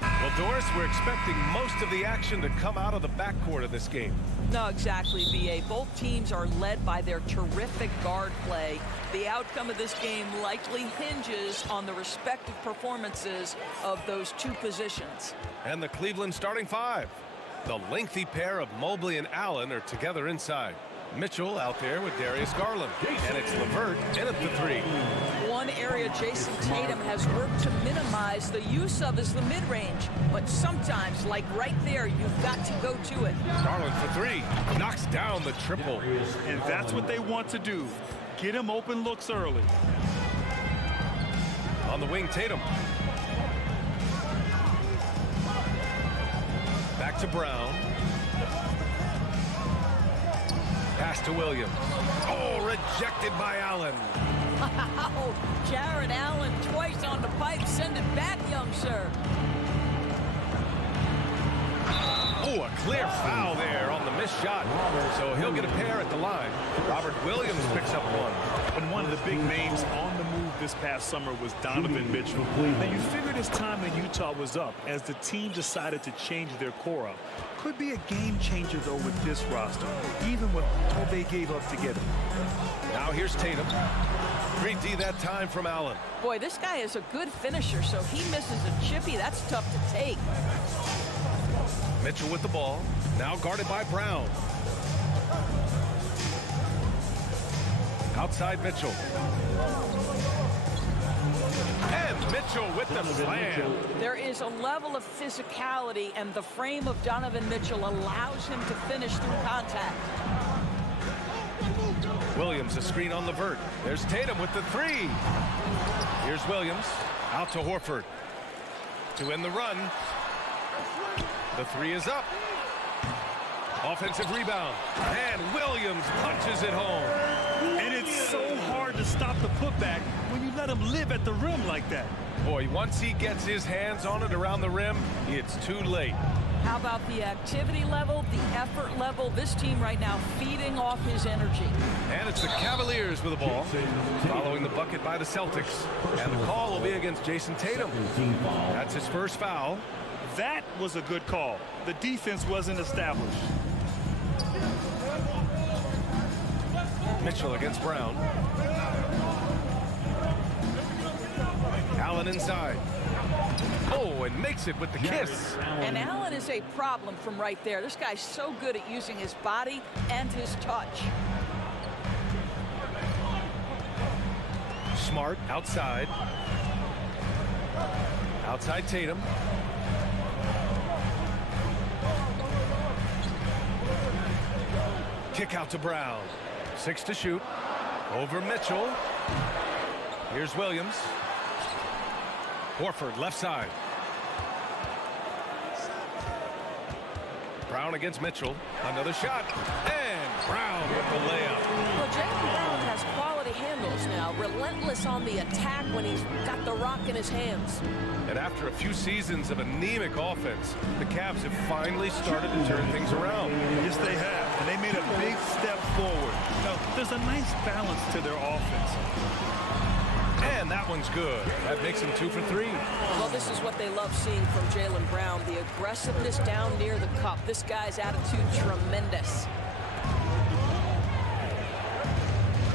Well, Doris, we're expecting most of the action to come out of the backcourt of this game. No, exactly, B.A. Both teams are led by their terrific guard play. The outcome of this game likely hinges on the respective performances of those two positions. And the Cleveland starting five. The lengthy pair of Mobley and Allen are together inside. Mitchell out there with Darius Garland. And it's LeVert in at the three. One area Jason Tatum has worked to minimize the use of is the mid-range. But sometimes, like right there, you've got to go to it. Garland for three. Knocks down the triple. And that's what they want to do. Get him open looks early. On the wing, Tatum. Back to Brown. Pass to Williams. Oh, rejected by Allen. Wow, Jared Allen twice on the pipe. Send it back, young sir. Oh, a clear foul there on the missed shot. So he'll get a pair at the line. Robert Williams picks up one. And one of the big names on the move this past summer was Donovan Mitchell. Now, you figured his time in Utah was up as the team decided to change their core up. Could be a game changer, though, with this roster, even with all they gave up to get him. Now here's Tatum. 3D that time from Allen. Boy, this guy is a good finisher, so he misses a chippy. That's tough to take. Mitchell with the ball. Now guarded by Brown. Outside Mitchell. And Mitchell with the slam. There is a level of physicality, and the frame of Donovan Mitchell allows him to finish through contact. Williams, a screen on LeVert. There's Tatum with the three. Here's Williams. Out to Horford. To end the run. The three is up. Offensive rebound. And Williams punches it home. And it's so hard to stop the putback when you let him live at the rim like that. Boy, once he gets his hands on it around the rim, it's too late. How about the activity level, the effort level? This team right now feeding off his energy. And it's the Cavaliers with the ball, following the bucket by the Celtics. And the call will be against Jason Tatum. That's his first foul. That was a good call. The defense wasn't established. Mitchell against Brown. Allen inside. Oh, and makes it with the kiss. And Allen is a problem from right there. This guy's so good at using his body and his touch. Smart outside. Outside Tatum. Kick out to Brown. 6 to shoot. Over Mitchell. Here's Williams. Horford left side. Brown against Mitchell. Another shot. And Brown with the layup. Well, Jaylen Brown has quality handles now. Relentless on the attack when he's got the rock in his hands. And after a few seasons of anemic offense, the Cavs have finally started to turn things around. Yes, they have. And they made a big step forward. Now, there's a nice balance to their offense. And that one's good. That makes him 2 for 3. Well, this is what they love seeing from Jaylen Brown. The aggressiveness down near the cup. This guy's attitude, tremendous.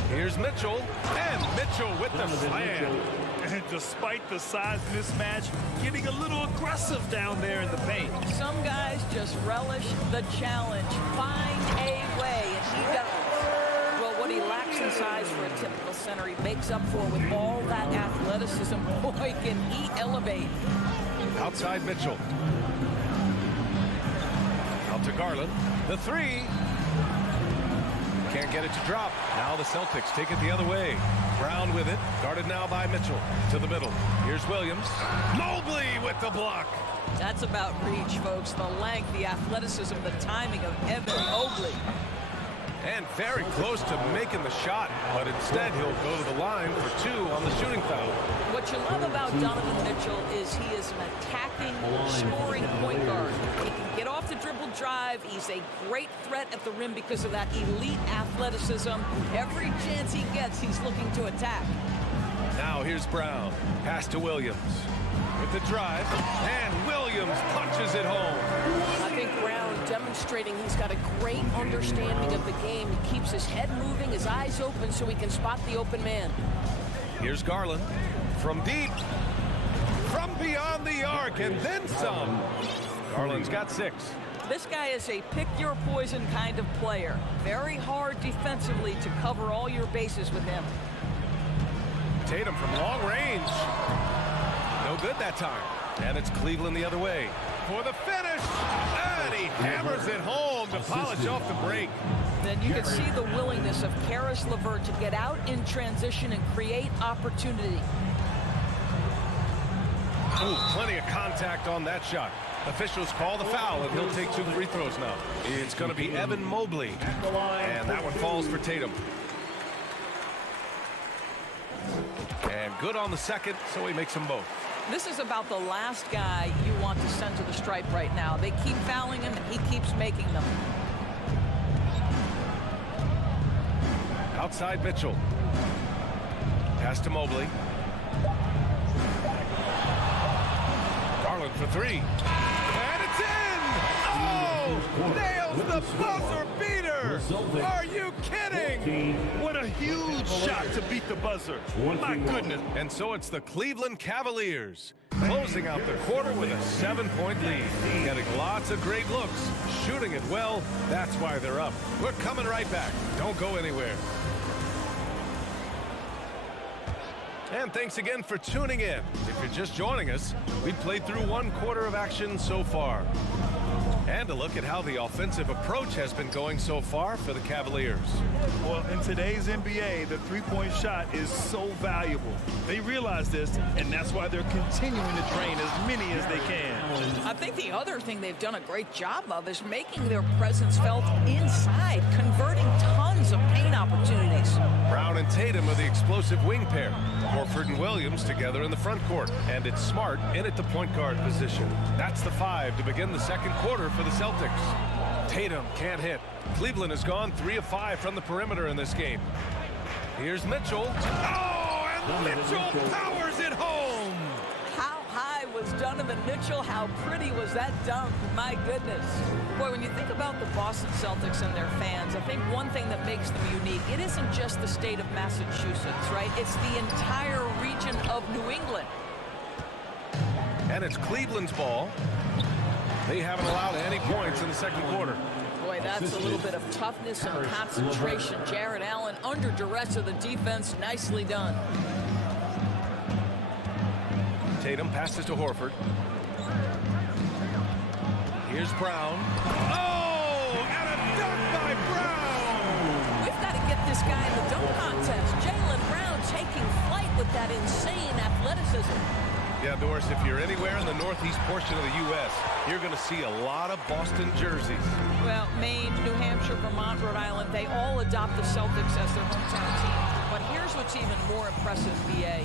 Here's Mitchell. And Mitchell with the slam. And despite the size mismatch, getting a little aggressive down there in the paint. Some guys just relish the challenge. Find a way, and he does. Well, what he lacks in size for a typical center, he makes up for with all that athleticism. Boy, can he elevate. Outside Mitchell. Out to Garland. The three. Can't get it to drop. Now the Celtics take it the other way. Brown with it. Guarded now by Mitchell. To the middle. Here's Williams. Mobley with the block. That's about reach, folks. The length, the athleticism, the timing of Evan Mobley. And very close to making the shot, but instead he'll go to the line for 2 on the shooting foul. What you love about Donovan Mitchell is he is an attacking, scoring point guard. He can get off the dribble drive. He's a great threat at the rim because of that elite athleticism. Every chance he gets, he's looking to attack. Now here's Brown. Pass to Williams. With the drive. And Williams punches it home. I think Brown demonstrating he's got a great understanding of the game. He keeps his head moving, his eyes open so he can spot the open man. Here's Garland. From deep. From beyond the arc and then some. Garland's got 6. This guy is a pick-your-poison kind of player. Very hard defensively to cover all your bases with him. Tatum from long range. No good that time. And it's Cleveland the other way. For the finish. And he hammers it home to polish off the break. Then you can see the willingness of Caris LeVert to get out in transition and create opportunity. Ooh, plenty of contact on that shot. Officials call the foul, and he'll take 2 free throws now. It's going to be Evan Mobley. And that one falls for Tatum. And good on the second, so he makes them both. This is about the last guy you want to send to the stripe right now. They keep fouling him, and he keeps making them. Outside Mitchell. Pass to Mobley. Garland for 3. And it's in! Oh! Nails the buzzer beater! Are you kidding? What a huge shot to beat the buzzer. My goodness. And so it's the Cleveland Cavaliers closing out the quarter with a 7-point lead. Getting lots of great looks, shooting it well. That's why they're up. We're coming right back. Don't go anywhere. And thanks again for tuning in. If you're just joining us, we've played through 1 quarter of action so far. And a look at how the offensive approach has been going so far for the Cavaliers. Well, in today's NBA, the three-point shot is so valuable. They realize this, and that's why they're continuing to train as many as they can. I think the other thing they've done a great job of is making their presence felt inside, converting tons of paint opportunities. Brown and Tatum are the explosive wing pair. Horford and Williams together in the front court. And it's Smart in at the point guard position. That's the 5 to begin the second quarter for the Celtics. Tatum can't hit. Cleveland has gone 3 of 5 from the perimeter in this game. Here's Mitchell. Oh, and Mitchell powers it home. How high was Donovan Mitchell? How pretty was that dunk? My goodness. Boy, when you think about the Boston Celtics and their fans, I think one thing that makes them unique, it isn't just the state of Massachusetts, right? It's the entire region of New England. And it's Cleveland's ball. They haven't allowed any points in the second quarter. Boy, that's a little bit of toughness and concentration. Jarrett Allen under duress of the defense. Nicely done. Tatum passes to Horford. Here's Brown. Oh, and a dunk by Brown! We've got to get this guy in the dunk contest. Jaylen Brown taking flight with that insane athleticism. Yeah, Doris, if you're anywhere in the northeast portion of the U.S., you're going to see a lot of Boston jerseys. Well, Maine, New Hampshire, Vermont, Rhode Island, they all adopt the Celtics as their hometown team. But here's what's even more impressive, BA.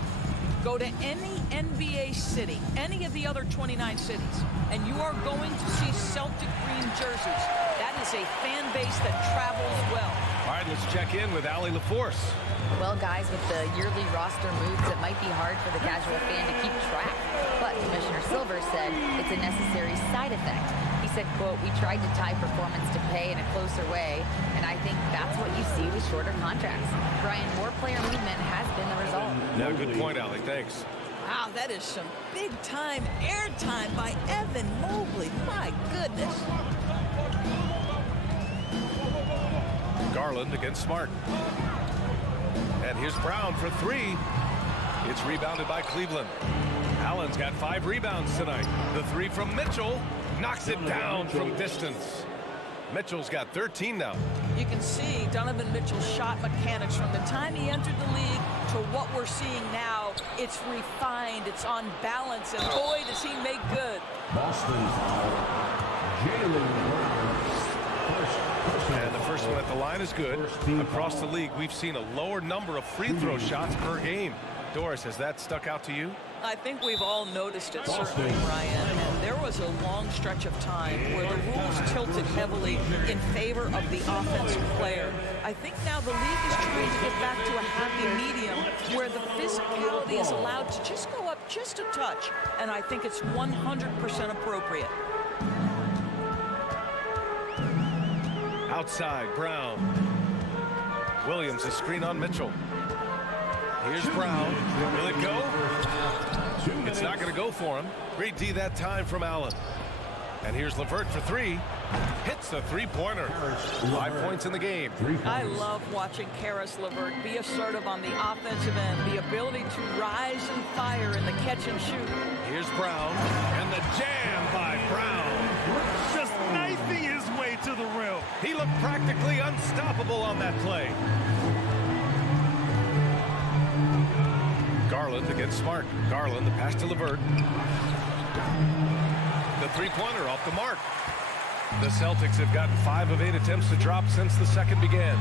Go to any NBA city, any of the other 29 cities, and you are going to see Celtic green jerseys. That is a fan base that travels well. All right, let's check in with Allie LaForce. Well, guys, with the yearly roster moves, it might be hard for the casual fan to keep track. But Commissioner Silver said it's a necessary side effect. He said, quote, "We tried to tie performance to pay in a closer way, and I think that's what you see with shorter contracts." Brian, more player movement has been the result. Yeah, good point, Allie. Thanks. Wow, that is some big-time airtime by Evan Mobley. My goodness. Garland against Smart. And here's Brown for 3. It's rebounded by Cleveland. Allen's got 5 rebounds tonight. The 3 from Mitchell knocks it down from distance. Mitchell's got 13 now. You can see Donovan Mitchell's shot mechanics from the time he entered the league to what we're seeing now. It's refined, it's on balance, and boy, does he make good. Boston foul. Jaylen Brown. And the first one at the line is good. Across the league, we've seen a lower number of free throw shots per game. Doris, has that stuck out to you? I think we've all noticed it, certainly, Ryan. And there was a long stretch of time where the rules tilted heavily in favor of the offensive player. I think now the league is trying to get back to a happy medium where the physicality is allowed to just go up just a touch, and I think it's 100% appropriate. Outside, Brown. Williams, a screen on Mitchell. Here's Brown. Will it go? It's not going to go for him. Great D that time from Allen. And here's LeVert for three. Hits the three-pointer. 5 points in the game. I love watching Caris LeVert be assertive on the offensive end. The ability to rise and fire in the catch and shoot. Here's Brown. And the jam by Brown. Just knifing his way to the rim. He looked practically unstoppable on that play. Garland against Smart. Garland, the pass to LeVert. The three-pointer off the mark. The Celtics have gotten 5 of 8 attempts to drop since the second began.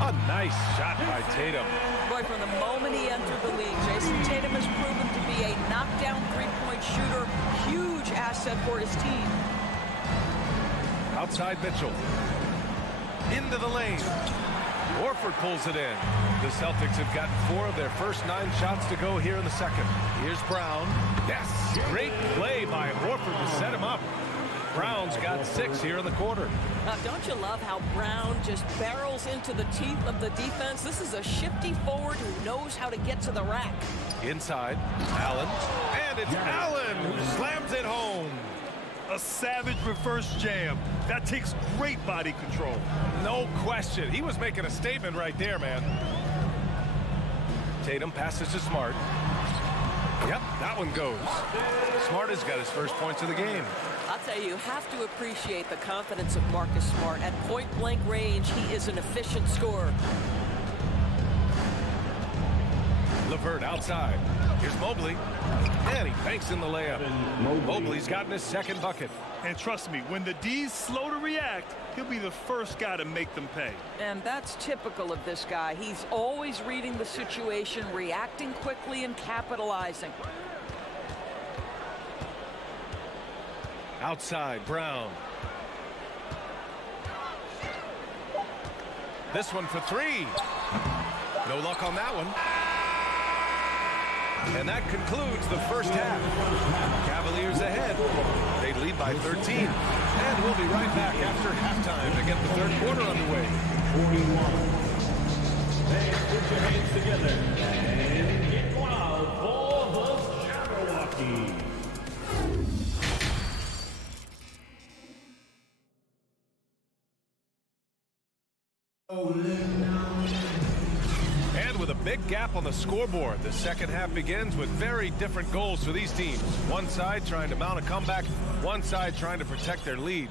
A nice shot by Tatum. Boy, from the moment he entered the league, Jason Tatum has proven to be a knockdown three-point shooter. Huge asset for his team. Outside Mitchell. Into the lane. Horford pulls it in. The Celtics have gotten 4 of their first 9 shots to go here in the second. Here's Brown. Yes, great play by Horford to set him up. Brown's got 6 here in the quarter. Don't you love how Brown just barrels into the teeth of the defense? This is a shifty forward who knows how to get to the rack. Inside, Allen. And it's Allen who slams it home. A savage reverse jam. That takes great body control. No question. He was making a statement right there, man. Tatum passes to Smart. Yep, that one goes. Smart has got his first points of the game. I'll tell you have to appreciate the confidence of Marcus Smart. At point-blank range, he is an efficient scorer. LeVert outside. Here's Mobley. And he banks in the layup. Mobley's gotten his second bucket. And trust me, when the D's slow to react, he'll be the first guy to make them pay. And that's typical of this guy. He's always reading the situation, reacting quickly, and capitalizing. Outside, Brown. This one for 3. No luck on that one. And that concludes the first half. Cavaliers ahead. They lead by 13. And we'll be right back after halftime to get the third quarter underway. 41. Hey, put your hands together and get wild for the Jabberwocky. And with a big gap on the scoreboard, the second half begins with very different goals for these teams. One side trying to mount a comeback, one side trying to protect their lead.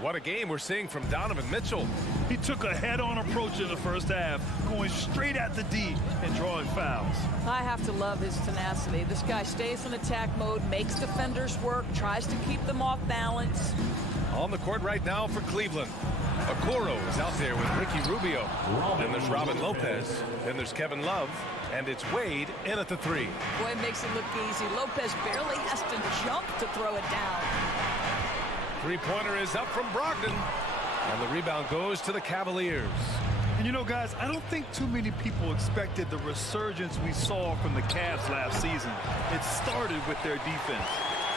What a game we're seeing from Donovan Mitchell. He took a head-on approach in the first half, going straight at the D and drawing fouls. I have to love his tenacity. This guy stays in attack mode, makes defenders work, tries to keep them off balance. On the court right now for Cleveland. Okoro is out there with Ricky Rubio. Then there's Robin Lopez. Then there's Kevin Love. And it's Wade in at the 3. Boy, it makes it look easy. Lopez barely has to jump to throw it down. Three-pointer is up from Brogdon. And the rebound goes to the Cavaliers. And you know, guys, I don't think too many people expected the resurgence we saw from the Cavs last season. It started with their defense.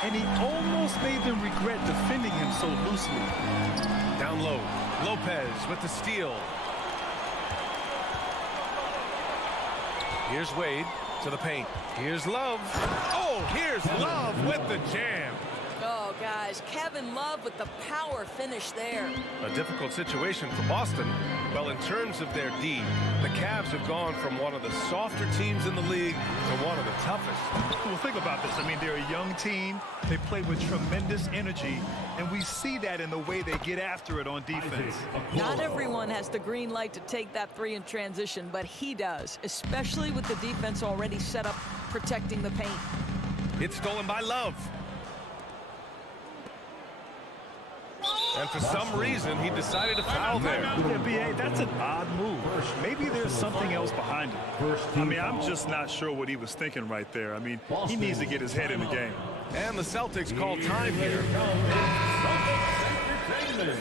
And he almost made them regret defending him so loosely. Down low, Lopez with the steal. Here's Wade to the paint. Here's Love. Oh, here's Love with the jam. Oh, guys, Kevin Love with the power finish there. A difficult situation for Boston. Well, in terms of their D, the Cavs have gone from one of the softer teams in the league to one of the toughest. Well, think about this. I mean, they're a young team. They play with tremendous energy, and we see that in the way they get after it on defense. Not everyone has the green light to take that 3 in transition, but he does, especially with the defense already set up protecting the paint. It's stolen by Love. And for some reason, he decided to foul there. Yeah, B.A., that's an odd move. Maybe there's something else behind it. I mean, I'm just not sure what he was thinking right there. I mean, he needs to get his head in the game. And the Celtics call time here. Celtics Entertainment.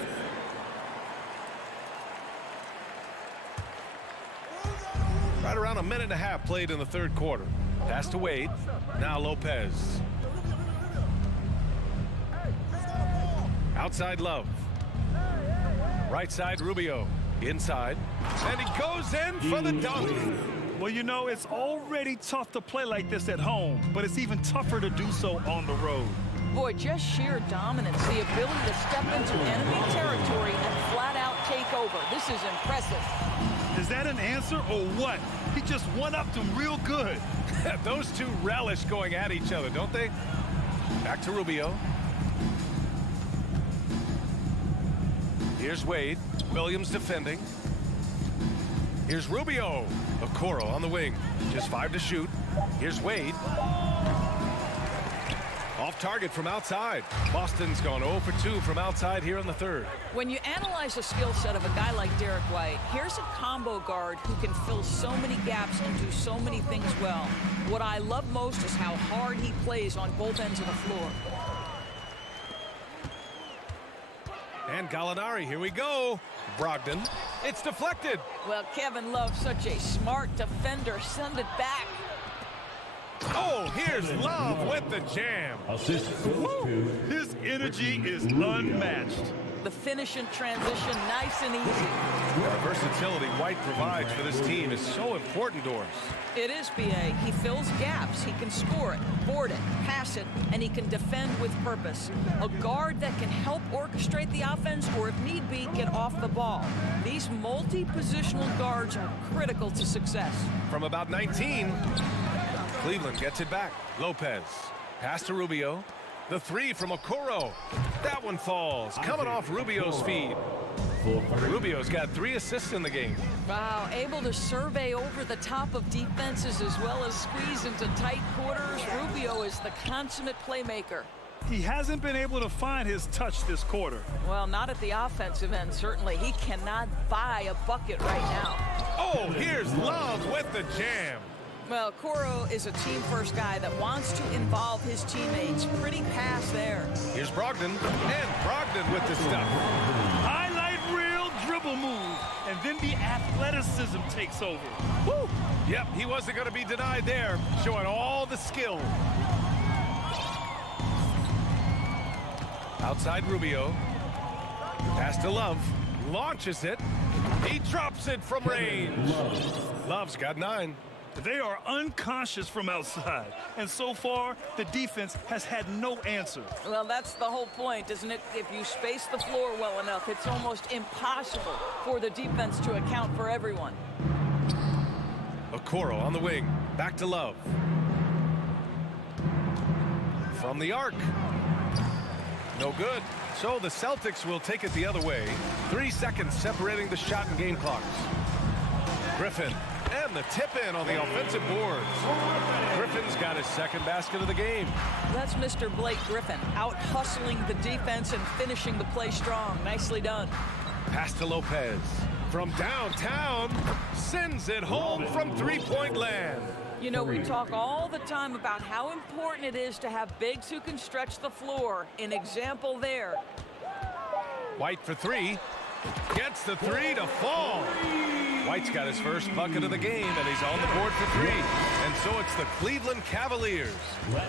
Right around a minute and a half played in the third quarter. Pass to Wade. Now Lopez. Outside Love. Right side Rubio. Inside. And he goes in for the dunk. Well, you know, it's already tough to play like this at home, but it's even tougher to do so on the road. Boy, just sheer dominance, the ability to step into enemy territory and flat out take over. This is impressive. Is that an answer or what? He just one-upped him real good. Those two relish going at each other, don't they? Back to Rubio. Here's Wade. Williams defending. Here's Rubio. Okoro on the wing. Just 5 to shoot. Here's Wade. Off target from outside. Boston's gone 0 for 2 from outside here in the third. When you analyze the skill set of a guy like Derek White, here's a combo guard who can fill so many gaps and do so many things well. What I love most is how hard he plays on both ends of the floor. And Gallinari, here we go. Brogdon. It's deflected. Well, Kevin Love, such a smart defender. Send it back. Oh, here's Love with the jam. Assist goes to His energy is unmatched. The finish and transition, nice and easy. The versatility White provides for this team is so important, Doris. It is, B.A. He fills gaps. He can score it, board it, pass it, and he can defend with purpose. A guard that can help orchestrate the offense or, if need be, get off the ball. These multi-positional guards are critical to success. From about 19, Cleveland gets it back. Lopez. Pass to Rubio. The 3 from Okoro. That one falls. Coming off Rubio's feed. Rubio's got 3 assists in the game. Wow, able to survey over the top of defenses as well as squeeze into tight quarters. Rubio is the consummate playmaker. He hasn't been able to find his touch this quarter. Well, not at the offensive end, certainly. He cannot buy a bucket right now. Oh, here's Love with the jam. Well, Okoro is a team-first guy that wants to involve his teammates. Pretty pass there. Here's Brogdon. And Brogdon with the stuff. Highlight reel dribble move, and then the athleticism takes over. Woo! Yep, he wasn't going to be denied there, showing all the skill. Outside Rubio. Pass to Love. Launches it. He drops it from range. Love's got 9. They are unconscious from outside, and so far, the defense has had no answer. Well, that's the whole point, isn't it? If you space the floor well enough, it's almost impossible for the defense to account for everyone. Okoro on the wing. Back to Love. From the arc. No good. So the Celtics will take it the other way. 3 seconds separating the shot and game clocks. Griffin. And the tip in on the offensive boards. Griffin's got his second basket of the game. That's Mr. Blake Griffin, out hustling the defense and finishing the play strong. Nicely done. Pass to Lopez. From downtown, sends it home from three-point land. You know, we talk all the time about how important it is to have bigs who can stretch the floor. An example there. White for 3. Gets the 3 to fall. White's got his first bucket of the game, and he's on the board for 3. And so it's the Cleveland Cavaliers.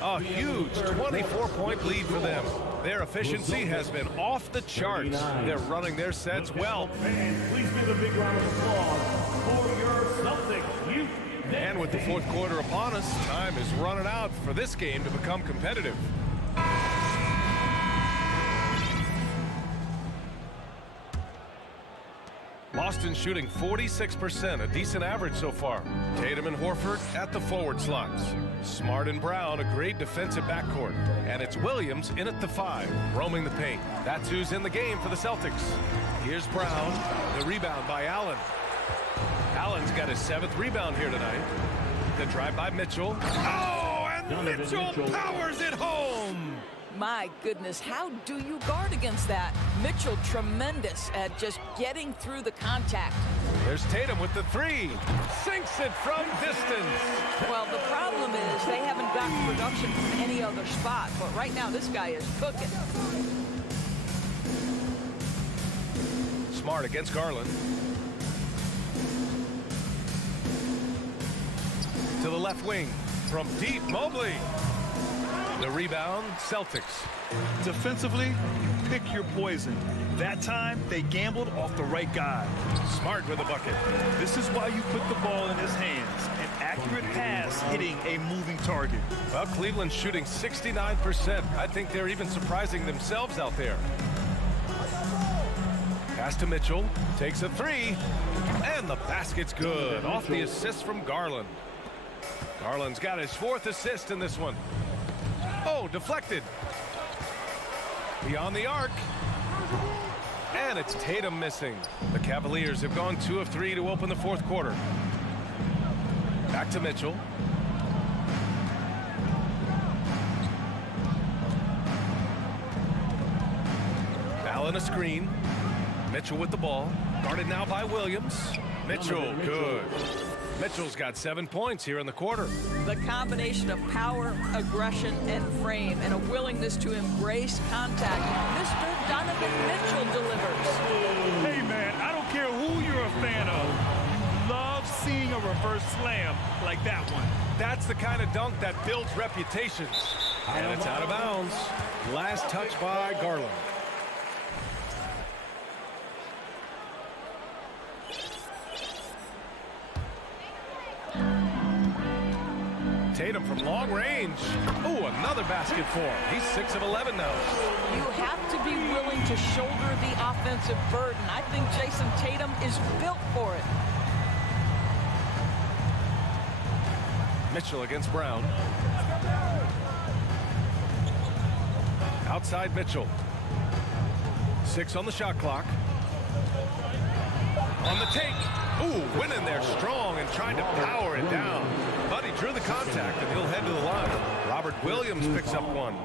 A huge 24-point lead for them. Their efficiency has been off the charts. They're running their sets well. And please give a big round of applause for your Celtics youth. And with the fourth quarter upon us, time is running out for this game to become competitive. Boston shooting 46%, a decent average so far. Tatum and Horford at the forward slots. Smart and Brown, a great defensive backcourt. And it's Williams in at the 5, roaming the paint. That's who's in the game for the Celtics. Here's Brown, the rebound by Allen. Allen's got his 7th rebound here tonight. The drive by Mitchell. Oh, and Mitchell powers it home. My goodness, how do you guard against that? Mitchell tremendous at just getting through the contact. There's Tatum with the three. Sinks it from distance. Well, the problem is they haven't gotten production from any other spot, but right now this guy is cooking. Smart against Garland. To the left wing. From deep, Mobley. The rebound, Celtics. Defensively, pick your poison. That time, they gambled off the right guy. Smart with a bucket. This is why you put the ball in his hands. An accurate pass hitting a moving target. Well, Cleveland's shooting 69%. I think they're even surprising themselves out there. Pass to Mitchell. Takes a three. And the basket's good. Off the assist from Garland. Garland's got his 4th assist in this one. Oh, deflected. Beyond the arc. And it's Tatum missing. The Cavaliers have gone 2 of 3 to open the 4th quarter. Back to Mitchell. Allen a screen. Mitchell with the ball. Guarded now by Williams. Mitchell, good. Mitchell's got 7 points here in the quarter. The combination of power, aggression, and frame, and a willingness to embrace contact. Mr. Donovan Mitchell delivers. Hey, man, I don't care who you're a fan of. You love seeing a reverse slam like that one. That's the kind of dunk that builds reputations. And it's out of bounds. Last touch by Garland. Tatum from long range. Oh, another basket for him. He's 6 of 11 now. You have to be willing to shoulder the offensive burden. I think Jason Tatum is built for it. Mitchell against Brown. Outside Mitchell. 6 on the shot clock. On the take. Ooh, winning there strong and trying to power it down. But he drew the contact and he'll head to the line. Robert Williams picks up one.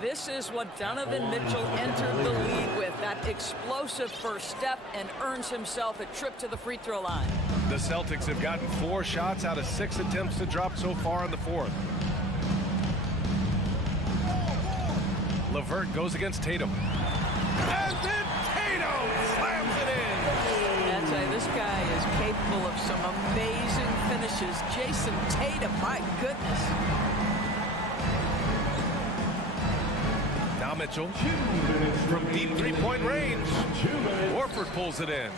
This is what Donovan Mitchell entered the league with. That explosive first step, and earns himself a trip to the free throw line. The Celtics have gotten 4 shots out of 6 attempts to drop so far in the 4th. LeVert goes against Tatum. And then Tatum slams it in. I tell you, this guy is capable of some amazing finishes. Jason Tatum, my goodness. Now Mitchell from deep 3-point range. Horford pulls it in.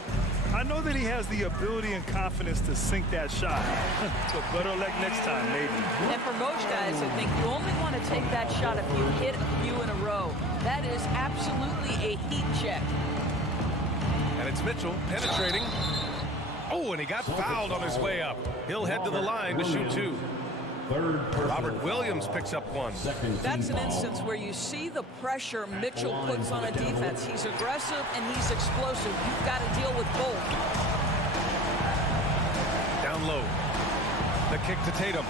I know that he has the ability and confidence to sink that shot. But better luck next time, maybe. And for most guys, I think you only want to take that shot if you hit a few in a row. That is absolutely a heat check. And it's Mitchell penetrating. Oh, and he got fouled on his way up. He'll head to the line to shoot 2. Robert Williams picks up 1. That's an instance where you see the pressure Mitchell puts on a defense. He's aggressive and he's explosive. You've got to deal with both. Down low. The kick to Tatum.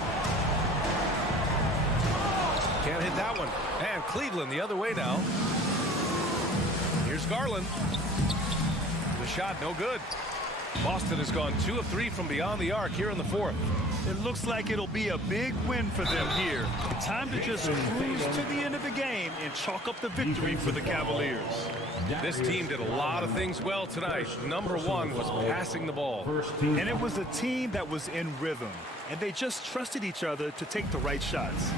Can't hit that one. And Cleveland the other way now. Here's Garland. The shot no good. Boston has gone 2 of 3 from beyond the arc here in the 4th. It looks like it'll be a big win for them here. Time to just cruise to the end of the game and chalk up the victory for the Cavaliers. This team did a lot of things well tonight. Number 1 was passing the ball. And it was a team that was in rhythm. And they just trusted each other to take the right shots.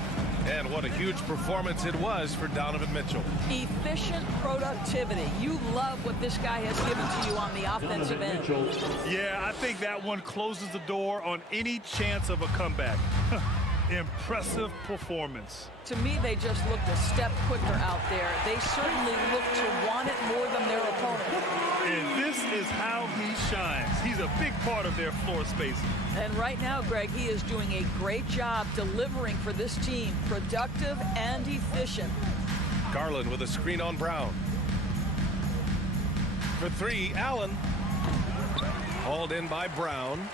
And what a huge performance it was for Donovan Mitchell. Efficient productivity. You love what this guy has given to you on the offensive end. Yeah, I think that one closes the door on any chance of a comeback. Impressive performance. To me, they just looked a step quicker out there. They certainly look to want it more than their opponent. And this is how he shines. He's a big part of their floor spacing. And right now, Greg, he is doing a great job delivering for this team. Productive and efficient. Garland with a screen on Brown. For 3, Allen. Hauled in by Brown.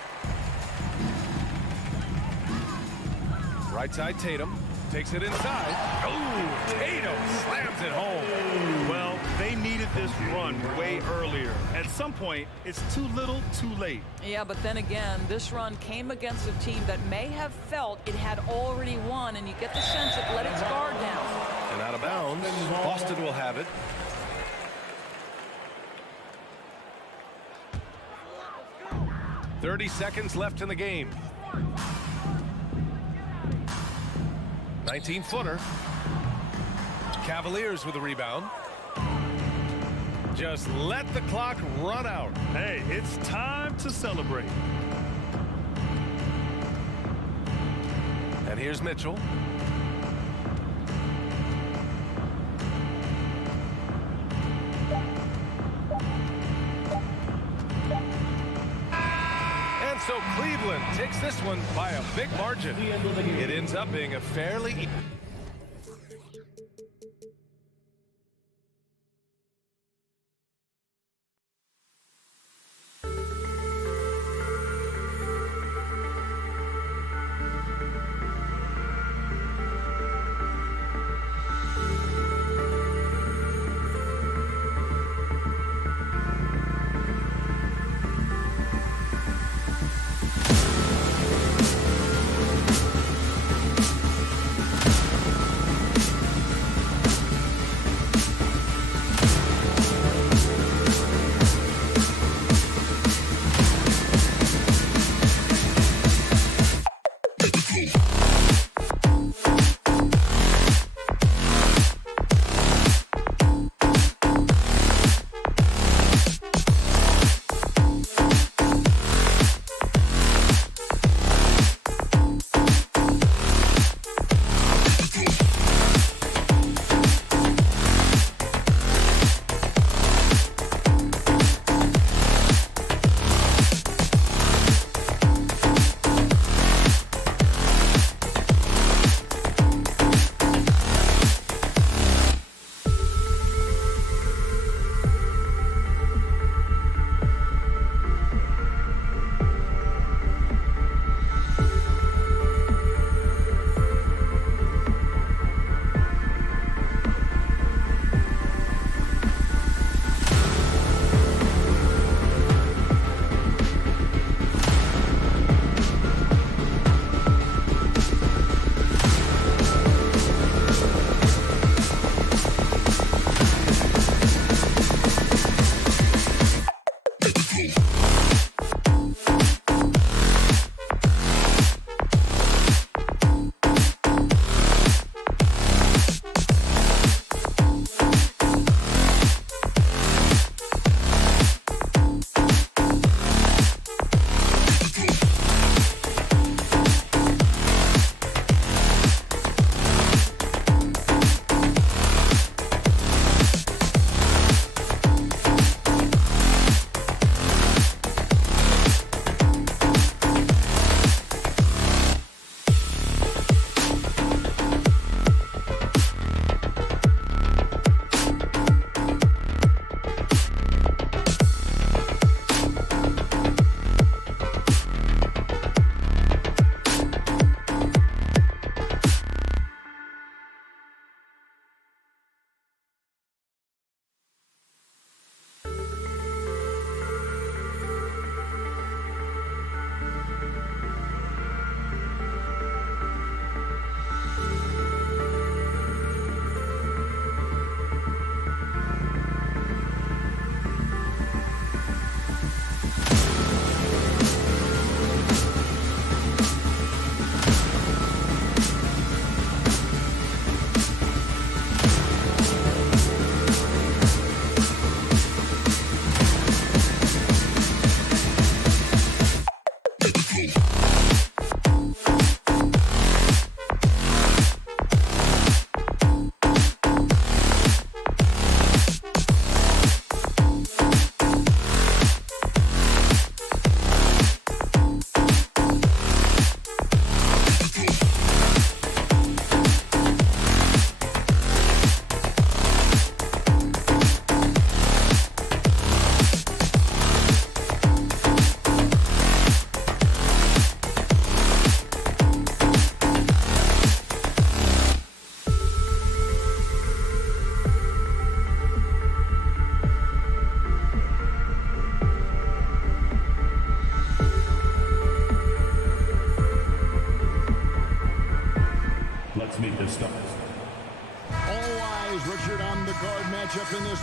Right side Tatum. Takes it inside. Oh, Tatum slams it home. Well, they needed this run way earlier. At some point, it's too little, too late. Yeah, but then again, this run came against a team that may have felt it had already won, and you get the sense it let its guard down. And out of bounds, Boston will have it. .30 seconds left in the game. 19-footer. Cavaliers with a rebound. Just let the clock run out. Hey, it's time to celebrate. And here's Mitchell. And so Cleveland takes this one by a big margin. It ends up being a fairly...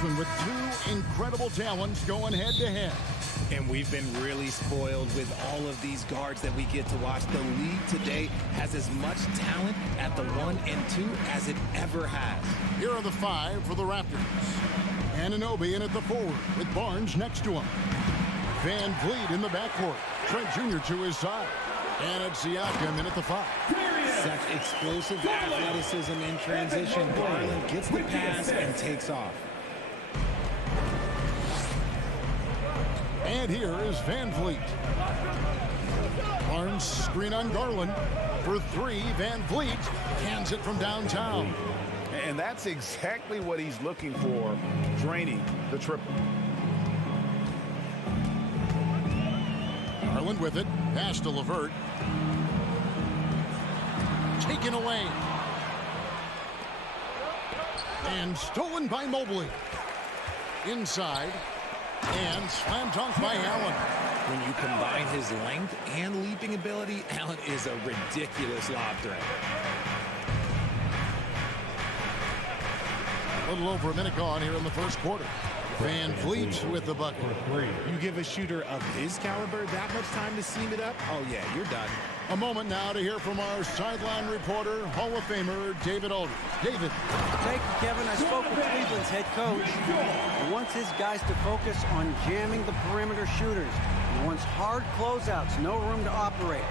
defenseman with two incredible talents going head-to-head. And we've been really spoiled with all of these guards that we get to watch. The league today has as much talent at the 1 and 2 as it ever has. Here are the 5 for the Raptors. Anunoby in at the forward with Barnes next to him. Van Vliet in the backcourt. Trent Jr. to his side. And it's Siakam in at the 5. Such explosive athleticism in transition. Garland gets the pass and takes off. And here is Van Vliet. Barnes screen on Garland. For 3, Van Vliet cans it from downtown. And that's exactly what he's looking for, draining the triple. Garland with it. Pass to LeVert. Taken away. And stolen by Mobley. Inside. And slam dunk by Allen. When you combine his length and leaping ability, Allen is a ridiculous lob threat. A little over a minute gone here in the first quarter. Van Vliet with the bucket. You give a shooter of his caliber that much time to seam it up, oh yeah, you're done. A moment now to hear from our sideline reporter, Hall of Famer David Aldridge. David. Thank you, Kevin. I spoke with Cleveland's head coach. He wants his guys to focus on jamming the perimeter shooters. He wants hard closeouts, no room to operate.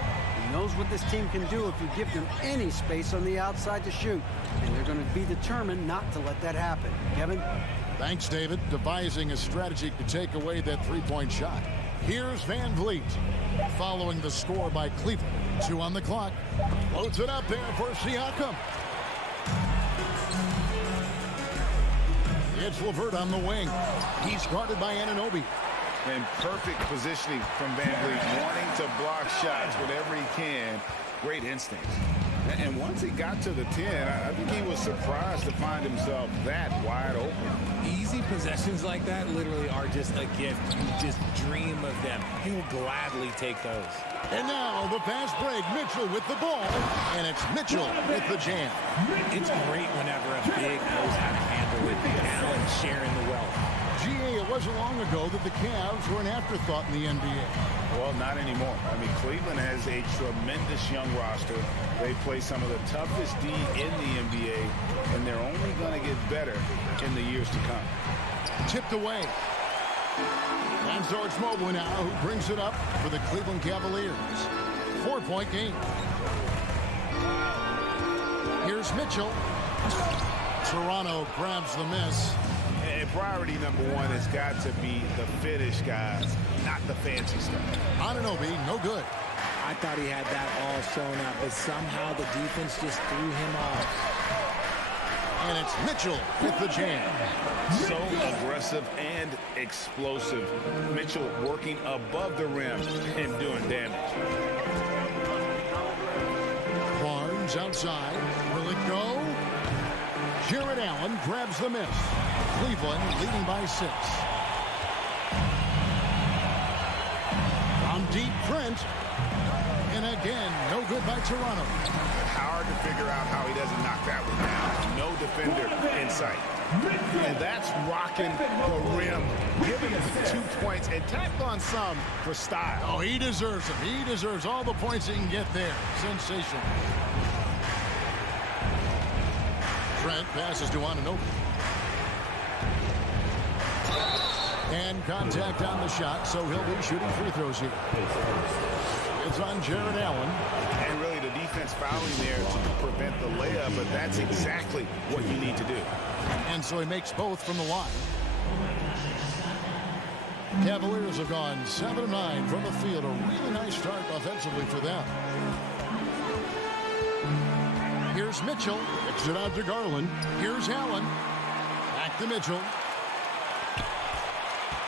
He knows what this team can do if you give them any space on the outside to shoot. And they're going to be determined not to let that happen. Kevin? Thanks, David. Devising a strategy to take away that three-point shot. Here's Van Vliet. Following the score by Cleveland. 2 on the clock. Loads it up there for Siakam. It's LeVert on the wing. He's guarded by Anunoby. And perfect positioning from Van Vliet, wanting to block shots whenever he can. Great instincts. And once he got to the 10, I think he was surprised to find himself that wide open. Easy possessions like that literally are just a gift. You just dream of them. He'll gladly take those. And now the fast break. Mitchell with the ball. And it's Mitchell with the jam. It's great whenever a big knows how to handle it. Allen sharing the wealth. GA, it wasn't long ago that the Cavs were an afterthought in the NBA. Well, not anymore. I mean, Cleveland has a tremendous young roster. They play some of the toughest D in the NBA, and they're only going to get better in the years to come. Tipped away. And so it's Mobley now who brings it up for the Cleveland Cavaliers. 4-point game. Here's Mitchell. Toronto grabs the miss. And priority number 1 has got to be the finish, guys, not the fancy stuff. Anunoby, no good. I thought he had that all sewn up, but somehow the defense just threw him off. And it's Mitchell with the jam. So aggressive and explosive. Mitchell working above the rim and doing damage. Barnes outside. Will it go? Jared Allen grabs the miss. Cleveland leading by 6. From deep, Trent. And again, no good by Toronto. Hard to figure out how he doesn't knock that one down. No defender in sight. And that's rocking the rim. Giving him 2 points and tacked on some for style. Oh, he deserves them. He deserves all the points he can get there. Sensational. Trent passes to Anunoby. And contact on the shot, so he'll be shooting free throws here. It's on Jared Allen. And really the defense fouling there to prevent the layup, but that's exactly what you need to do. And so he makes both from the line. Cavaliers have gone 7-9 from the field. A really nice start offensively for them. Here's Mitchell. Kicks it out to Garland. Here's Allen. Back to Mitchell.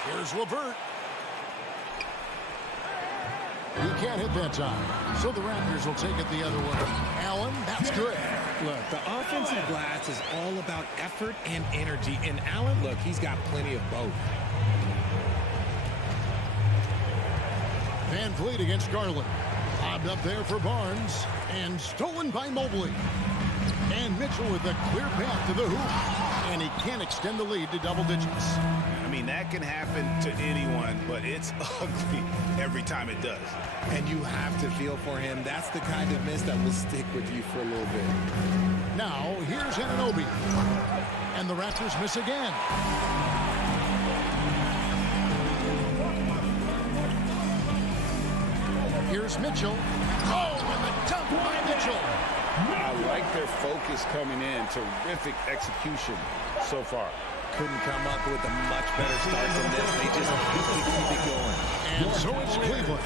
Here's LeVert. He can't hit that time. So the Raptors will take it the other way. Allen, that's good. Look, the offensive glass is all about effort and energy. And Allen, look, he's got plenty of both. Van Vliet against Garland. Lobbed up there for Barnes. And stolen by Mobley. And Mitchell with a clear path to the hoop. And he can extend the lead to double digits. I mean, that can happen to anyone, but it's ugly every time it does. And you have to feel for him. That's the kind of miss that will stick with you for a little bit. Now, here's Anunoby. And the Raptors miss again. Here's Mitchell. Oh, and the dunk by Mitchell. I like their focus coming in. Terrific execution so far. Couldn't come up with a much better start than this. They just keep it going. And so it's Cleveland.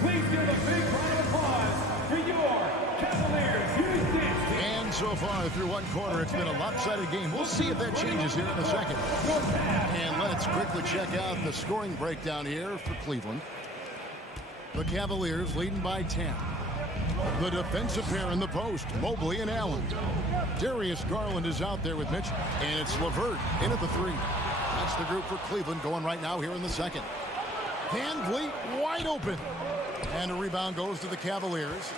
Please give a big round of applause for your Cavaliers. Houston. And so far through one quarter, it's been a lopsided game. We'll see if that changes here in a second. And let's quickly check out the scoring breakdown here for Cleveland. The Cavaliers leading by 10. The defensive pair in the post, Mobley and Allen. Darius Garland is out there with Mitchell. And it's LeVert in at the 3. That's the group for Cleveland going right now here in the second. Van Vliet wide open. And a rebound goes to the Cavaliers.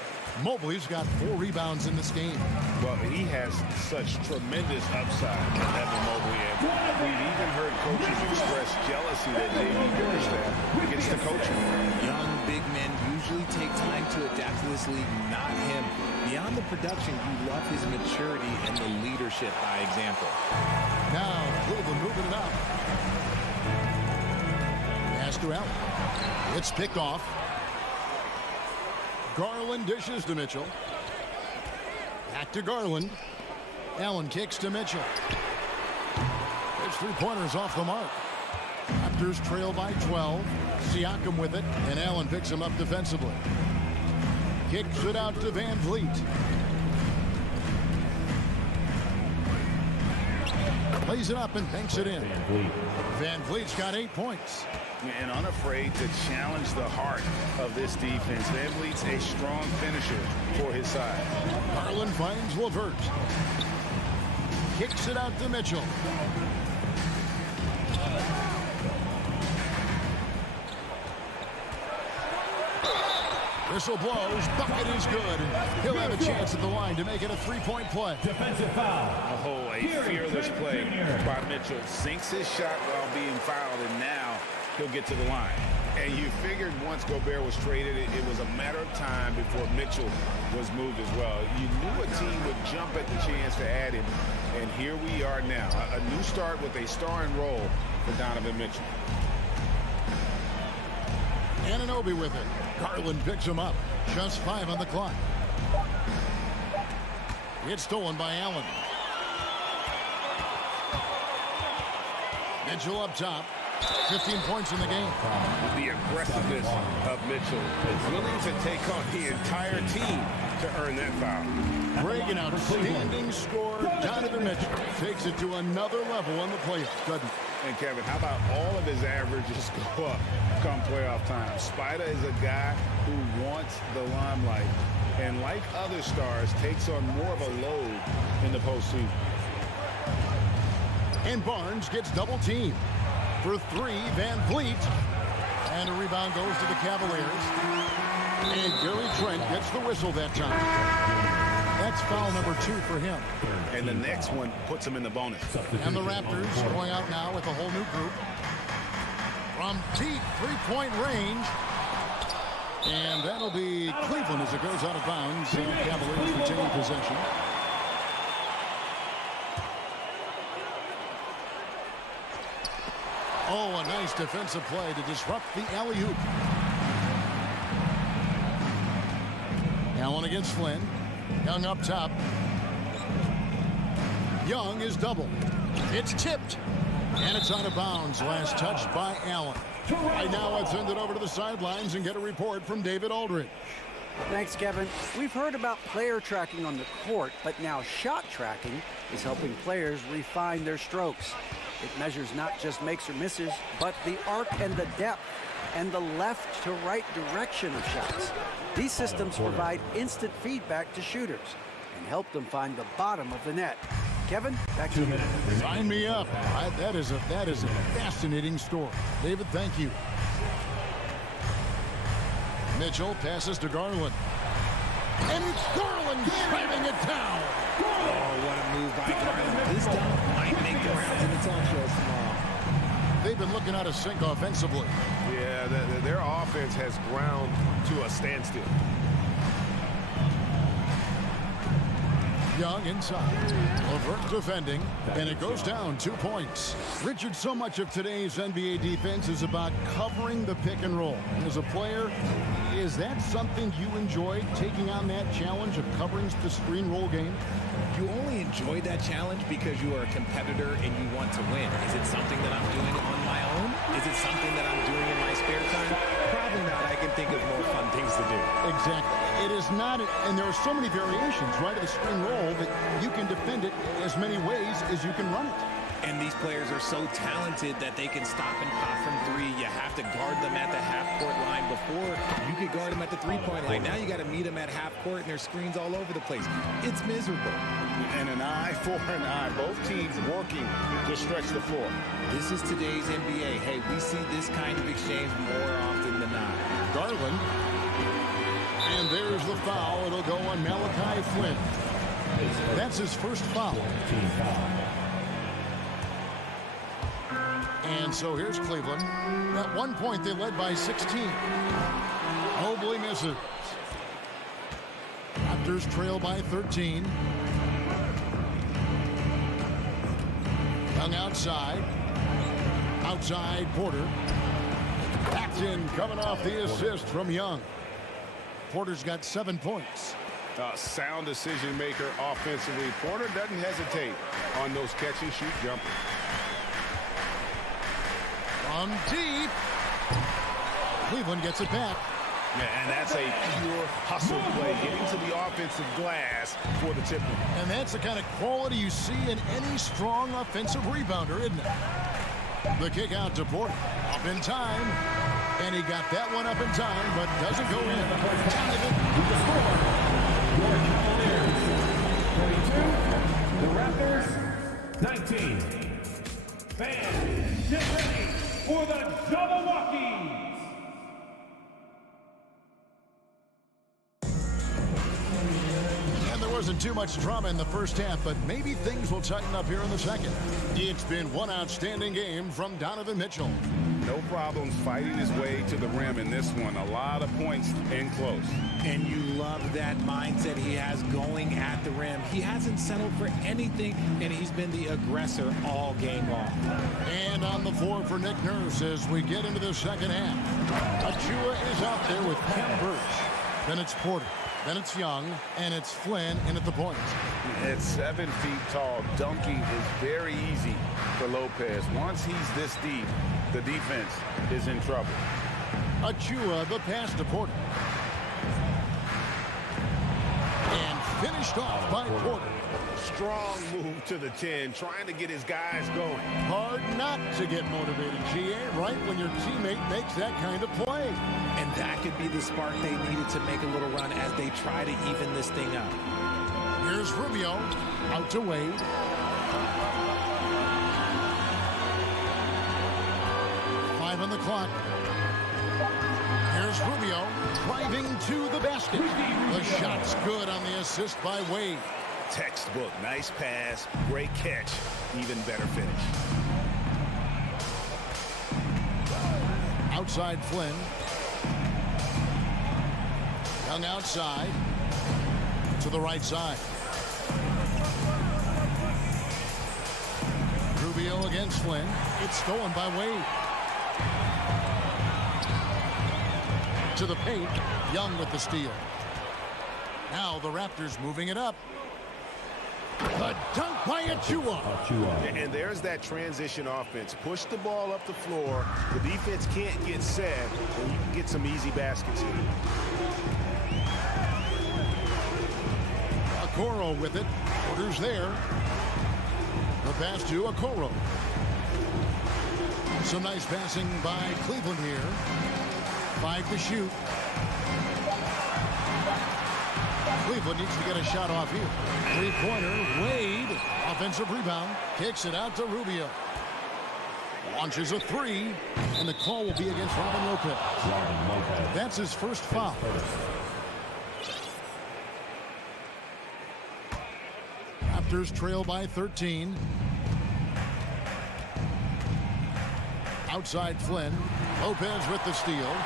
Mobley's got 4 rebounds in this game. Well, he has such tremendous upside, Evan Mobley. And we've even heard coaches express jealousy that J.B. Bickerstaff gets the coaching. Young big men usually take time to adapt to this league, not him. Beyond the production, you love his maturity and the leadership by example. Now, Cleveland moving it up. Pass to Allen. It's picked off. Garland dishes to Mitchell. Back to Garland. Allen kicks to Mitchell. His 3-pointers off the mark. Raptors trail by 12. Siakam with it, and Allen picks him up defensively. Kicks it out to Van Vliet. Plays it up and banks it in. Van Vliet's got 8 points. And unafraid to challenge the heart of this defense. Van Vliet's a strong finisher for his side. Garland finds LeVert. Kicks it out to Mitchell. Whistle blows. Bucket is good. He'll have a chance at the line to make it a 3-point play. Defensive foul. Oh, a fearless play by Mitchell. Sinks his shot while being fouled, and now he'll get to the line. And you figured once Gobert was traded, it was a matter of time before Mitchell was moved as well. You knew a team would jump at the chance to add him, and here we are now. A new start with a starring role for Donovan Mitchell. Anunoby with it. Garland picks him up. Just 5 on the clock. It's stolen by Allen. Mitchell up top. 15 points in the game. The aggressiveness of Mitchell is willing to take on the entire team to earn that foul. Reagan, outstanding score. Donovan Mitchell takes it to another level on the playoffs, doesn't he? And Kevin, how about all of his averages go up come playoff time? Spider is a guy who wants the limelight, and like other stars, takes on more of a load in the postseason. And Barnes gets double teamed. For 3, Van Vliet. And a rebound goes to the Cavaliers. And Gary Trent gets the whistle that time. That's foul number 2 for him. And the next one puts him in the bonus. And the Raptors going out now with a whole new group. From deep 3-point range. And that'll be Cleveland as it goes out of bounds. Cavaliers retain possession. Oh, a nice defensive play to disrupt the alley-oop. Allen against Flynn. Young up top. Young is double. It's tipped. And it's out of bounds. Last touch by Allen. Right now, let's send it over to the sidelines and get a report from David Aldridge. Thanks, Kevin. We've heard about player tracking on the court, but now shot tracking is helping players refine their strokes. It measures not just makes or misses, but the arc and the depth and the left to right direction of shots. These systems provide instant feedback to shooters and help them find the bottom of the net. Kevin, back to you. Sign me up. That is a fascinating story. David, thank you. Mitchell passes to Garland. And it's Garland slamming it down. Oh, what a move by Garland. This dunk might make the rounds in the talk shows tomorrow. They've been looking out of sync offensively. Yeah, their offense has ground to a standstill. Young inside. LeVert defending, and it goes down 2 points. Richard, so much of today's NBA defense is about covering the pick and roll. As a player, is that something you enjoy, taking on that challenge of covering the screen roll game? You only enjoy that challenge because you are a competitor and you want to win. Is it something that I'm doing on my own? Is it something that I'm doing in my spare time? Probably not. I can think of more fun things to do. Exactly. It is not, and there are so many variations, right, of the screen roll that you can defend it as many ways as you can run it. And these players are so talented that they can stop and pop from three. You have to guard them at the half-court line. Before, you could guard them at the three-point line. Now you got to meet them at half-court, and there's screens all over the place. It's miserable. And an eye for an eye. Both teams working to stretch the floor. This is today's NBA. Hey, we see this kind of exchange more often than not. Garland. And there's the foul. It'll go on Malachi Flynn. That's his first foul. And so here's Cleveland. At one point, they led by 16. Mobley misses. Raptors trail by 13. Young outside. Outside Porter. Backed in, coming off the assist from Young. Porter's got 7 points. Sound decision maker offensively. Porter doesn't hesitate on those catch and shoot jumpers. From deep. Cleveland gets it back. Yeah, and that's a pure hustle play, getting to the offensive glass for the tip. And that's the kind of quality you see in any strong offensive rebounder, isn't it? The kick out to Porter. Up in time. And he got that one up in time, but doesn't go in. The Raptors, 19. Fans, get ready for the Jabberwockies. And there wasn't too much drama in the first half, but maybe things will tighten up here in the second. It's been one outstanding game from Donovan Mitchell. No problems fighting his way to the rim in this one. A lot of points in close. And you love that mindset he has going at the rim. He hasn't settled for anything, and he's been the aggressor all game long. And on the floor for Nick Nurse as we get into the second half. Achua is out there with Cam Birch. Then it's Porter. Then it's Young, and it's Flynn in at the point. At 7 feet tall, dunking is very easy for Lopez. Once he's this deep, the defense is in trouble. Achua, the pass to Porter. And finished off by Porter. Strong move to the 10, trying to get his guys going. Hard not to get motivated, GA, right when your teammate makes that kind of play. And that could be the spark they needed to make a little run as they try to even this thing up. Here's Rubio, out to Wade. Five on the clock. Here's Rubio, driving to the basket. The shot's good on the assist by Wade. Textbook, nice pass, great catch, even better finish. Outside Flynn. Young outside. To the right side. Rubio against Flynn. It's stolen by Wade. To the paint. Young with the steal. Now the Raptors moving it up. The dunk by Achua. And there's that transition offense. Push the ball up the floor. The defense can't get set, and you can get some easy baskets here. Okoro with it. Porter's there. The pass to Okoro. Some nice passing by Cleveland here. 5 to shoot. Cleveland needs to get a shot off here. Three-pointer, Wade. Offensive rebound. Kicks it out to Rubio. Launches a three. And the call will be against Robin Lopez. That's his first foul. Raptors trail by 13. Outside Flynn. Lopez with the steal.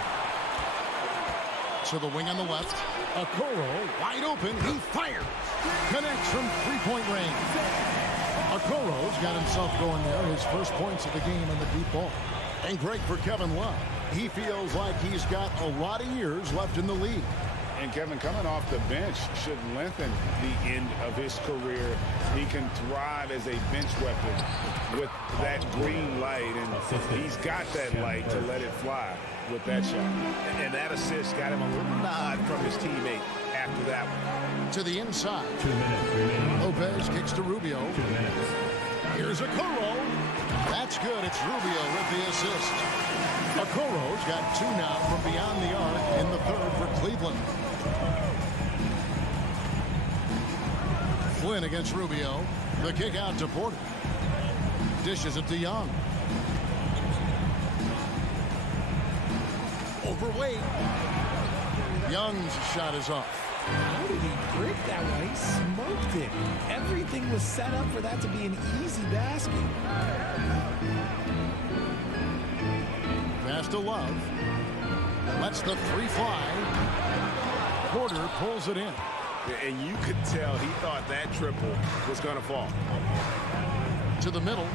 To the wing on the left. Okoro wide open. He fires. Connects from three-point range. Okoro's got himself going there. His first points of the game on the deep ball. And great for Kevin Love. He feels like he's got a lot of years left in the league. And Kevin, coming off the bench should lengthen the end of his career. He can thrive as a bench weapon with that green light, and he's got that light to let it fly with that shot. And that assist got him a little nod from his teammate after that one. To the inside. 2 minutes remaining. Lopez kicks to Rubio. 2 minutes. Here's Okoro. That's good. It's Rubio with the assist. Okoro's got 2 now from beyond the arc in the third for Cleveland. Flynn against Rubio. The kick out to Porter. Dishes it to Young. Overweight. Young's shot is off. How did he break that one? He smoked it. Everything was set up for that to be an easy basket. Pass to Love. Lets the three fly. Porter pulls it in. And you could tell he thought that triple was going to fall. To the middle.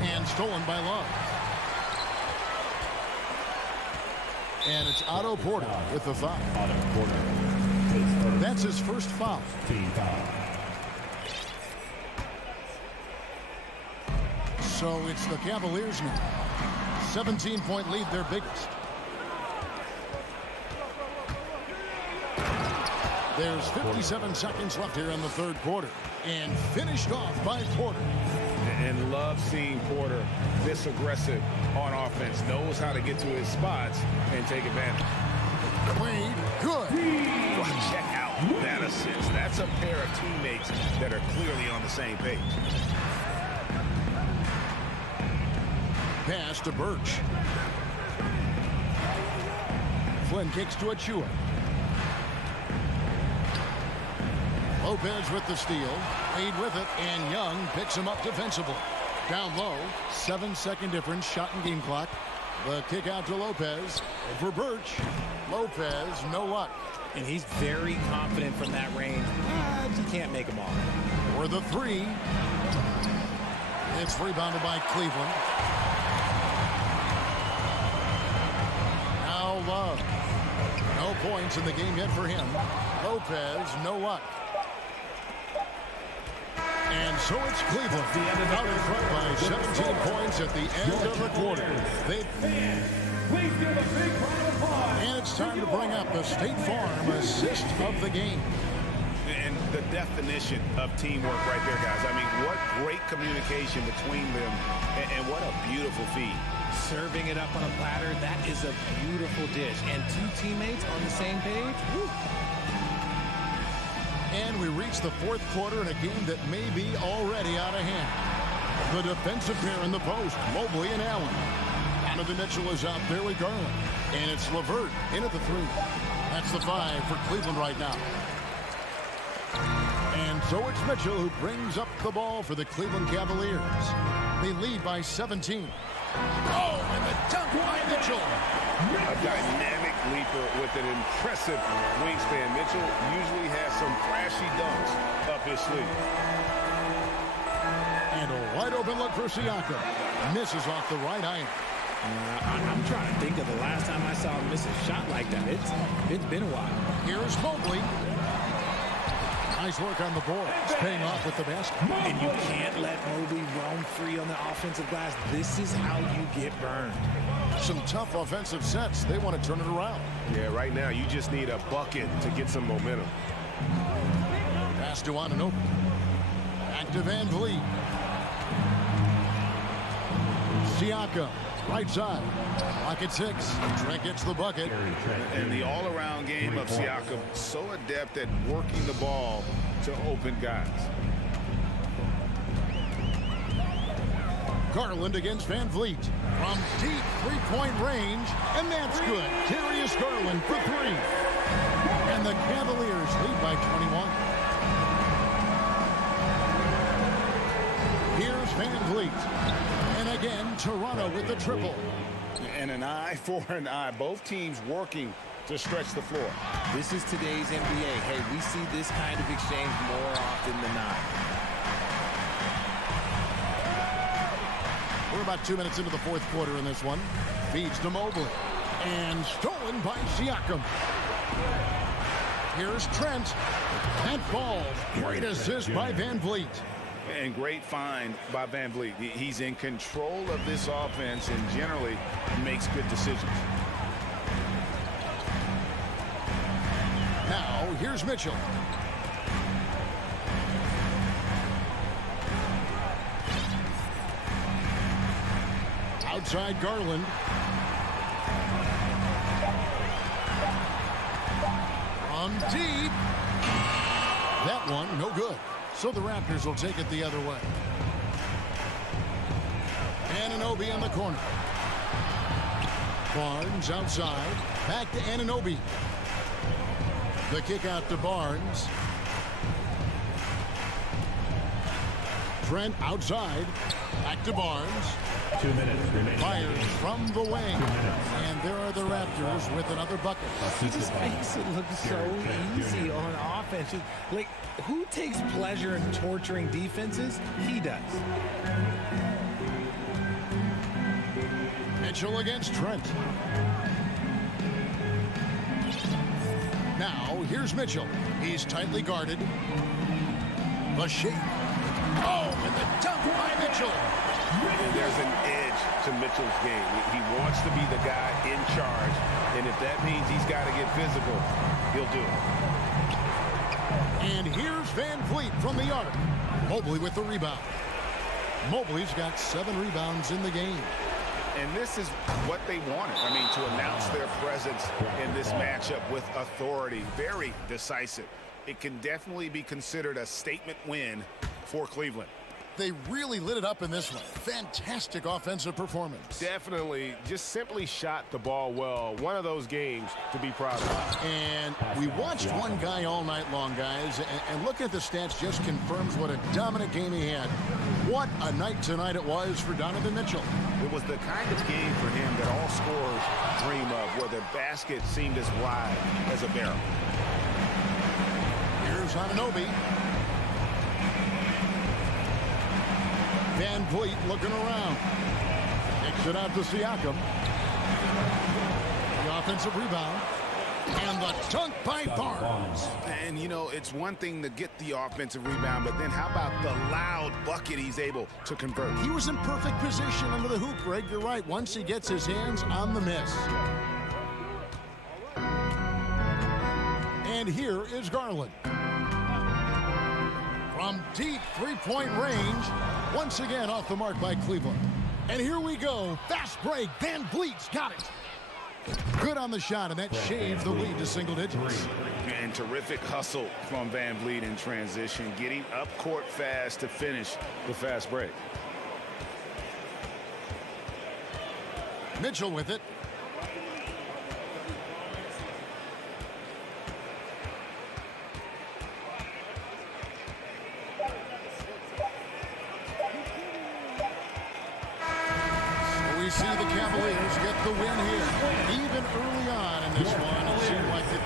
And stolen by Love. And it's Otto Porter with the foul. Otto Porter. That's his first foul. Team foul. So it's the Cavaliers now. 17-point lead, their biggest. There's 57 seconds left here in the third quarter. And finished off by Porter. And love seeing Porter this aggressive on offense. Knows how to get to his spots and take advantage. Played good. Check out that assist. That's a pair of teammates that are clearly on the same page. Pass to Birch. Flynn kicks to Achua. Lopez with the steal. Wade with it, and Young picks him up defensively. Down low, 7-second difference, shot and game clock. The kick out to Lopez. Over Birch. Lopez, no luck. And he's very confident from that range. You can't make him all. For the three. It's rebounded by Cleveland. Now Love. No points in the game yet for him. Lopez, no luck. And so it's Cleveland out in front by 17 points at the end of the quarter. Please give a big round of applause. And it's time to bring up the State Farm assist of the game. And the definition of teamwork right there, guys. I mean, what great communication between them, and what a beautiful feed. Serving it up on a platter, that is a beautiful dish. And 2 teammates on the same page. Woo. And we reach the fourth quarter in a game that may be already out of hand. The defensive pair in the post, Mobley and Allen. Donovan Mitchell is out there with Garland. And it's LeVert in at the 3. That's the 5 for Cleveland right now. And so it's Mitchell who brings up the ball for the Cleveland Cavaliers. They lead by 17. Oh, and the dunk by Mitchell. A dynamic leaper with an impressive wingspan. Mitchell usually has some flashy dunks up his sleeve. And a wide open look for Siakam. Misses off the right iron. I'm trying to think of the last time I saw him miss a shot like that. It's been a while. Here's Mobley. Nice work on the board. It's paying off with the basket. And you can't let Mobley roam free on the offensive glass. This is how you get burned. Some tough offensive sets. They want to turn it around. Yeah, right now you just need a bucket to get some momentum. Pass to Anunoby. Back to Van Vliet. Siakam. Right side. Rocket 6. Trent gets the bucket. And the all-around game of Siakam, so adept at working the ball to open guys. Garland against Van Vliet. From deep three-point range. And that's good. Darius Garland for 3. And the Cavaliers lead by 21. Van Vliet. And again, Toronto with the triple. And an eye for an eye. Both teams working to stretch the floor. This is today's NBA. Hey, we see this kind of exchange more often than not. We're about 2 minutes into the fourth quarter in this one. Feeds to Mobley. And stolen by Siakam. Here's Trent. That falls. Great assist by Van Vliet. And great find by Van Vliet. He's in control of this offense and generally makes good decisions. Now, here's Mitchell. Outside Garland. From deep. That one, no good. So the Raptors will take it the other way. Anunoby in the corner. Barnes outside. Back to Anunoby. The kick out to Barnes. Trent outside. Back to Barnes. 2 minutes remaining. Fires from the wing. And there are the Raptors with another bucket. He just makes it look so easy on offense. Like, who takes pleasure in torturing defenses? He does. Mitchell against Trent. Now, here's Mitchell. He's tightly guarded. The shake. Oh, and the dunk by Mitchell. There's an edge to Mitchell's game. He wants to be the guy in charge, and if that means he's got to get physical, he'll do it. And here's Van Vliet from the arc. Mobley with the rebound. Mobley's got 7 rebounds in the game. And this is what they wanted. I mean, to announce their presence in this matchup with authority. Very decisive. It can definitely be considered a statement win for Cleveland. They really lit it up in this one. Fantastic offensive performance. Definitely just simply shot the ball well. One of those games to be proud of. And we watched one guy all night long, guys, and looking at the stats just confirms what a dominant game he had. What a night tonight it was for Donovan Mitchell. It was the kind of game for him that all scorers dream of, where the basket seemed as wide as a barrel. Here's Anunoby. Van Vliet looking around. Kicks it out to Siakam. The offensive rebound. And the dunk by Barnes. And, you know, it's one thing to get the offensive rebound, but then how about the loud bucket he's able to convert? He was in perfect position under the hoop, Greg. You're right. Once he gets his hands on the miss. And here is Garland. From deep three-point range. Once again off the mark by Cleveland. And here we go. Fast break. Van Vliet's got it. Good on the shot, and that shaves the lead to single digits. And terrific hustle from Van Vliet in transition, getting up court fast to finish the fast break. Mitchell with it. We see the Cavaliers get the win here. Even early on in this one, it seemed like it.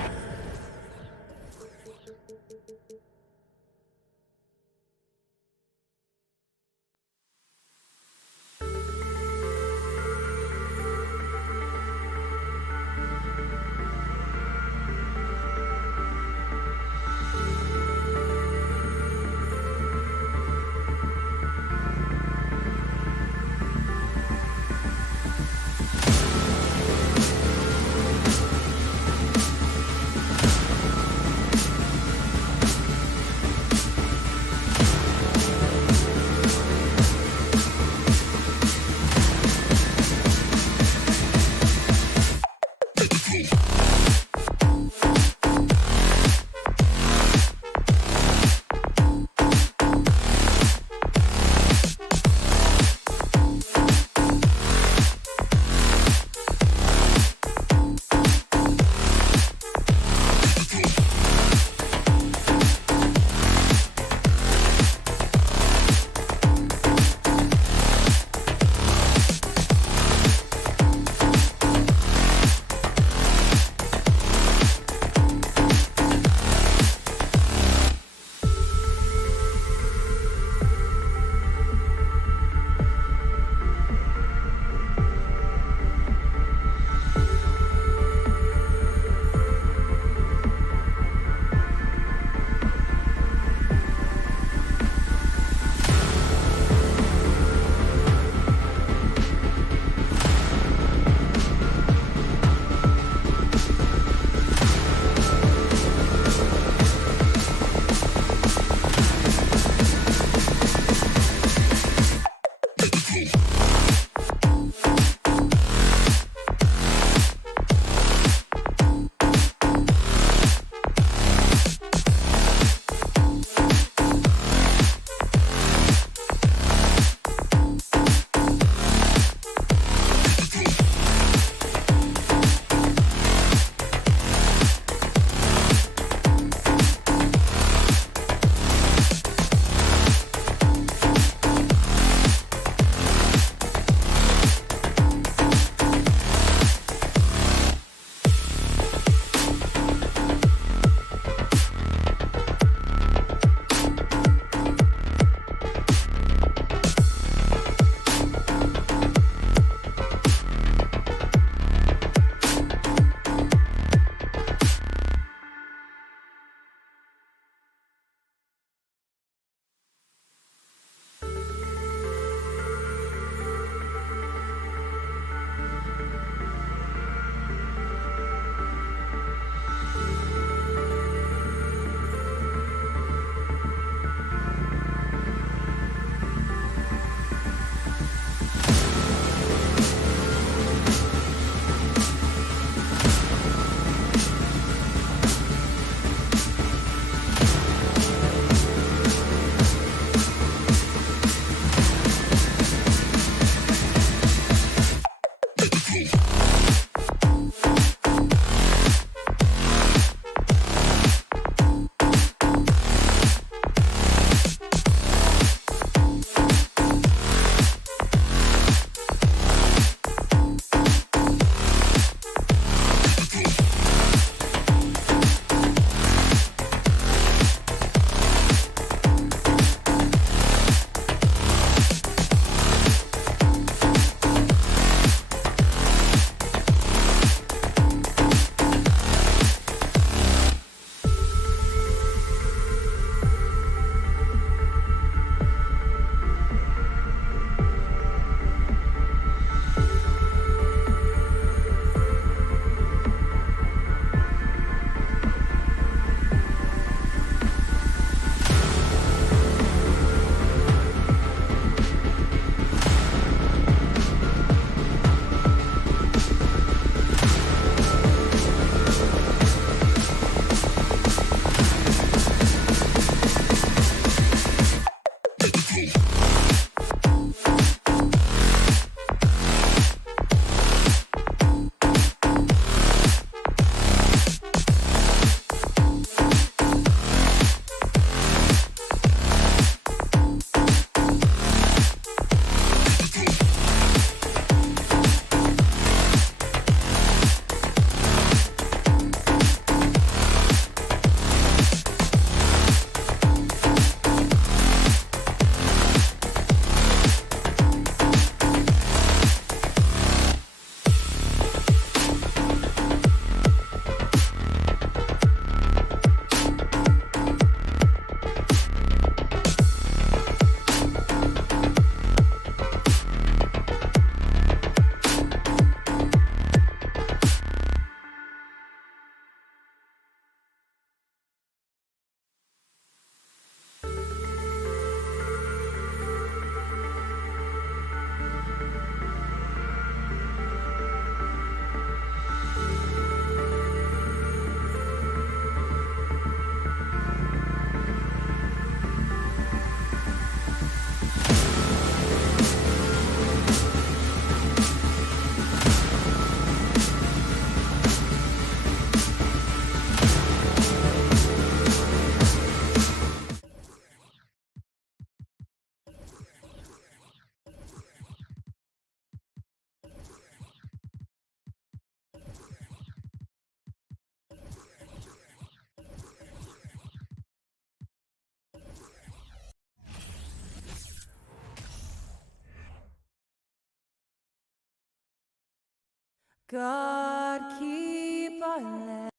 God keep our land.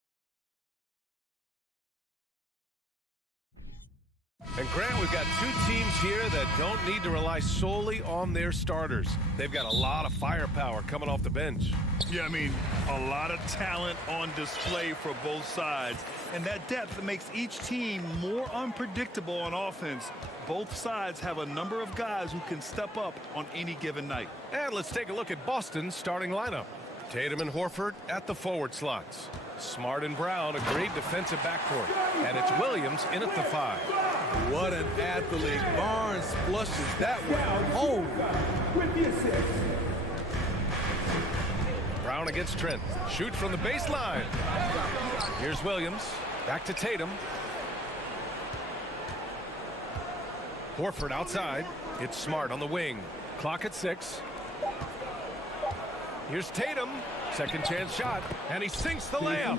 And Grant, we've got two teams here that don't need to rely solely on their starters. They've got a lot of firepower coming off the bench. Yeah, I mean, a lot of talent on display for both sides. And that depth makes each team more unpredictable on offense. Both sides have a number of guys who can step up on any given night. And let's take a look at Boston's starting lineup. Tatum and Horford at the forward slots. Smart and Brown, a great defensive backcourt. And it's Williams in at the 5. What an athlete. Barnes flushes that one home. With the assist. Brown against Trent. Shoot from the baseline. Here's Williams. Back to Tatum. Horford outside. It's Smart on the wing. Clock at 6. Here's Tatum. Second chance shot. And he sinks the layup.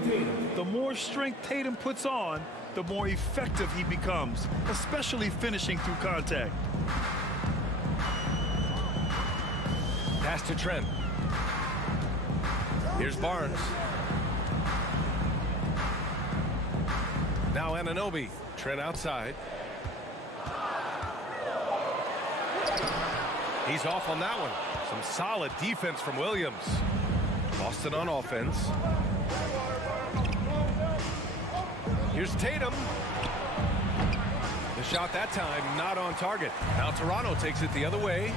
The more strength Tatum puts on, the more effective he becomes, especially finishing through contact. Pass to Trent. Here's Barnes. Now Anunoby. Trent outside. He's off on that one. Some solid defense from Williams. Boston on offense. Here's Tatum. The shot that time not on target. Now Toronto takes it the other way.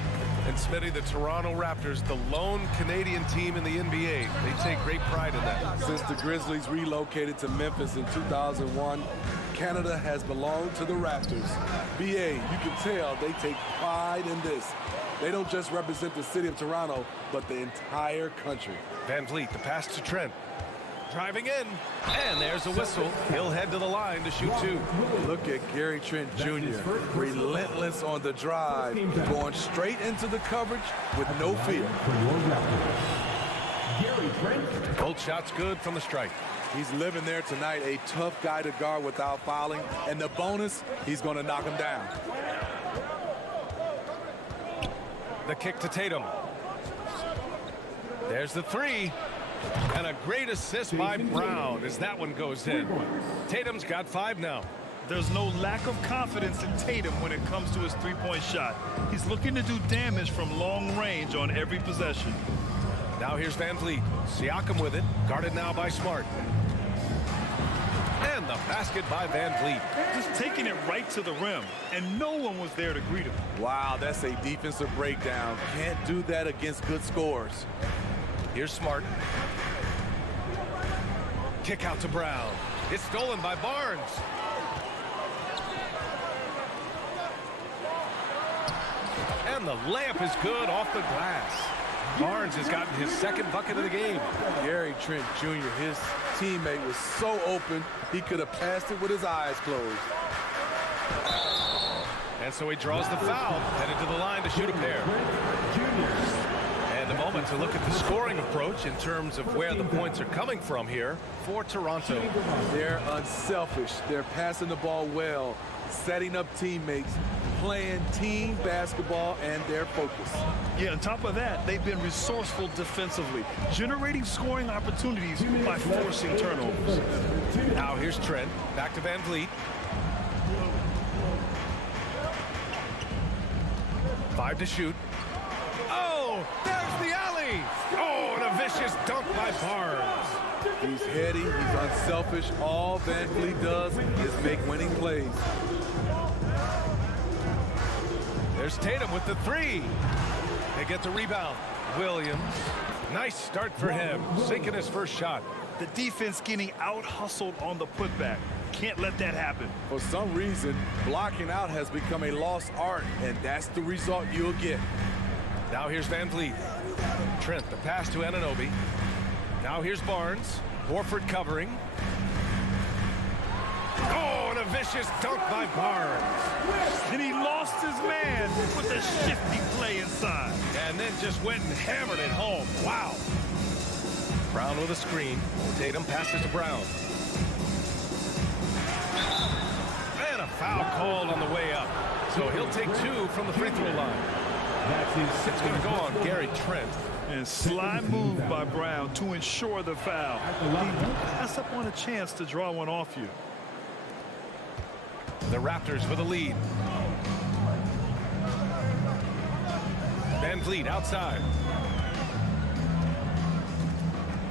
And Smitty, the Toronto Raptors, the lone Canadian team in the NBA. They take great pride in that. Since the Grizzlies relocated to Memphis in 2001, Canada has belonged to the Raptors. BA, you can tell they take pride in this. They don't just represent the city of Toronto, but the entire country. Van Vliet, the pass to Trent. Driving in, and there's a whistle. He'll head to the line to shoot 2. Look at Gary Trent Jr., relentless on the drive, going straight into the coverage with no fear. Both shots good from the strike. He's living there tonight, a tough guy to guard without fouling, and the bonus, he's going to knock him down. The kick to Tatum. There's the 3. And a great assist by Brown as that one goes in. Tatum's got 5 now. There's no lack of confidence in Tatum when it comes to his three-point shot. He's looking to do damage from long range on every possession. Now here's Van Vliet. Siakam with it. Guarded now by Smart. And the basket by Van Vliet. Just taking it right to the rim, and no one was there to greet him. Wow, that's a defensive breakdown. Can't do that against good scores. Here's Smart. Kick out to Brown. It's stolen by Barnes. And the layup is good off the glass. Barnes has gotten his 2nd bucket of the game. Gary Trent Jr., his teammate, was so open, he could have passed it with his eyes closed. And so he draws the foul, headed to the line to shoot a pair. And a moment to look at the scoring approach in terms of where the points are coming from here for Toronto. They're unselfish. They're passing the ball well, setting up teammates, playing team basketball, and their focus. Yeah, on top of that, they've been resourceful defensively, generating scoring opportunities by forcing turnovers. Now here's Trent, back to Van Vliet. 5 to shoot. Oh, there's the alley. Oh, and a vicious dunk by Barnes. He's heady, he's unselfish. All Van Vliet does is make winning plays. There's Tatum with the 3. They get the rebound. Williams. Nice start for him. Sinking his first shot. The defense getting out-hustled on the putback. Can't let that happen. For some reason, blocking out has become a lost art, and that's the result you'll get. Now here's Van Vliet. Trent, the pass to Anunoby. Now here's Barnes. Horford covering. Oh, and a vicious dunk by Barnes. And he lost his man with a shifty play inside. And then just went and hammered it home. Wow. Brown with a screen. Tatum passes to Brown. And a foul called on the way up. So he'll take 2 from the free throw line. It's going to go on Gary Trent. And sly move by Brown to ensure the foul. He won't pass up on a chance to draw one off you. The Raptors with a lead. Van Vliet outside.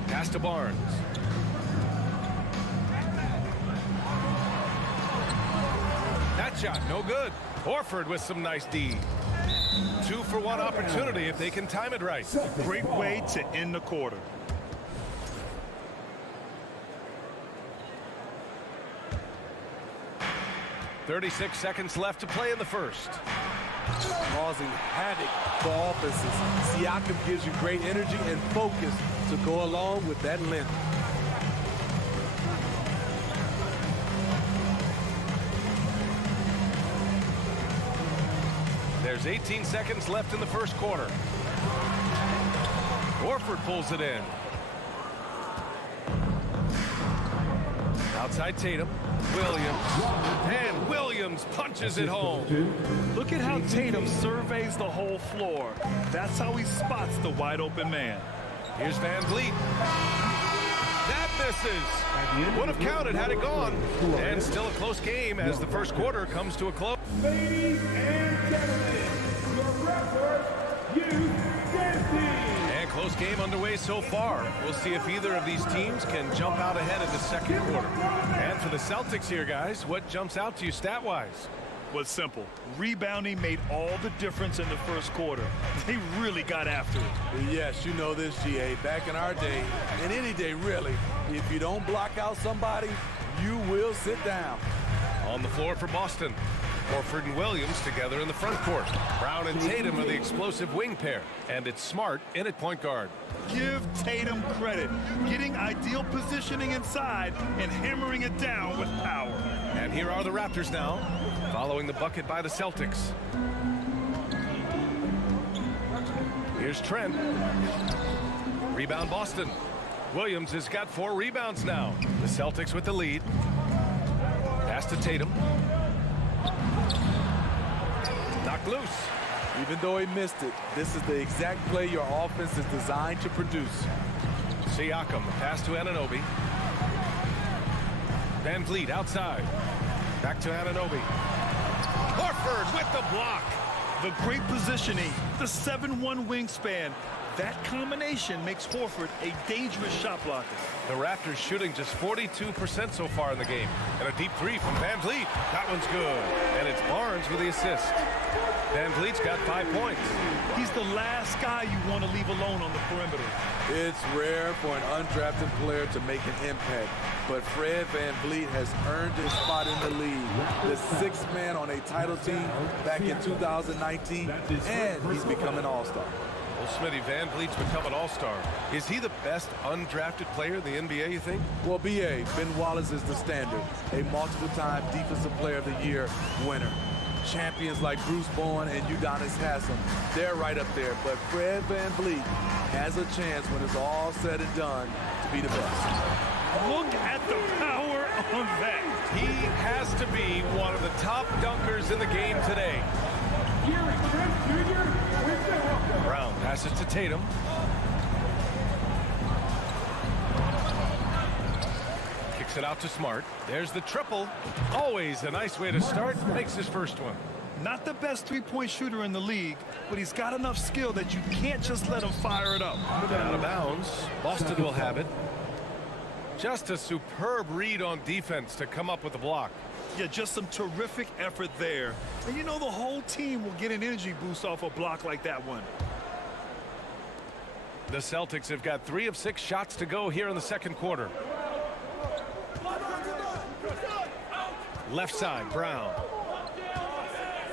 Pass to Barnes. That shot no good. Horford with some nice D. 2-for-1 opportunity if they can time it right. Great way to end the quarter. .36 seconds left to play in the first. Causing havoc for offenses. Siakam gives you great energy and focus to go along with that length. There's 18 seconds left in the first quarter. Horford pulls it in. Outside Tatum. Williams. And Williams punches it home. Look at how Tatum surveys the whole floor. That's how he spots the wide open man. Here's Van Vliet. That misses. Would have counted had it gone. And still a close game as the first quarter comes to a close. Ladies and gentlemen, your Raptors youth dance team. And close game underway so far. We'll see if either of these teams can jump out ahead in the second quarter. And for the Celtics here, guys, what jumps out to you stat-wise? Was simple. Rebounding made all the difference in the first quarter. They really got after it. Yes, you know this, GA. Back in our day, and any day really, if you don't block out somebody, you will sit down. On the floor for Boston. Horford and Williams together in the front court. Brown and Tatum are the explosive wing pair. And it's Smart in at point guard. Give Tatum credit. Getting ideal positioning inside and hammering it down with power. And here are the Raptors now, following the bucket by the Celtics. Here's Trent. Rebound Boston. Williams has got 4 rebounds now. The Celtics with the lead. Pass to Tatum. Knocked loose. Even though he missed it, this is the exact play your offense is designed to produce. Siakam, the pass to Anunoby. Van Vliet outside. Back to Anunoby. Horford with the block. The great positioning, the 7'1" wingspan. That combination makes Horford a dangerous shot blocker. The Raptors shooting just 42% so far in the game. And a deep 3 from Van Vliet. That one's good. And it's Barnes with the assist. Van Vliet's got 5 points. He's the last guy you want to leave alone on the perimeter. It's rare for an undrafted player to make an impact, but Fred Van Vliet has earned his spot in the league. The 6th man on a title team back in 2019, and he's become an all-star. Well, Smitty, Van Vliet's become an all-star. Is he the best undrafted player in the NBA, you think? Well, B.A., Ben Wallace is the standard, a multiple-time Defensive Player of the Year winner. Champions like Bruce Bowen and Udonis Haslem, they're right up there. But Fred Van Vliet has a chance when it's all said and done to be the best. Look at the power on that. He has to be one of the top dunkers in the game today. Brown passes to Tatum. Kicks it out to Smart. There's the triple. Always a nice way to start. Makes his first one. Not the best three-point shooter in the league, but he's got enough skill that you can't just let him fire it up. Out of bounds. Boston will have it. Just a superb read on defense to come up with the block. Yeah, just some terrific effort there. And you know the whole team will get an energy boost off a block like that one. The Celtics have got 3 of 6 shots to go here in the second quarter. Left side, Brown.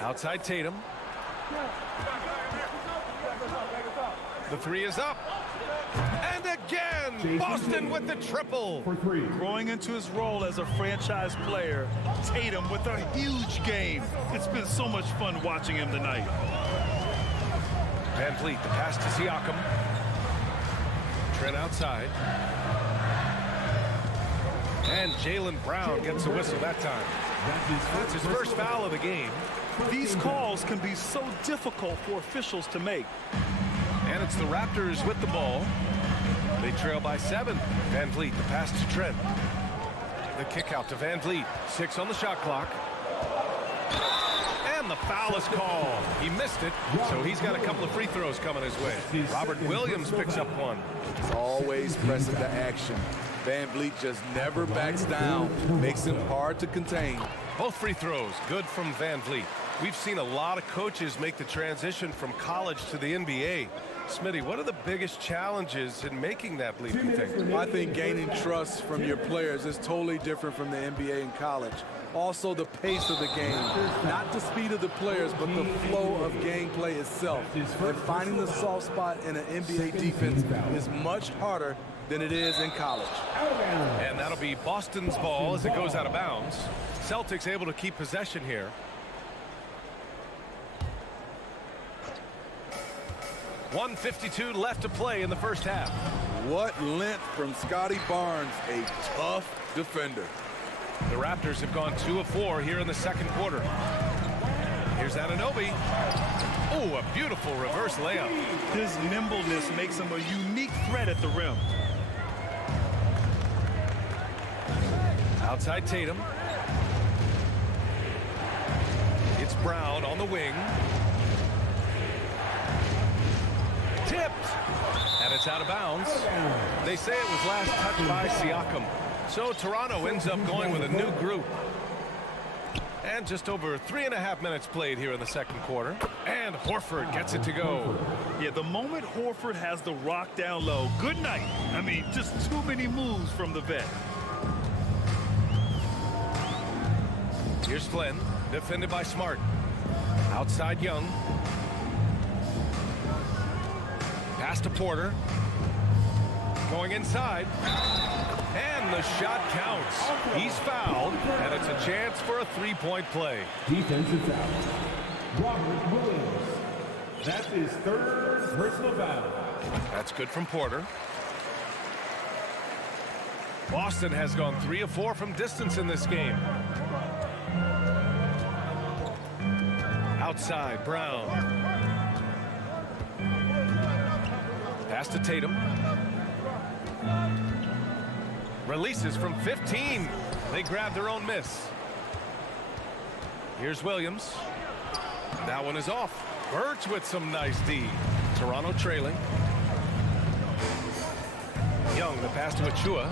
Outside Tatum. The 3 is up. And again, Boston with the triple. Growing into his role as a franchise player, Tatum with a huge game. It's been so much fun watching him tonight. Van Vliet, the pass to Siakam. Trent outside. And Jaylen Brown gets a whistle that time. That's his first foul of the game. These calls can be so difficult for officials to make. And it's the Raptors with the ball. They trail by 7. Van Vliet, the pass to Trent. The kick out to Van Vliet. 6 on the shot clock. And the foul is called. He missed it, so he's got a couple of free throws coming his way. Robert Williams picks up one. He's always pressing the action. Van Vliet just never backs down. Makes him hard to contain. Both free throws good from Van Vliet. We've seen a lot of coaches make the transition from college to the NBA. Smitty, what are the biggest challenges in making that leap, you think? I think gaining trust from your players is totally different from the NBA and college. Also, the pace of the game. Not the speed of the players, but the flow of gameplay itself. And finding the soft spot in an NBA defense is much harder than it is in college. And that'll be Boston's ball as it goes out of bounds. Celtics able to keep possession here. .152 left to play in the first half. What length from Scotty Barnes, a tough defender. The Raptors have gone 2 of 4 here in the second quarter. Here's Anunoby. Oh, a beautiful reverse layup. His nimbleness makes him a unique threat at the rim. Outside Tatum. It's Brown on the wing. Tipped. And it's out of bounds. They say it was last touched by Siakam. So Toronto ends up going with a new group. And just over 3.5 minutes played here in the second quarter. And Horford gets it to go. Yeah, the moment Horford has the rock down low, good night. I mean, just too many moves from the vet. Here's Flynn, defended by Smart. Outside Young. Pass to Porter. Going inside. And the shot counts. He's fouled, and it's a chance for a three-point play. Defensive foul. Robert Williams. That's his third personal foul. That's good from Porter. Boston has gone 3 of 4 from distance in this game. Outside, Brown. Pass to Tatum. Releases from 15. They grab their own miss. Here's Williams. That one is off. Birch with some nice D. Toronto trailing. Young, the pass to Achua.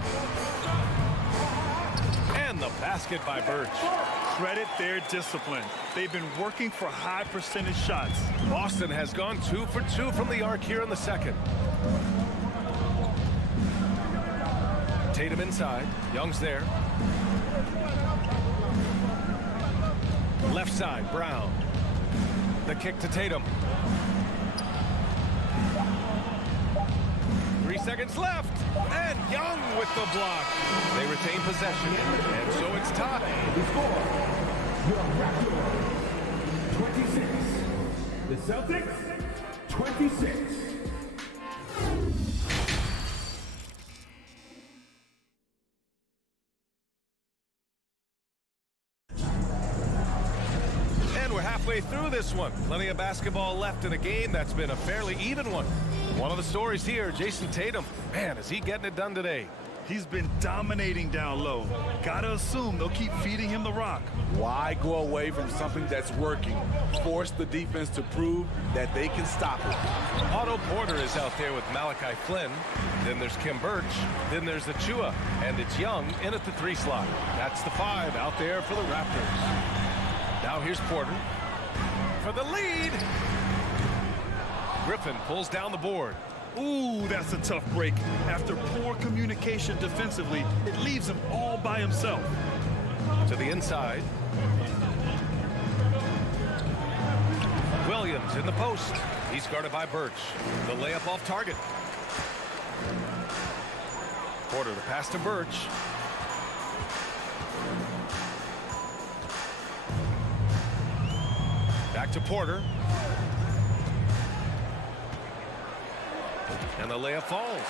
And the basket by Birch. Credit their discipline. They've been working for high percentage shots. Boston has gone 2 for 2 from the arc here in the second. Tatum inside. Young's there. Left side, Brown. The kick to Tatum. 3 seconds left. And Young with the block. They retain possession. And so it's tied. The score, your Raptors, 26. The Celtics, 26. Halfway through this one. Plenty of basketball left in a game that's been a fairly even one. One of the stories here, Jason Tatum. Man, is he getting it done today? He's been dominating down low. Gotta assume they'll keep feeding him the rock. Why go away from something that's working? Force the defense to prove that they can stop it. Otto Porter is out there with Malachi Flynn. Then there's Kim Birch. Then there's Achua. And it's Young in at the 3 slot. That's the 5 out there for the Raptors. Now here's Porter for the lead. Griffin pulls down the board. Ooh, that's a tough break. After poor communication defensively, it leaves him all by himself. To the inside. Williams in the post. He's guarded by Birch. The layup off target. Porter the pass to Birch. Back to Porter. And the layup falls.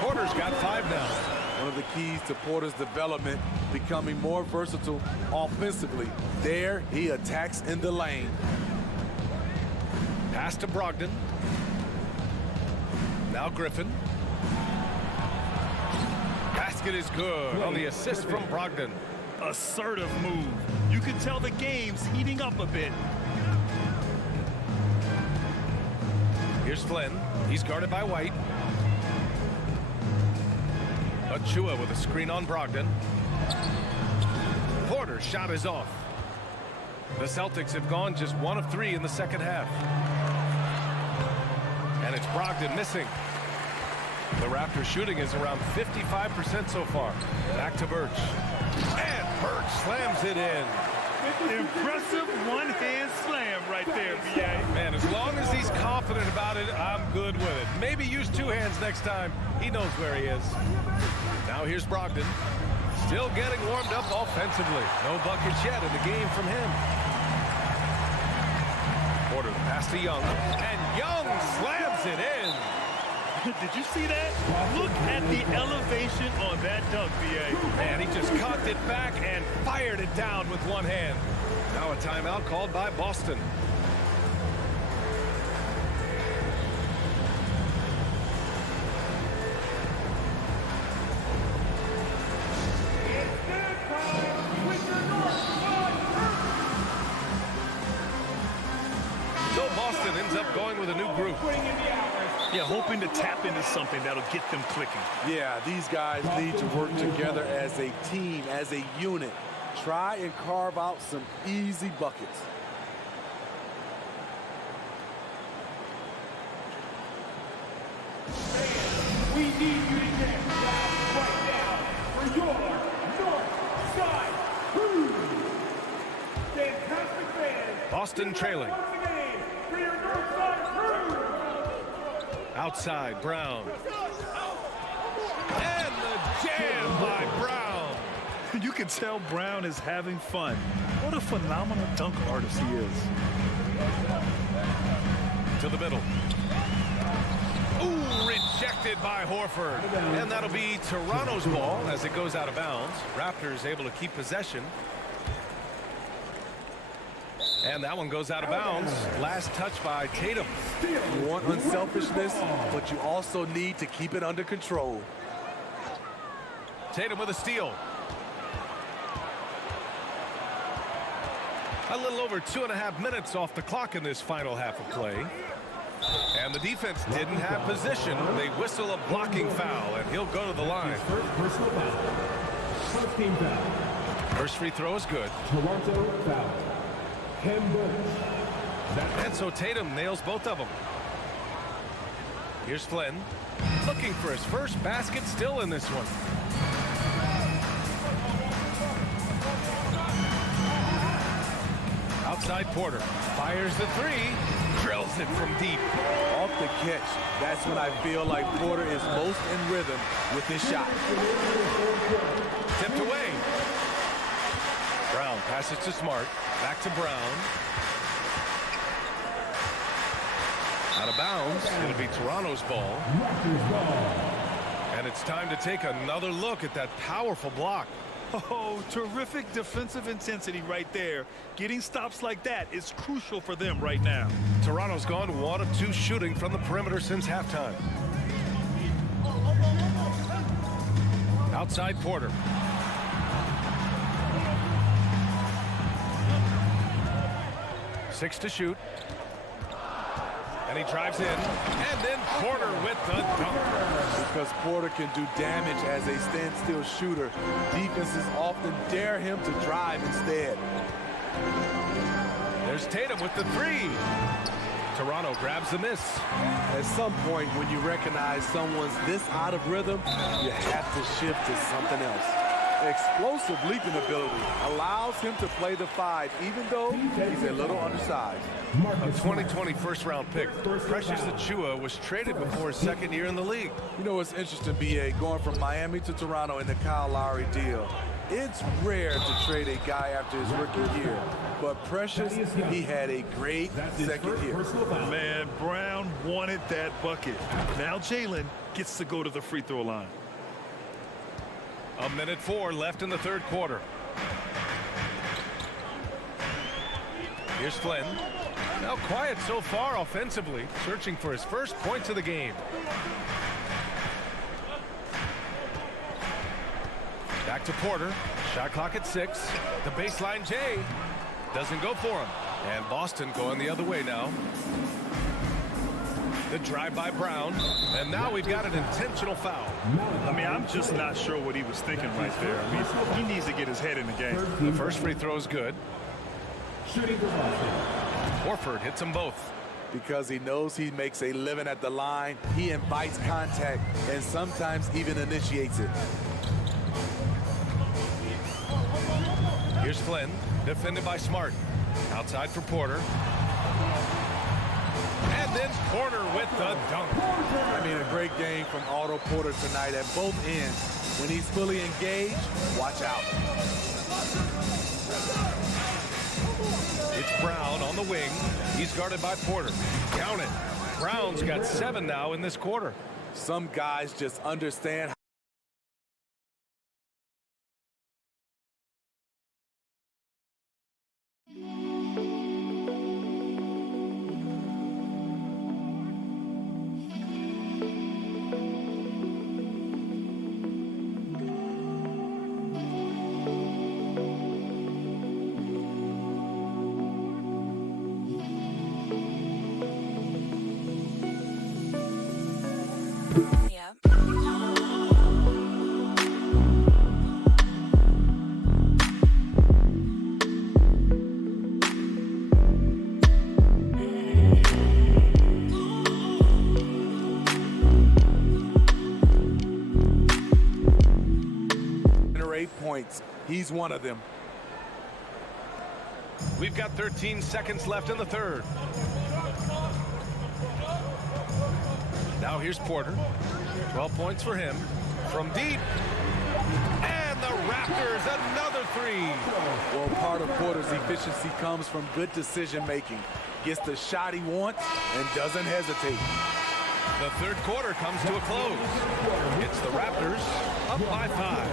Porter's got 5 now. One of the keys to Porter's development, becoming more versatile offensively. There, he attacks in the lane. Pass to Brogdon. Now Griffin. Basket is good on the assist from Brogdon. Assertive move. You can tell the game's heating up a bit. Here's Flynn. He's guarded by White. Achua with a screen on Brogdon. Porter's shot is off. The Celtics have gone just 1 of 3 in the second half. And it's Brogdon missing. The Raptors shooting is around 55% so far. Back to Birch. And Birch slams it in. Impressive one-hand slam right there, B.A. Man, as long as he's confident about it, I'm good with it. Maybe use 2 hands next time. He knows where he is. Now here's Brogdon. Still getting warmed up offensively. No buckets yet in the game from him. Porter the pass to Young. And Young slams it in. Did you see that? Look at the elevation on that dunk, B.A. Man, he just cocked it back and fired it down with 1 hand. Now a timeout called by Boston. So Boston ends up going with a new group. Yeah, hoping to tap into something that'll get them clicking. Yeah, these guys need to work together as a team, as a unit. Try and carve out some easy buckets. We need you to get right now for your North Side Crew. Boston trailing. Outside, Brown. And the jam by Brown. You can tell Brown is having fun. What a phenomenal dunk artist he is. To the middle. Ooh, rejected by Horford. And that'll be Toronto's ball as it goes out of bounds. Raptors able to keep possession. And that one goes out of bounds. Last touch by Tatum. You want unselfishness, but you also need to keep it under control. Tatum with a steal. A little over 2.5 minutes off the clock in this final half of play. And the defense didn't have position. They whistle a blocking foul, and he'll go to the line. Personal foul. First team foul. First free throw is good. Toronto foul. And so Tatum nails both of them. Here's Flynn. Looking for his first basket still in this one. Outside Porter. Fires the three. Drills it from deep. Off the catch, that's when I feel like Porter is most in rhythm with his shot. Tipped away. Brown passes to Smart. Back to Brown. Out of bounds. It'll be Toronto's ball. And it's time to take another look at that powerful block. Oh, terrific defensive intensity right there. Getting stops like that is crucial for them right now. Toronto's gone 1 of 2 shooting from the perimeter since halftime. Outside Porter. Six to shoot. And he drives in. And then Porter with the dunk. Because Porter can do damage as a standstill shooter, defenses often dare him to drive instead. There's Tatum with the three. Toronto grabs the miss. At some point, when you recognize someone's this out of rhythm, you have to shift to something else. Explosive leaping ability allows him to play the 5, even though he's a little undersized. A 2020 first-round pick, Precious Achiuwa was traded before his second year in the league. You know, it's interesting, B.A., going from Miami to Toronto in the Kyle Lowry deal. It's rare to trade a guy after his rookie year, but Precious, he had a great second year. Man, Brown wanted that bucket. Now Jalen gets to go to the free throw line. 1:04 left in the third quarter. Here's Flynn. Now quiet so far offensively, searching for his first points of the game. Back to Porter. Shot clock at 6. The baseline J doesn't go for him. And Boston going the other way now. The drive by Brown. And now we've got an intentional foul. I mean, I'm just not sure what he was thinking right there. I mean, he needs to get his head in the game. The first free throw is good. Shooting for Boston. Horford hits them both. Because he knows he makes a living at the line, he invites contact and sometimes even initiates it. Here's Flynn, defended by Smart. Outside for Porter. And then Porter with the dunk. I mean, a great game from Otto Porter tonight at both ends. When he's fully engaged, watch out. It's Brown on the wing. He's guarded by Porter. Count it. Brown's got 7 now in this quarter. Some guys just understand. Points. He's one of them. We've got 13 seconds left in the third. Now here's Porter. 12 points for him. From deep. And the Raptors, another three. Well, part of Porter's efficiency comes from good decision-making. Gets the shot he wants and doesn't hesitate. The third quarter comes to a close. It's the Raptors up by 5.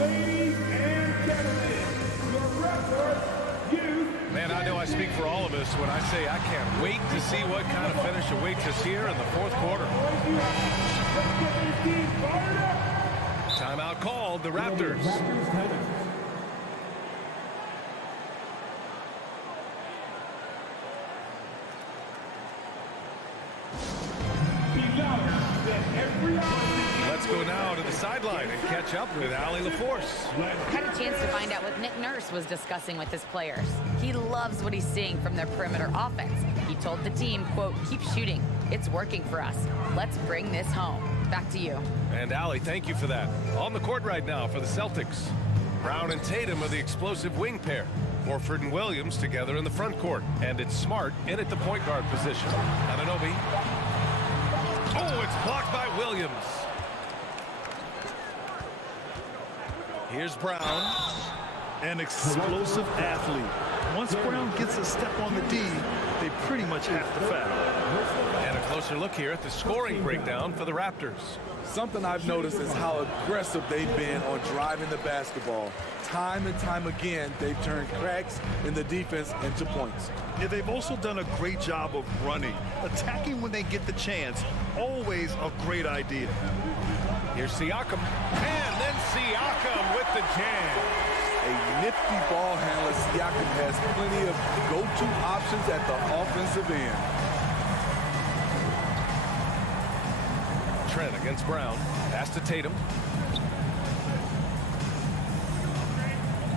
Ladies and gentlemen, the Raptors youth. Man, I know I speak for all of us when I say I can't wait to see what kind of finish awaits us here in the fourth quarter. Timeout called, the Raptors. Let's go now to the sideline and catch up with Allie LaForce. Had a chance to find out what Nick Nurse was discussing with his players. He loves what he's seeing from their perimeter offense. He told the team, quote, "Keep shooting. It's working for us. Let's bring this home." Back to you. And Allie, thank you for that. On the court right now for the Celtics. Brown and Tatum are the explosive wing pair. Horford and Williams together in the front court. And it's Smart in at the point guard position. Anunoby. Oh, it's blocked by Williams. Here's Brown. An explosive athlete. Once Brown gets a step on the D, they pretty much have to foul. And a closer look here at the scoring breakdown for the Raptors. Something I've noticed is how aggressive they've been on driving the basketball. Time and time again, they've turned cracks in the defense into points. Yeah, they've also done a great job of running. Attacking when they get the chance, always a great idea. Here's Siakam. And then Siakam with the jam. A nifty ball handler, Siakam has plenty of go-to options at the offensive end. Trent against Brown. Pass to Tatum.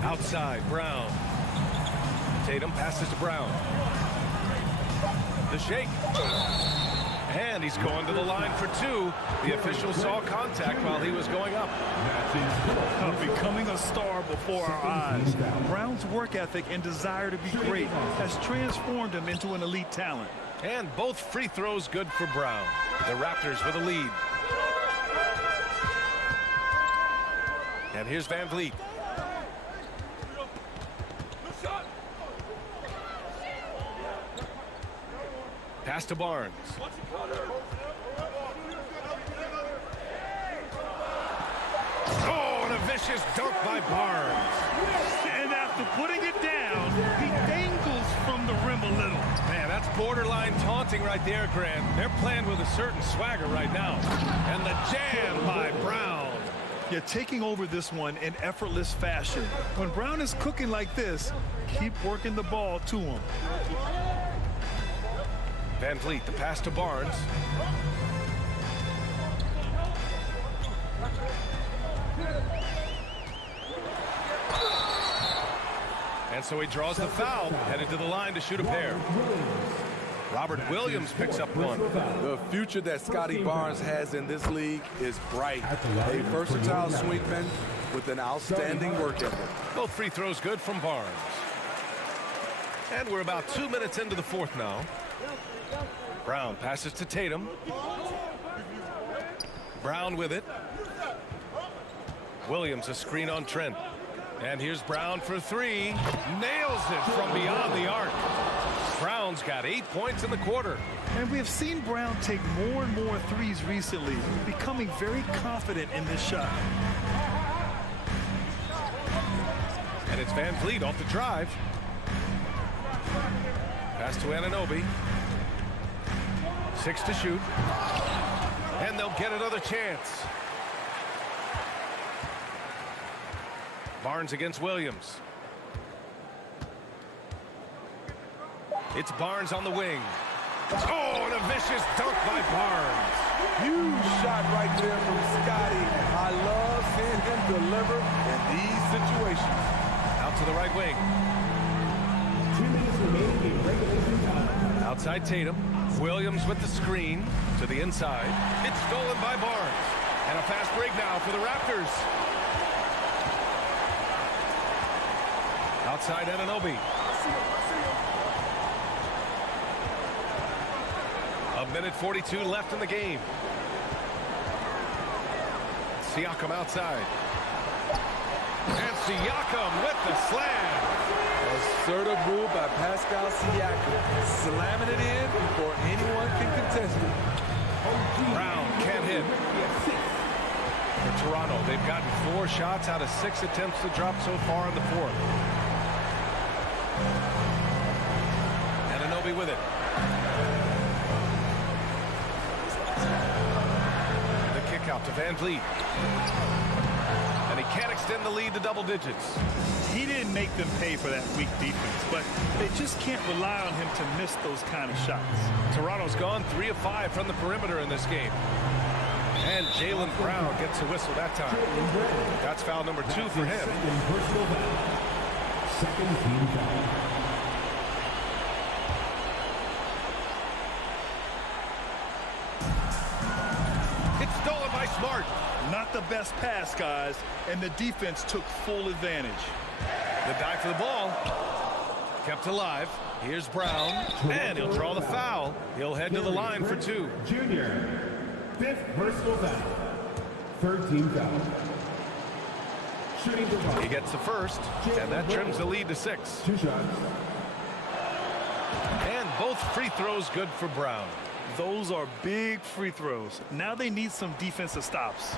Outside, Brown. Tatum passes to Brown. The shake. And he's going to the line for two. The official saw contact while he was going up. Becoming a star before our eyes. Brown's work ethic and desire to be great has transformed him into an elite talent. And both free throws good for Brown. The Raptors with a lead. And here's Van Vliet. Pass to Barnes. Oh, and a vicious dunk by Barnes. And after putting it down, he dangles from the rim a little. Man, that's borderline taunting right there, Grant. They're playing with a certain swagger right now. And the jam by Brown. Yeah, taking over this one in effortless fashion. When Brown is cooking like this, keep working the ball to him. Van Vliet, the pass to Barnes. And so he draws the foul, headed to the line to shoot a pair. Robert Williams picks up one. The future that Scotty Barnes has in this league is bright. A versatile swingman with an outstanding work ethic. Both free throws good from Barnes. And we're about 2 minutes into the fourth now. Brown passes to Tatum. Brown with it. Williams a screen on Trent. And here's Brown for three. Nails it from beyond the arc. Brown's got 8 points in the quarter. And we have seen Brown take more and more threes recently, becoming very confident in this shot. And it's Van Vliet off the drive. Pass to Anunoby. 6 to shoot. And they'll get another chance. Barnes against Williams. It's Barnes on the wing. Oh, and a vicious dunk by Barnes. Huge shot right there from Scotty. I love seeing him deliver in these situations. Out to the right wing. 2 minutes remaining in regulation time. Outside Tatum. Williams with the screen to the inside. It's stolen by Barnes. And a fast break now for the Raptors. Outside Anunoby. A minute 42 left in the game. Siakam outside. And Siakam with the slam. Assertive move by Pascal Siakam. Slamming it in before anyone can contest it. Brown can't hit. For Toronto, they've gotten 4 shots out of 6 attempts to drop so far in the fourth. Anunoby with it. The kick out to Van Vliet. And he can't extend the lead to double digits. He didn't make them pay for that weak defense, but they just can't rely on him to miss those kind of shots. Toronto's gone 3 of 5 from the perimeter in this game. And Jaylen Brown gets a whistle that time. That's foul number 2 for him. Second team foul. It's stolen by Smart. Not the best pass, guys, and the defense took full advantage. The dive for the ball. Kept alive. Here's Brown, and he'll draw the foul. He'll head to the line for 2. Junior. 5th personal foul. Third team foul. Shooting the ball. He gets the first, and that trims the lead to 6. 2 shots. And both free throws good for Brown. Those are big free throws. Now they need some defensive stops.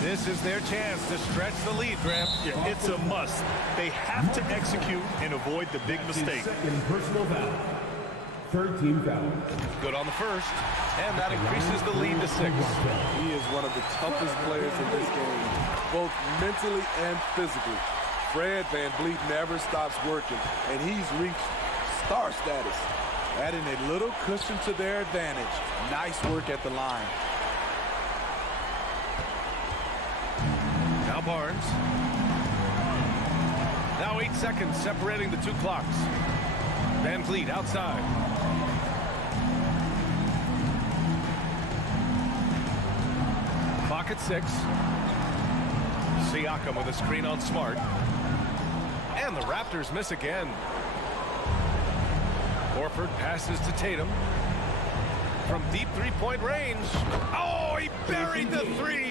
This is their chance to stretch the lead, Graham. Yeah, it's a must. They have to execute and avoid the big mistake. Second personal foul. Third team foul. Good on the first, and that increases the lead to 6. He is one of the toughest players in this game, both mentally and physically. Fred VanVleet never stops working, and he's reached star status, adding a little cushion to their advantage. Nice work at the line. Now Barnes. Now 8 seconds separating the 2 clocks. VanVleet outside. Clock at 6. Siakam with a screen on Smart. And the Raptors miss again. Horford passes to Tatum. From deep 3-point range. Oh, he buried the 3.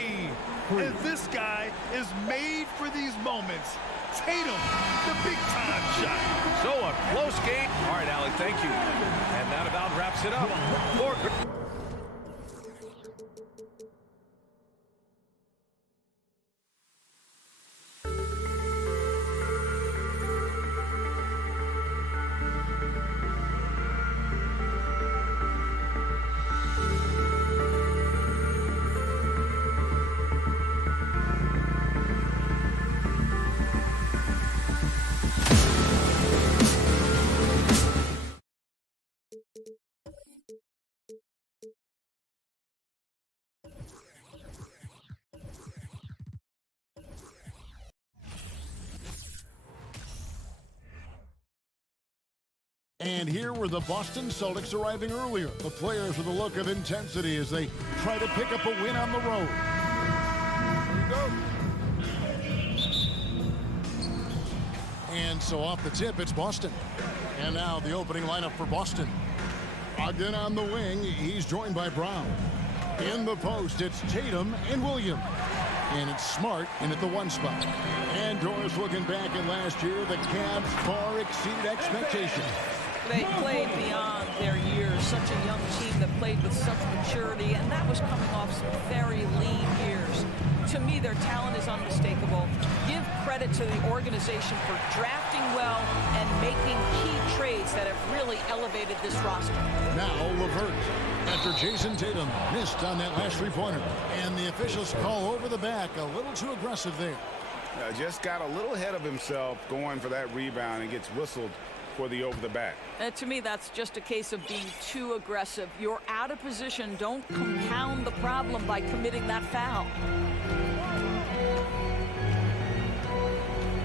And this guy is made for these moments. Tatum, the big-time shot. So a close game. All right, Allie, thank you. And that about wraps it up. And here were the Boston Celtics arriving earlier. The players with a look of intensity as they try to pick up a win on the road. Here we go. And so off the tip, it's Boston. And now the opening lineup for Boston. Again on the wing, he's joined by Brown. In the post, it's Tatum and Williams. And it's Smart in at the 1 spot. And Doris looking back at last year, the Cavs far exceeded expectations. They played beyond their years. Such a young team that played with such maturity, and that was coming off some very lean years. To me, their talent is unmistakable. Give credit to the organization for drafting well and making key trades that have really elevated this roster. Now LeVert after Jason Tatum missed on that last 3-pointer. And the officials call over the back. A little too aggressive there. Just got a little ahead of himself going for that rebound and gets whistled for the over the back. To me, that's just a case of being too aggressive. You're out of position. Don't compound the problem by committing that foul.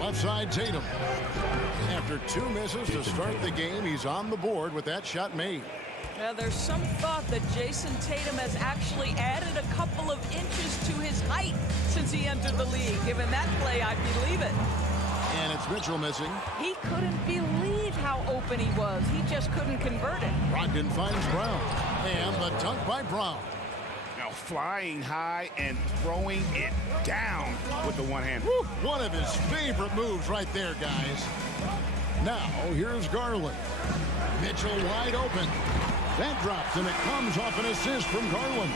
Left side Tatum. After 2 misses to start the game, he's on the board with that shot made. There's some thought that Jason Tatum has actually added a couple of inches to his height since he entered the league. Given that play, I believe it. And it's Mitchell missing. He couldn't believe how open he was. He just couldn't convert it. Brogdon finds Brown. And the dunk by Brown. Now flying high and throwing it down with the one hand. Woo, one of his favorite moves right there, guys. Now, here's Garland. Mitchell wide open. That drops, and it comes off an assist from Garland.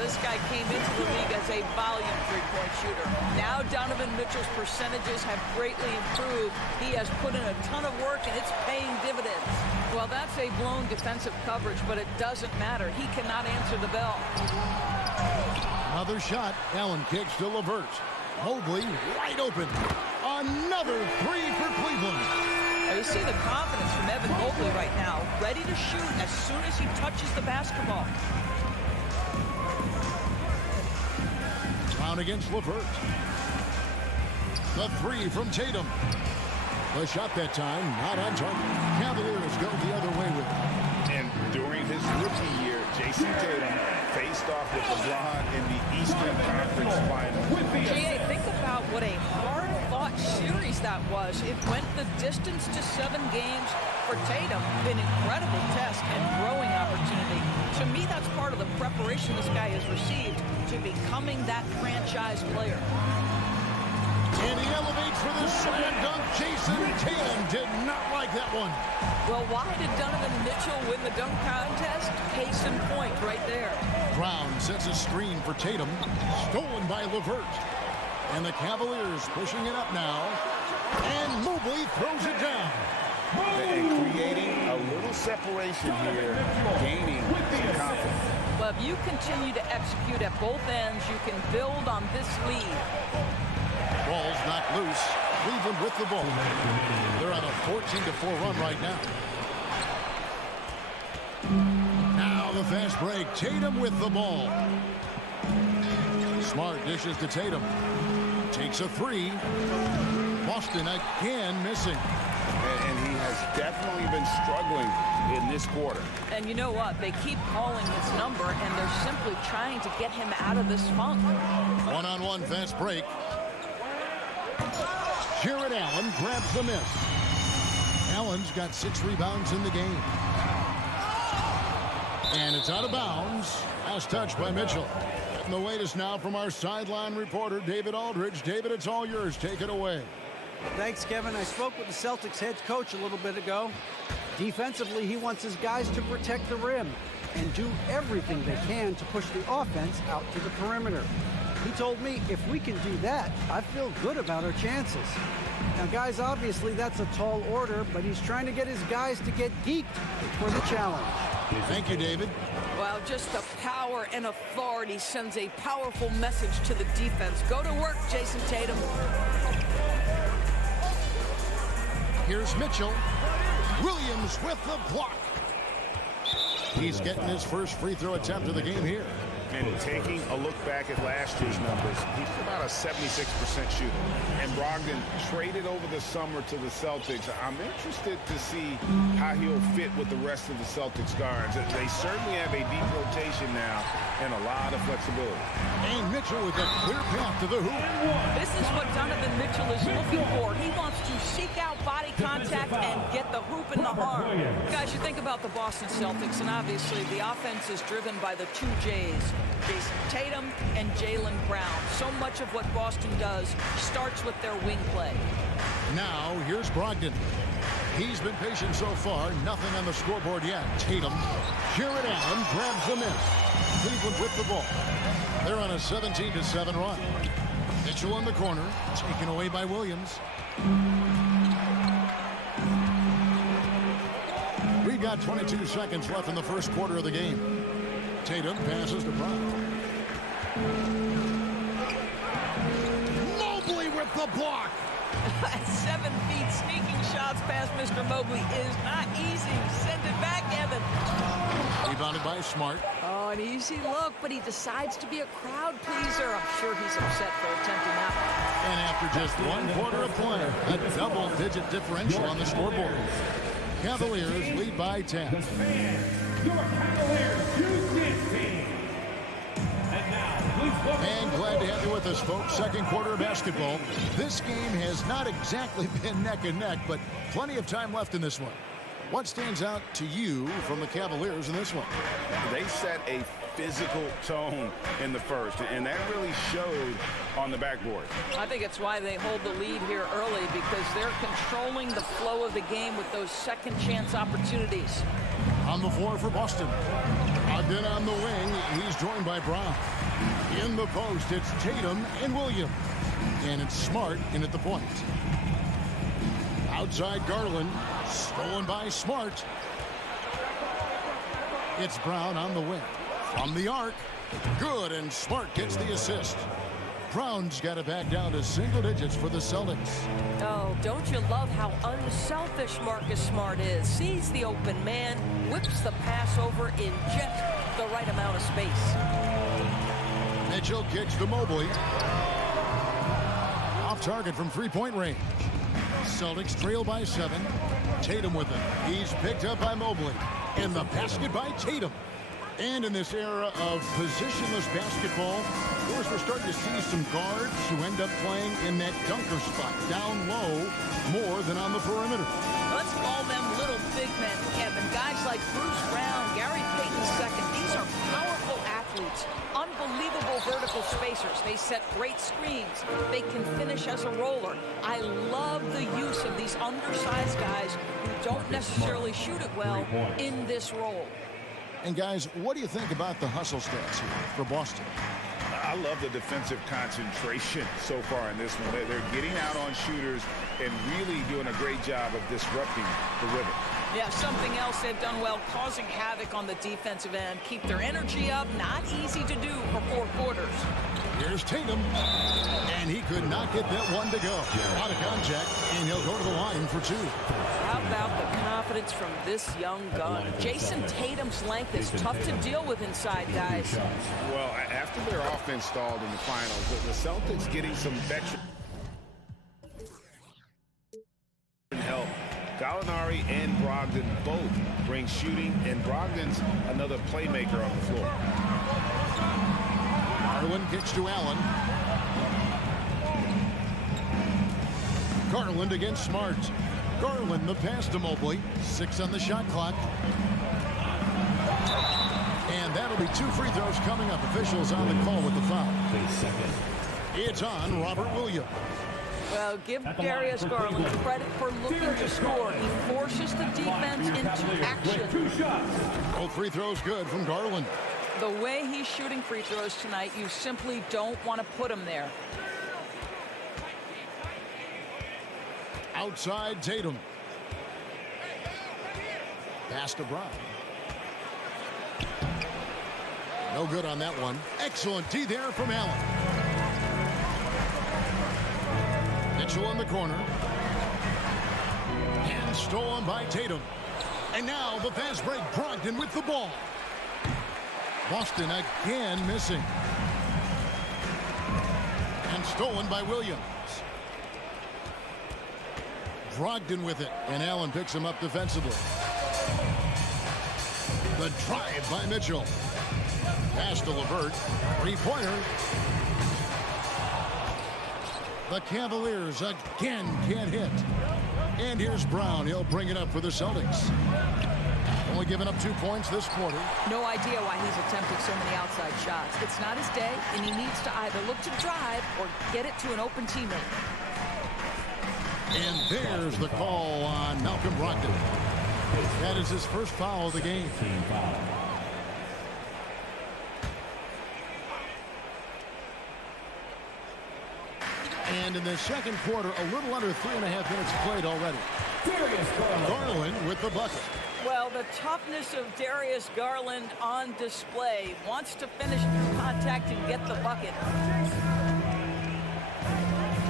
This guy came into the league as a volume three-point shooter. Now Donovan Mitchell's percentages have greatly improved. He has put in a ton of work, and it's paying dividends. Well, that's a blown defensive coverage, but it doesn't matter. He cannot answer the bell. Another shot. Allen kicks to LeVert. Mobley wide open. Another three for Cleveland. You see the confidence from Evan Mobley right now, ready to shoot as soon as he touches the basketball. Brown against LeVert. The three from Tatum. The shot that time, not on target. Cavaliers go the other way with it. And during his rookie year, Jason Tatum faced off with LeBron in the Eastern Conference Finals. G.A., think about what a hard-fought series that was. It went the distance to 7 games for Tatum. An incredible test and growing opportunity. To me, that's part of the preparation this guy has received to becoming that franchise player. And he elevates for the slam dunk. Jason Tatum did not like that one. Well, why did Donovan Mitchell win the dunk contest? Case in point right there. Brown sets a screen for Tatum. Stolen by LeVert. And the Cavaliers pushing it up now. And Mobley throws it down. And creating a little separation here, gaining some confidence. Well, if you continue to execute at both ends, you can build on this lead. Ball's knocked loose. Cleveland with the ball. They're on a 14-4 run right now. Now the fast break. Tatum with the ball. Smart dishes to Tatum. Takes a three. Boston again missing. And he has definitely been struggling in this quarter. And you know what? They keep calling his number, and they're simply trying to get him out of this funk. One-on-one fast break. Jared Allen grabs the miss. Allen's got 6 rebounds in the game. And it's out of bounds. Last touch by Mitchell. And the latest now from our sideline reporter, David Aldridge. David, it's all yours. Take it away. Thanks, Kevin. I spoke with the Celtics head coach a little bit ago. Defensively, he wants his guys to protect the rim and do everything they can to push the offense out to the perimeter. He told me if we can do that, I feel good about our chances. Now, guys, obviously that's a tall order, but he's trying to get his guys to get geeked for the challenge. Thank you, David. Well, just the power and authority sends a powerful message to the defense. Go to work, Jason Tatum. Here's Mitchell. Williams with the block. He's getting his first free throw attempt of the game here. And taking a look back at last year's numbers, he's about a 76% shooter. And Brogdon traded over the summer to the Celtics. I'm interested to see how he'll fit with the rest of the Celtics guards. They certainly have a deep rotation now and a lot of flexibility. And Mitchell with a clear path to the hoop. This is what Donovan Mitchell is looking for. He wants to seek out body contact and get the hoop in the arm. Guys, you think about the Boston Celtics, and obviously the offense is driven by the 2 J's. Jason Tatum and Jaylen Brown. So much of what Boston does starts with their wing play. Now, here's Brogdon. He's been patient so far. Nothing on the scoreboard yet. Tatum. Jared Allen grabs the miss. Cleveland with the ball. They're on a 17-7 run. Mitchell in the corner. Taken away by Williams. We've got 22 seconds left in the first quarter of the game. Tatum passes to Brown. Mobley with the block. At 7 feet, sneaking shots past Mr. Mobley is not easy. Send it back, Evan. Rebounded by Smart. Oh, an easy look, but he decides to be a crowd pleaser. I'm sure he's upset for attempting that one. And after just 1 quarter of play, a double-digit differential on the scoreboard. Cavaliers lead by 10. Your Cavaliers Houston team. And now, please And glad to have you with us, folks. Second quarter of basketball. This game has not exactly been neck and neck, but plenty of time left in this one. What stands out to you from the Cavaliers in this one? They set a physical tone in the first, and that really showed on the backboard. I think it's why they hold the lead here early, because they're controlling the flow of the game with those second chance opportunities. On the floor for Boston. Ogden on the wing. He's joined by Brown. In the post, it's Tatum and Williams. And it's Smart in at the point. Outside Garland. Stolen by Smart. It's Brown on the wing. From the arc. Good, and Smart gets the assist. Brown's got it back down to single digits for the Celtics. Oh, don't you love how unselfish Marcus Smart is? Sees the open man, whips the pass over in just the right amount of space. Mitchell kicks to Mobley. Off target from three-point range. Celtics trail by 7. Tatum with it. He's picked up by Mobley. And the basket by Tatum. And in this era of positionless basketball, of course, we're starting to see some guards who end up playing in that dunker spot, down low, more than on the perimeter. Let's call them little big men, Kevin. Guys like Bruce Brown, Gary Payton II. These are powerful athletes, unbelievable vertical spacers. They set great screens. They can finish as a roller. I love the use of these undersized guys who don't necessarily shoot it well in this role. And guys, what do you think about the hustle stats here for Boston? I love the defensive concentration so far in this one. They're getting out on shooters and really doing a great job of disrupting the rhythm. Yeah, something else they've done well, causing havoc on the defensive end. Keep their energy up. Not easy to do for 4 quarters. Here's Tatum, and he could not get that one to go. Out of contact, and he'll go to the line for 2. How about the confidence from this young gun? Jason Tatum's length is tough to deal with inside, guys. Well, after their offense stalled in the finals, the Celtics getting some veteran help. Gallinari and Brogdon both bring shooting, and Brogdon's another playmaker on the floor. Garland kicks to Allen. Garland against Smart. Garland the pass to Mobley. 6 on the shot clock. And that'll be 2 free throws coming up. Officials on the call with the foul. It's on Robert Williams. Well, give Darius Garland credit for looking to score. He forces the defense into action. Both free throws good from Garland. The way he's shooting free throws tonight, you simply don't want to put him there. Outside Tatum. Pass to Brown. No good on that one. Excellent D there from Allen. Mitchell in the corner. And stolen by Tatum. And now the fast break. Brogdon with the ball. Boston again missing. And stolen by Williams. Brogdon with it. And Allen picks him up defensively. The drive by Mitchell. Pass to LeVert. 3-pointer. The Cavaliers again can't hit. And here's Brown. He'll bring it up for the Celtics. Only giving up 2 points this quarter. No idea why he's attempting so many outside shots. It's not his day, and he needs to either look to drive or get it to an open teammate. And there's the call on Malcolm Brogdon. That is his first foul of the game. And in the second quarter, a little under 3.5 minutes played already. Garland with the bucket. Well, the toughness of Darius Garland on display. Wants to finish through contact and get the bucket.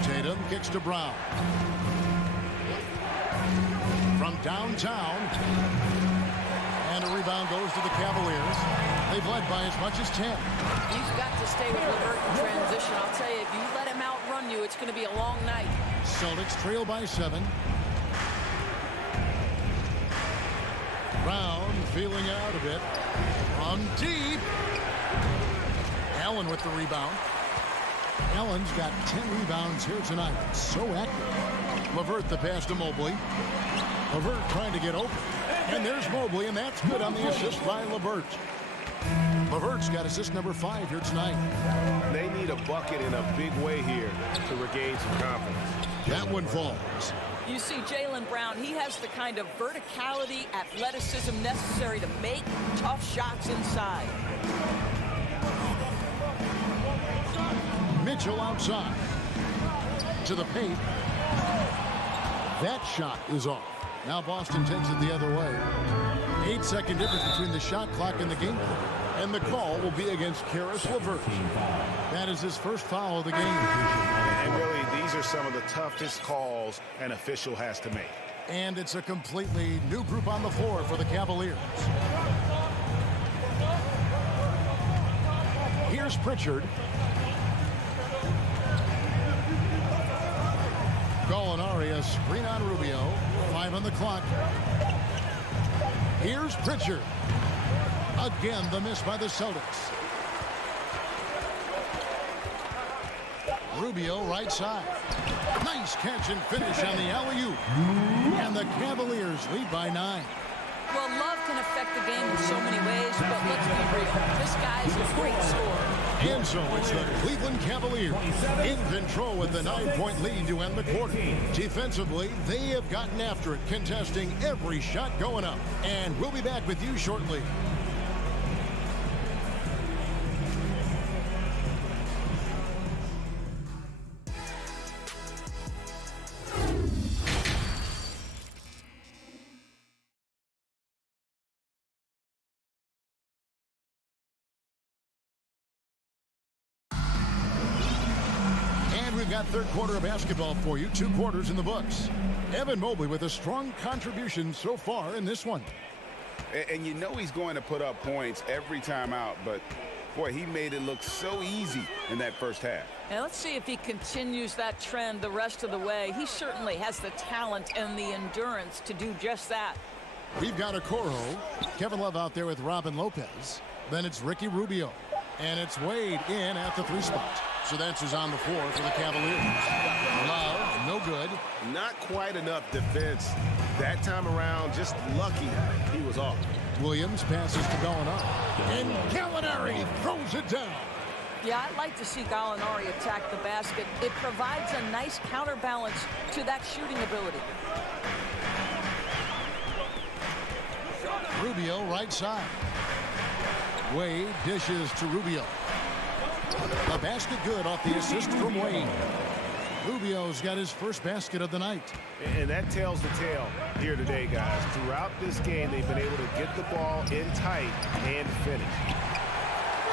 Tatum kicks to Brown. From downtown. And a rebound goes to the Cavaliers. They've led by as much as 10. He's got to stay with LeVert in transition. I'll tell you, if you let him outrun you, it's going to be a long night. Celtics trail by 7. Brown feeling out a bit. From deep. Allen with the rebound. Allen's got 10 rebounds here tonight. So active. LeVert the pass to Mobley. LeVert trying to get open. And there's Mobley, and that's good on the assist by LeVert. LeVert's got assist number 5 here tonight. They need a bucket in a big way here to regain some confidence. That one falls. You see Jaylen Brown, he has the kind of verticality, athleticism necessary to make tough shots inside. Mitchell outside. To the paint. That shot is off. Now Boston takes it the other way. 8-second difference between the shot clock and the game clock. And the call will be against Caris LeVert. That is his first foul of the game. And really, these are some of the toughest calls an official has to make. And it's a completely new group on the floor for the Cavaliers. Here's Pritchard. Gallinari, a screen on Rubio. 5 on the clock. Here's Pritchard. Again, the miss by the Celtics. Rubio right side. Nice catch and finish on the alley-oop. And the Cavaliers lead by 9. Well, love can affect the game in so many ways, but let's be real. This guy's a great scorer. And so it's the Cleveland Cavaliers in control with the 9-point lead to end the quarter. Defensively, they have gotten after it, contesting every shot going up. And we'll be back with you shortly. We've got third quarter of basketball for you. 2 quarters in the books. Evan Mobley with a strong contribution so far in this one. And you know he's going to put up points every time out, but boy, he made it look so easy in that first half. And let's see if he continues that trend the rest of the way. He certainly has the talent and the endurance to do just that. We've got a Coro. Kevin Love out there with Robin Lopez. Then it's Ricky Rubio. And it's Wade in at the 3 spot. So that's who's on the floor for the Cavaliers. Love, no good. Not quite enough defense that time around. Just lucky he was off. Williams passes to Gallinari. And Gallinari throws it down. Yeah, I'd like to see Gallinari attack the basket. It provides a nice counterbalance to that shooting ability. Rubio right side. Wade dishes to Rubio. A basket good off the assist from Wade. Rubio's got his first basket of the night. And that tells the tale here today, guys. Throughout this game, they've been able to get the ball in tight and finish.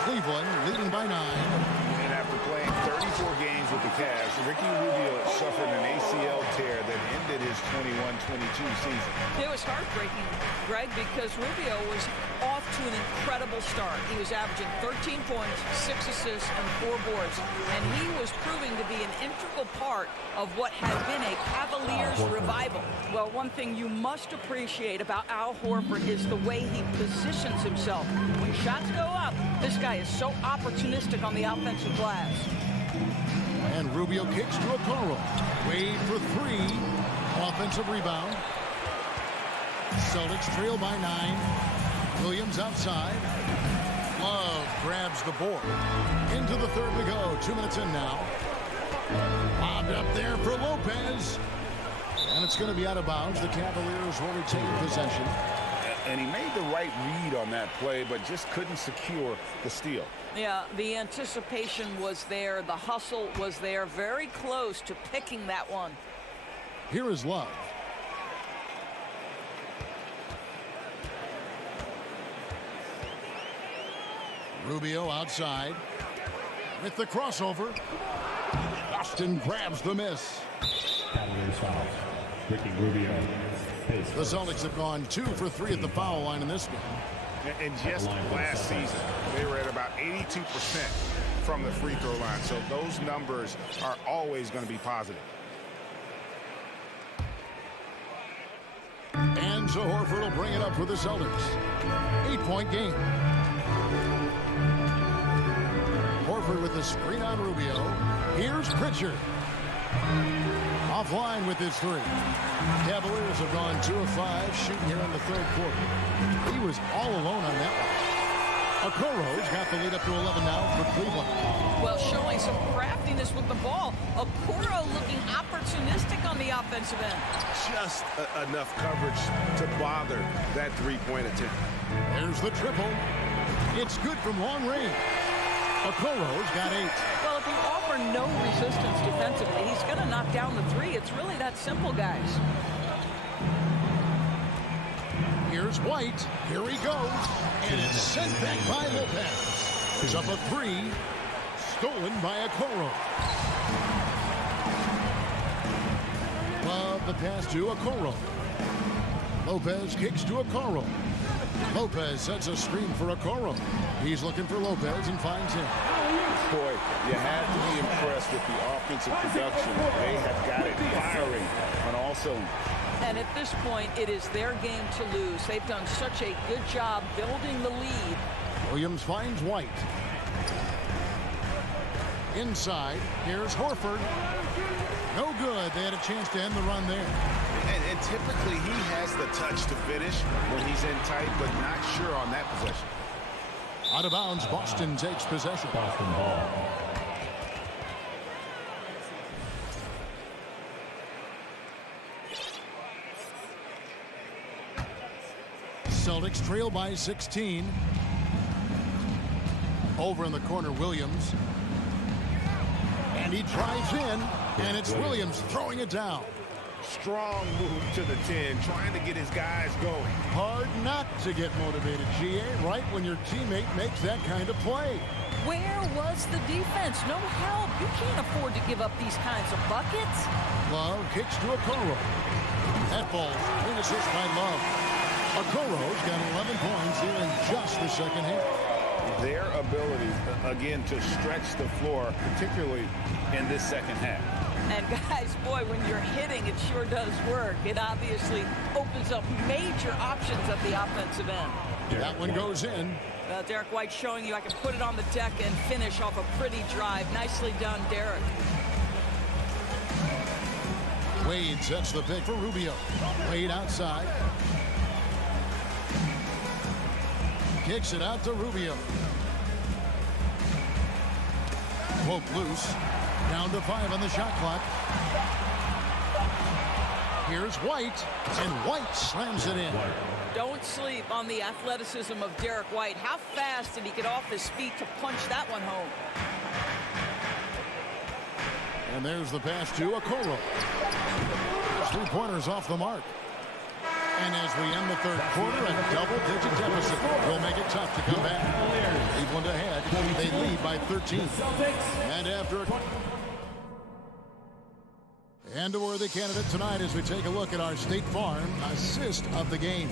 Cleveland leading by 9. And after playing 34 games with the Cavs, Ricky Rubio suffered an ACL tear that ended his 21-22 season. It was heartbreaking, Greg, because Rubio was off to an incredible start. He was averaging 13 points, 6 assists, and 4 boards. And he was proving to be an integral part of what had been a Cavaliers revival. Well, one thing you must appreciate about Al Horford is the way he positions himself. When shots go up, this guy is so opportunistic on the offensive glass. And Rubio kicks to Okoro. Wade for 3. Offensive rebound. Celtics trail by 9. Williams outside. Love grabs the board. Into the third we go. 2 minutes in now. Bobbed up there for Lopez. And it's going to be out of bounds. The Cavaliers will retain possession. And he made the right read on that play, but just couldn't secure the steal. Yeah, the anticipation was there. The hustle was there. Very close to picking that one. Here is Love. Rubio outside with the crossover. Austin grabs the miss. Cavaliers fouls. Ricky Rubio. The Celtics have gone 2 for 3 at the foul line in this game. And just last season, they were at about 82% from the free throw line. So those numbers are always going to be positive. And so Horford will bring it up for the Celtics. 8-point game. Horford with the screen on Rubio. Here's Pritchard. Offline with his three. Cavaliers have gone 2 of 5 shooting here in the third quarter. He was all alone on that one. Okoro's got the lead up to 11 now for Cleveland. Well, showing some craftiness with the ball. Okoro looking opportunistic on the offensive end. Just enough coverage to bother that three-point attempt. There's the triple. It's good from long range. Okoro's got 8. Well, if you offer no resistance defensively, he's going to knock down the three. It's really that simple, guys. Here's White. Here he goes. And it's sent back by Lopez. He's up a 3. Stolen by Okoro. Love the pass to Okoro. Lopez kicks to Okoro. Lopez sets a screen for Okoro. He's looking for Lopez and finds him. Boy, you have to be impressed with the offensive production. They have got it firing on all cylinders. And at this point, it is their game to lose. They've done such a good job building the lead. Williams finds White. Inside, here's Horford. No good. They had a chance to end the run there. And typically he has the touch to finish when he's in tight, but not sure on that possession. Out of bounds, Boston takes possession. Boston ball. Celtics trail by 16. Over in the corner, Williams. And he drives in, and it's Williams throwing it down. Strong move to the 10, trying to get his guys going. Hard not to get motivated, GA, right when your teammate makes that kind of play. Where was the defense? No help. You can't afford to give up these kinds of buckets. Love kicks to Okoro. That ball, clean assist by Love. Okoro's got 11 points here in just the second half. Their ability, again, to stretch the floor, particularly in this second half. And guys, boy, when you're hitting, it sure does work. It obviously opens up major options at the offensive end. That one goes in. Derek White showing you I can put it on the deck and finish off a pretty drive. Nicely done, Derek. Wade sets the pick for Rubio. Wade outside. Kicks it out to Rubio. Pope loose. Down to 5 on the shot clock. Here's White, and White slams it in. Don't sleep on the athleticism of Derek White. How fast did he get off his feet to punch that one home? And there's the pass to Okoro. 3-pointers off the mark. And as we end the third quarter, a double-digit deficit will make it tough to come back. Cleveland ahead. They lead by 13. And after... And a worthy candidate tonight as we take a look at our State Farm assist of the game.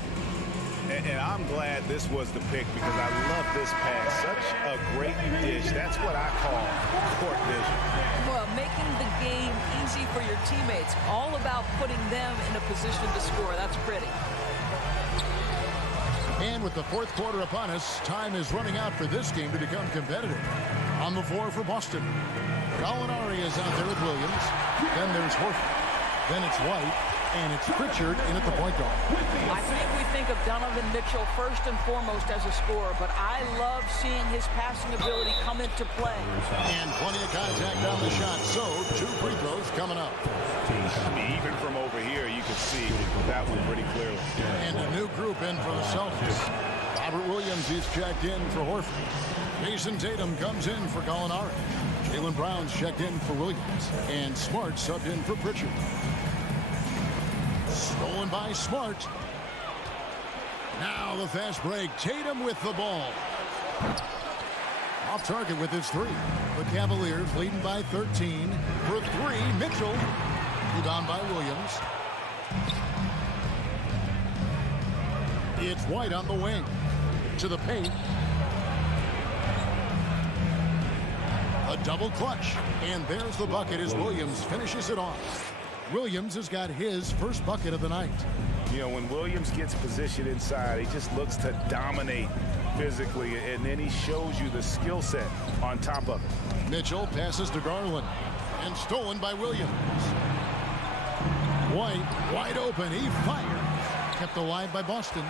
And I'm glad this was the pick because I love this pass. Such a great dish. That's what I call court vision. Well, making the game easy for your teammates. All about putting them in a position to score. That's pretty. And with the fourth quarter upon us, time is running out for this game to become competitive. On the floor for Boston, Gallinari is out there with Williams. Then there's Horford. Then it's White. And it's Pritchard in at the point guard. I think we think of Donovan Mitchell first and foremost as a scorer, but I love seeing his passing ability come into play. And plenty of contact on the shot, so 2 free throws coming up. I mean, even from over here, you can see that one pretty clearly. And a new group in for the Celtics. Robert Williams is checked in for Horford. Mason Tatum comes in for Gallinari. Jaylen Brown's checked in for Williams. And Smart subbed in for Pritchard. Stolen by Smart. Now the fast break. Tatum with the ball. Off target with his 3. The Cavaliers leading by 13. For 3, Mitchell. Rebound by Williams. It's White on the wing. To the paint. A double clutch. And there's the bucket as Williams finishes it off. Williams has got his first bucket of the night. You know, when Williams gets positioned inside, he just looks to dominate physically, and then he shows you the skill set on top of it. Mitchell passes to Garland, and stolen by Williams. White, wide open, he fires. Kept alive by Boston.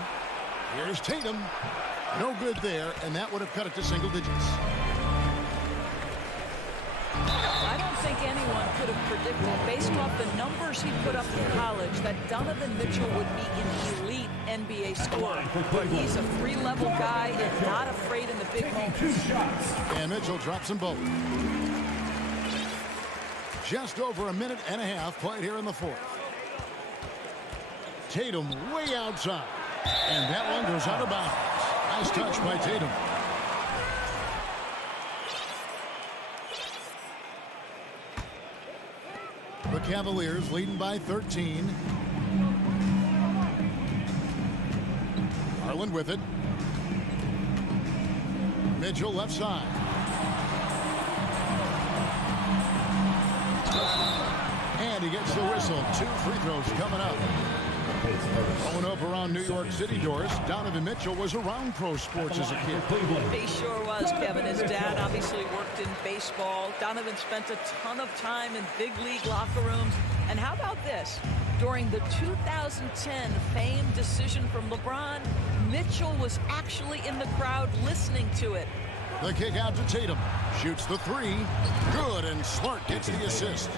Here's Tatum. No good there, and that would have cut it to single digits. I don't think anyone could have predicted, based off the numbers he put up in college, that Donovan Mitchell would be an elite NBA scorer. But he's a three-level guy and not afraid in the big moments. And Mitchell drops them both. Just over a minute and a half played here in the fourth. Tatum way outside. And that one goes out of bounds. Nice touch by Tatum. The Cavaliers leading by 13. Garland with it. Mitchell left side. And he gets the whistle. 2 free throws coming up. Growing up around New York City, Doris, Donovan Mitchell was around pro sports as a kid. He sure was, Kevin. His dad obviously worked in baseball. Donovan spent a ton of time in big league locker rooms. And how about this? During the 2010 famed decision from LeBron, Mitchell was actually in the crowd listening to it. The kick out to Tatum. Shoots the 3. Good, and Smart gets the assist.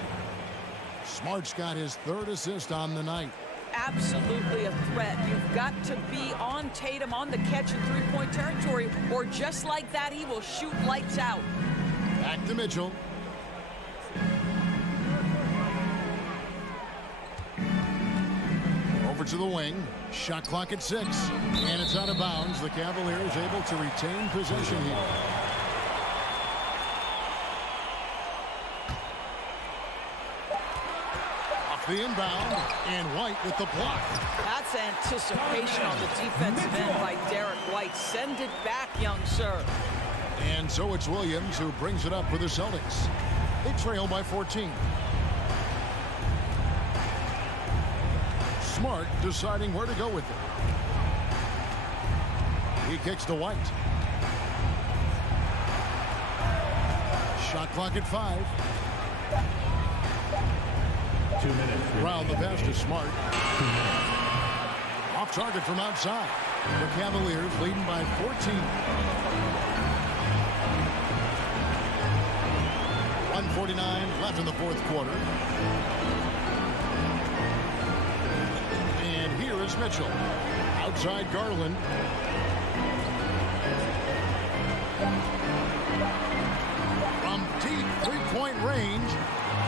Smart's got his 3rd assist on the night. Absolutely a threat. You've got to be on Tatum on the catch in three-point territory, or just like that, he will shoot lights out. Back to Mitchell. Over to the wing. Shot clock at 6. And it's out of bounds. The Cavaliers able to retain possession here. The inbound, and White with the block. That's anticipation on the defensive end by Derek White. Send it back, young sir. And so it's Williams who brings it up for the Celtics. They trail by 14. Smart deciding where to go with it. He kicks to White. Shot clock at 5. 2 minutes. Round the pass to Smart. Off target from outside. The Cavaliers leading by 14. 1:49 left in the fourth quarter. And here is Mitchell. Outside Garland. From deep three-point range.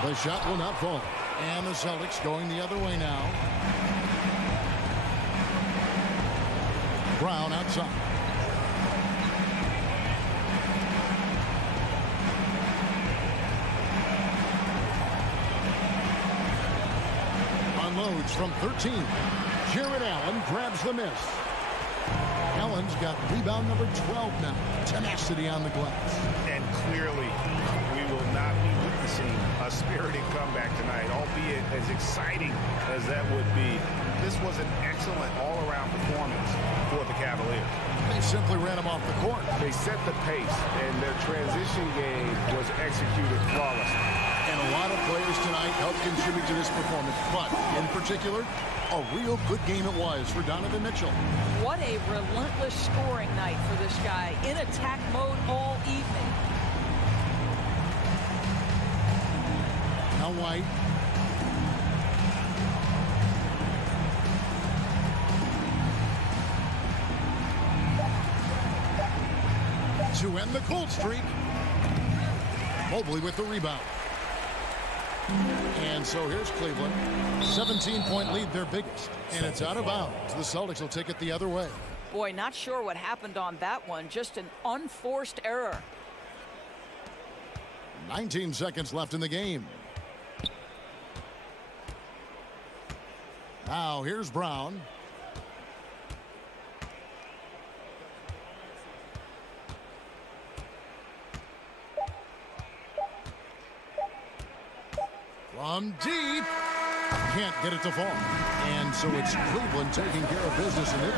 The shot will not fall. And the Celtics going the other way now. Brown outside. Unloads from 13. Jared Allen grabs the miss. Allen's got rebound number 12 now. Tenacity on the glass. And clearly, we will not be witnessing a spirited comeback tonight, albeit as exciting as that would be. This was an excellent all-around performance for the Cavaliers. They simply ran him off the court. They set the pace, and their transition game was executed flawlessly. And a lot of players tonight helped contribute to this performance. But, in particular, a real good game it was for Donovan Mitchell. What a relentless scoring night for this guy. In attack mode all evening. Now White. To end the cold streak. Mobley with the rebound. And so here's Cleveland. 17-point lead, their biggest. And it's out of bounds. The Celtics will take it the other way. Boy, not sure what happened on that one. Just an unforced error. 19 seconds left in the game. Now here's Brown. From deep. Can't get it to fall. And so it's Cleveland taking care of business in it.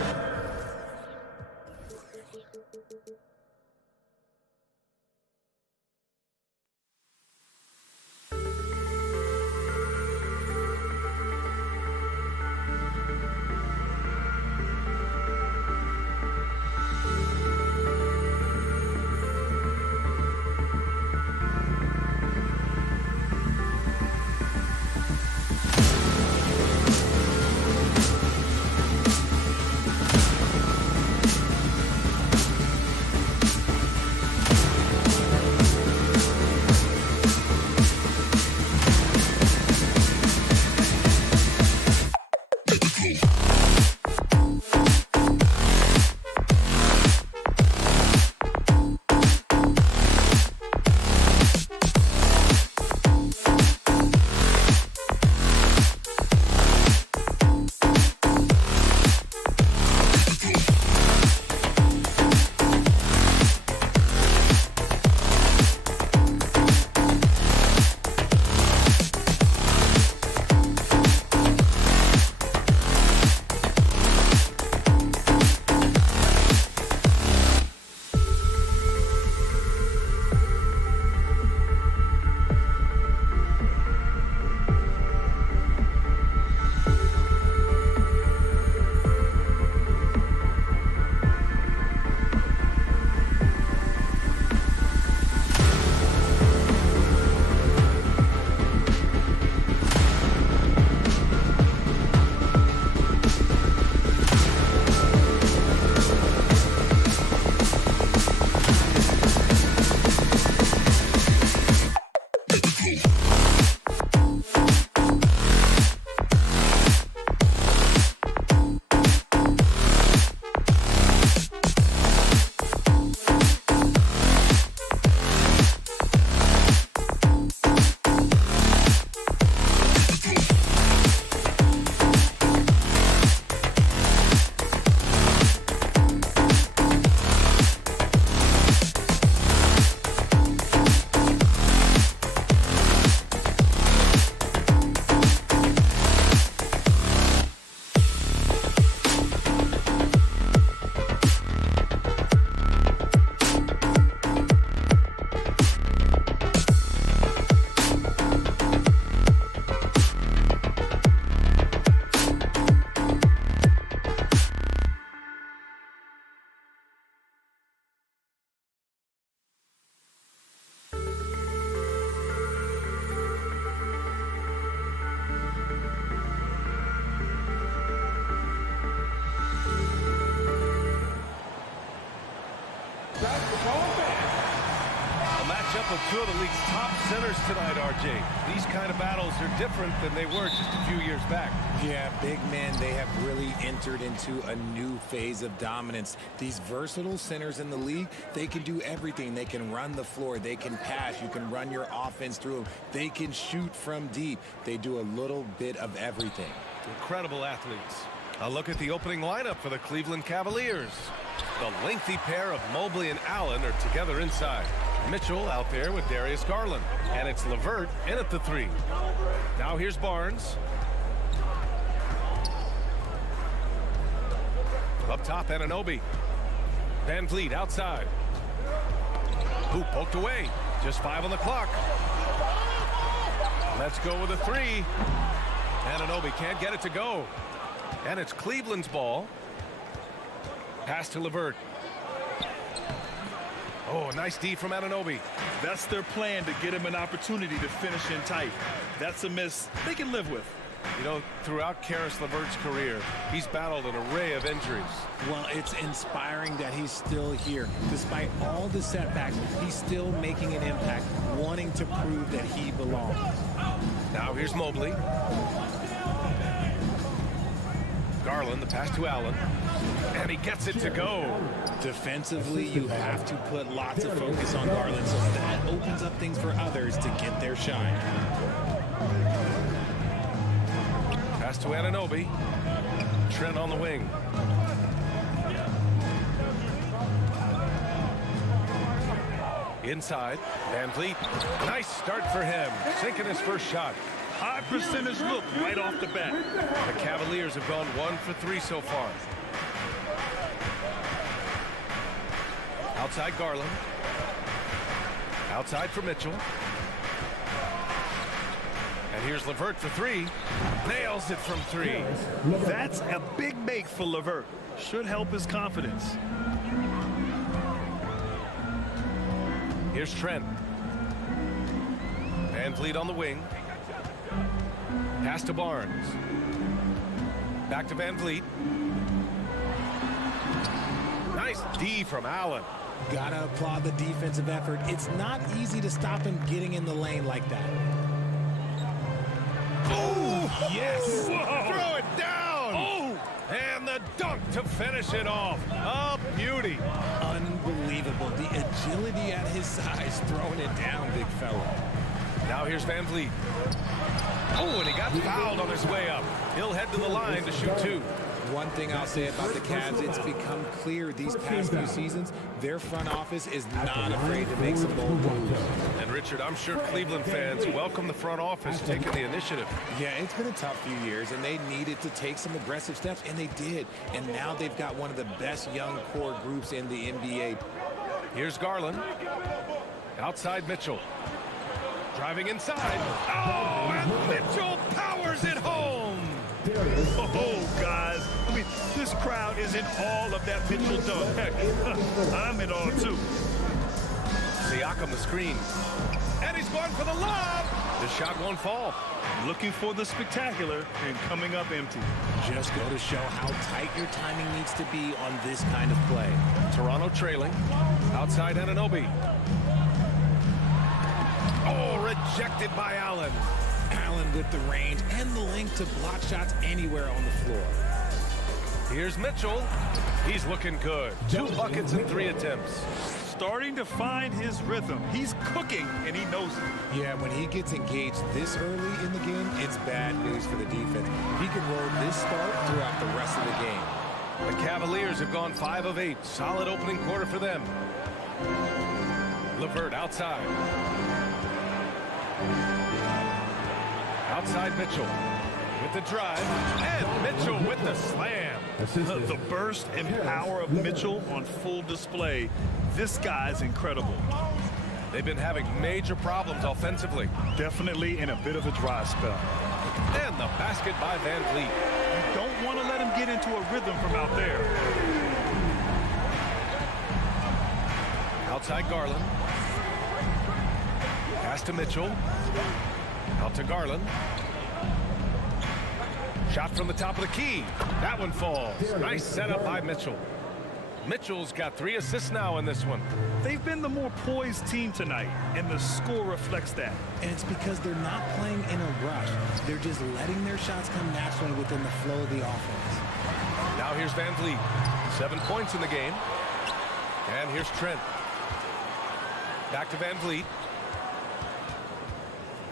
A matchup of two of the league's top centers tonight, RJ. These kind of battles are different than they were just a few years back. Yeah, big men, they have really entered into a new phase of dominance. These versatile centers in the league, they can do everything. They can run the floor. They can pass. You can run your offense through them. They can shoot from deep. They do a little bit of everything. Incredible athletes. A look at the opening lineup for the Cleveland Cavaliers. The lengthy pair of Mobley and Allen are together inside. Mitchell out there with Darius Garland. And it's LeVert in at the 3. Now here's Barnes. Up top, Anunoby. Van Vliet outside. Hoop poked away. Just 5 on the clock. Let's go with a 3. Anunoby can't get it to go. And it's Cleveland's ball. Pass to LeVert. Oh, nice D from Anunoby. That's their plan, to get him an opportunity to finish in tight. That's a miss they can live with. You know, throughout Karis LeVert's career, he's battled an array of injuries. Well, it's inspiring that he's still here. Despite all the setbacks, he's still making an impact, wanting to prove that he belongs. Now here's Mobley. Garland, the pass to Allen. And he gets it to go. Defensively, you have to put lots of focus on Garland, so that opens up things for others to get their shine. Pass to Anunoby. Trent on the wing. Inside, Van Vliet. Nice start for him, sinking his first shot. High percentage look right off the bat. The Cavaliers have gone 1 for 3 so far. Outside Garland. Outside for Mitchell. And here's LeVert for 3. Nails it from 3. That's a big make for LeVert. Should help his confidence. Here's Trent. Van Vliet on the wing. Pass to Barnes. Back to Van Vliet. Nice D from Allen. Gotta applaud the defensive effort. It's not easy to stop him getting in the lane like that. Oh, yes! Whoa. Throw it down! Oh! And the dunk to finish it off. A beauty. Unbelievable. The agility at his size, throwing it down, big fella. Now here's Van Vliet. Oh, and he got fouled on his way up. He'll head to the line to shoot 2. One thing I'll say about the Cavs, it's become clear these past few seasons, their front office is not afraid to make some bold moves. And Richard, I'm sure Cleveland fans welcome the front office taking the initiative. Yeah, it's been a tough few years, and they needed to take some aggressive steps, and they did. And now they've got one of the best young core groups in the NBA. Here's Garland. Outside Mitchell. Driving inside. Oh, and Mitchell powers it home. Oh, guys. I mean, this crowd is in all of that Mitchell dunk. Heck, I'm in all, too. Siakam the screen. And he's going for the lob. The shot won't fall. Looking for the spectacular and coming up empty. Just go to show how tight your timing needs to be on this kind of play. Toronto trailing. Outside Anunoby. Oh, rejected by Allen. Allen with the range and the length to block shots anywhere on the floor. Here's Mitchell. He's looking good. 2 buckets in 3 attempts. Starting to find his rhythm. He's cooking, and he knows it. Yeah, when he gets engaged this early in the game, it's bad news for the defense. He can roll this start throughout the rest of the game. The Cavaliers have gone 5 of 8. Solid opening quarter for them. LeVert outside. Outside Mitchell with the drive, and Mitchell with the slam. The burst and power of Mitchell on full display. This guy's incredible. They've been having major problems offensively. Definitely in a bit of a dry spell. And the basket by Van Vliet. You don't want to let him get into a rhythm from out there. Outside Garland. Pass to Mitchell. Out to Garland. Shot from the top of the key. That one falls. Nice setup by Mitchell. Mitchell's got 3 assists now in this one. They've been the more poised team tonight, and the score reflects that. And it's because they're not playing in a rush. They're just letting their shots come naturally within the flow of the offense. Now here's Van Vliet. 7 points in the game. And here's Trent. Back to Van Vliet.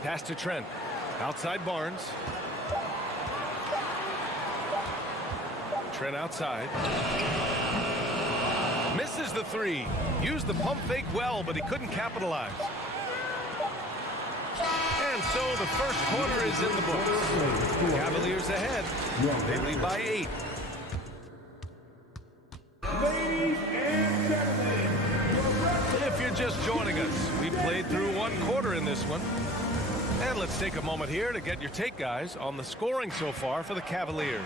Pass to Trent. Outside Barnes. Trent outside. Misses the 3. Used the pump fake well, but he couldn't capitalize. And so the first quarter is in the books. Cavaliers ahead. They lead by 8. Ladies and gentlemen, If you're just joining us, we played through 1 quarter in this one. And let's take a moment here to get your take, guys, on the scoring so far for the Cavaliers.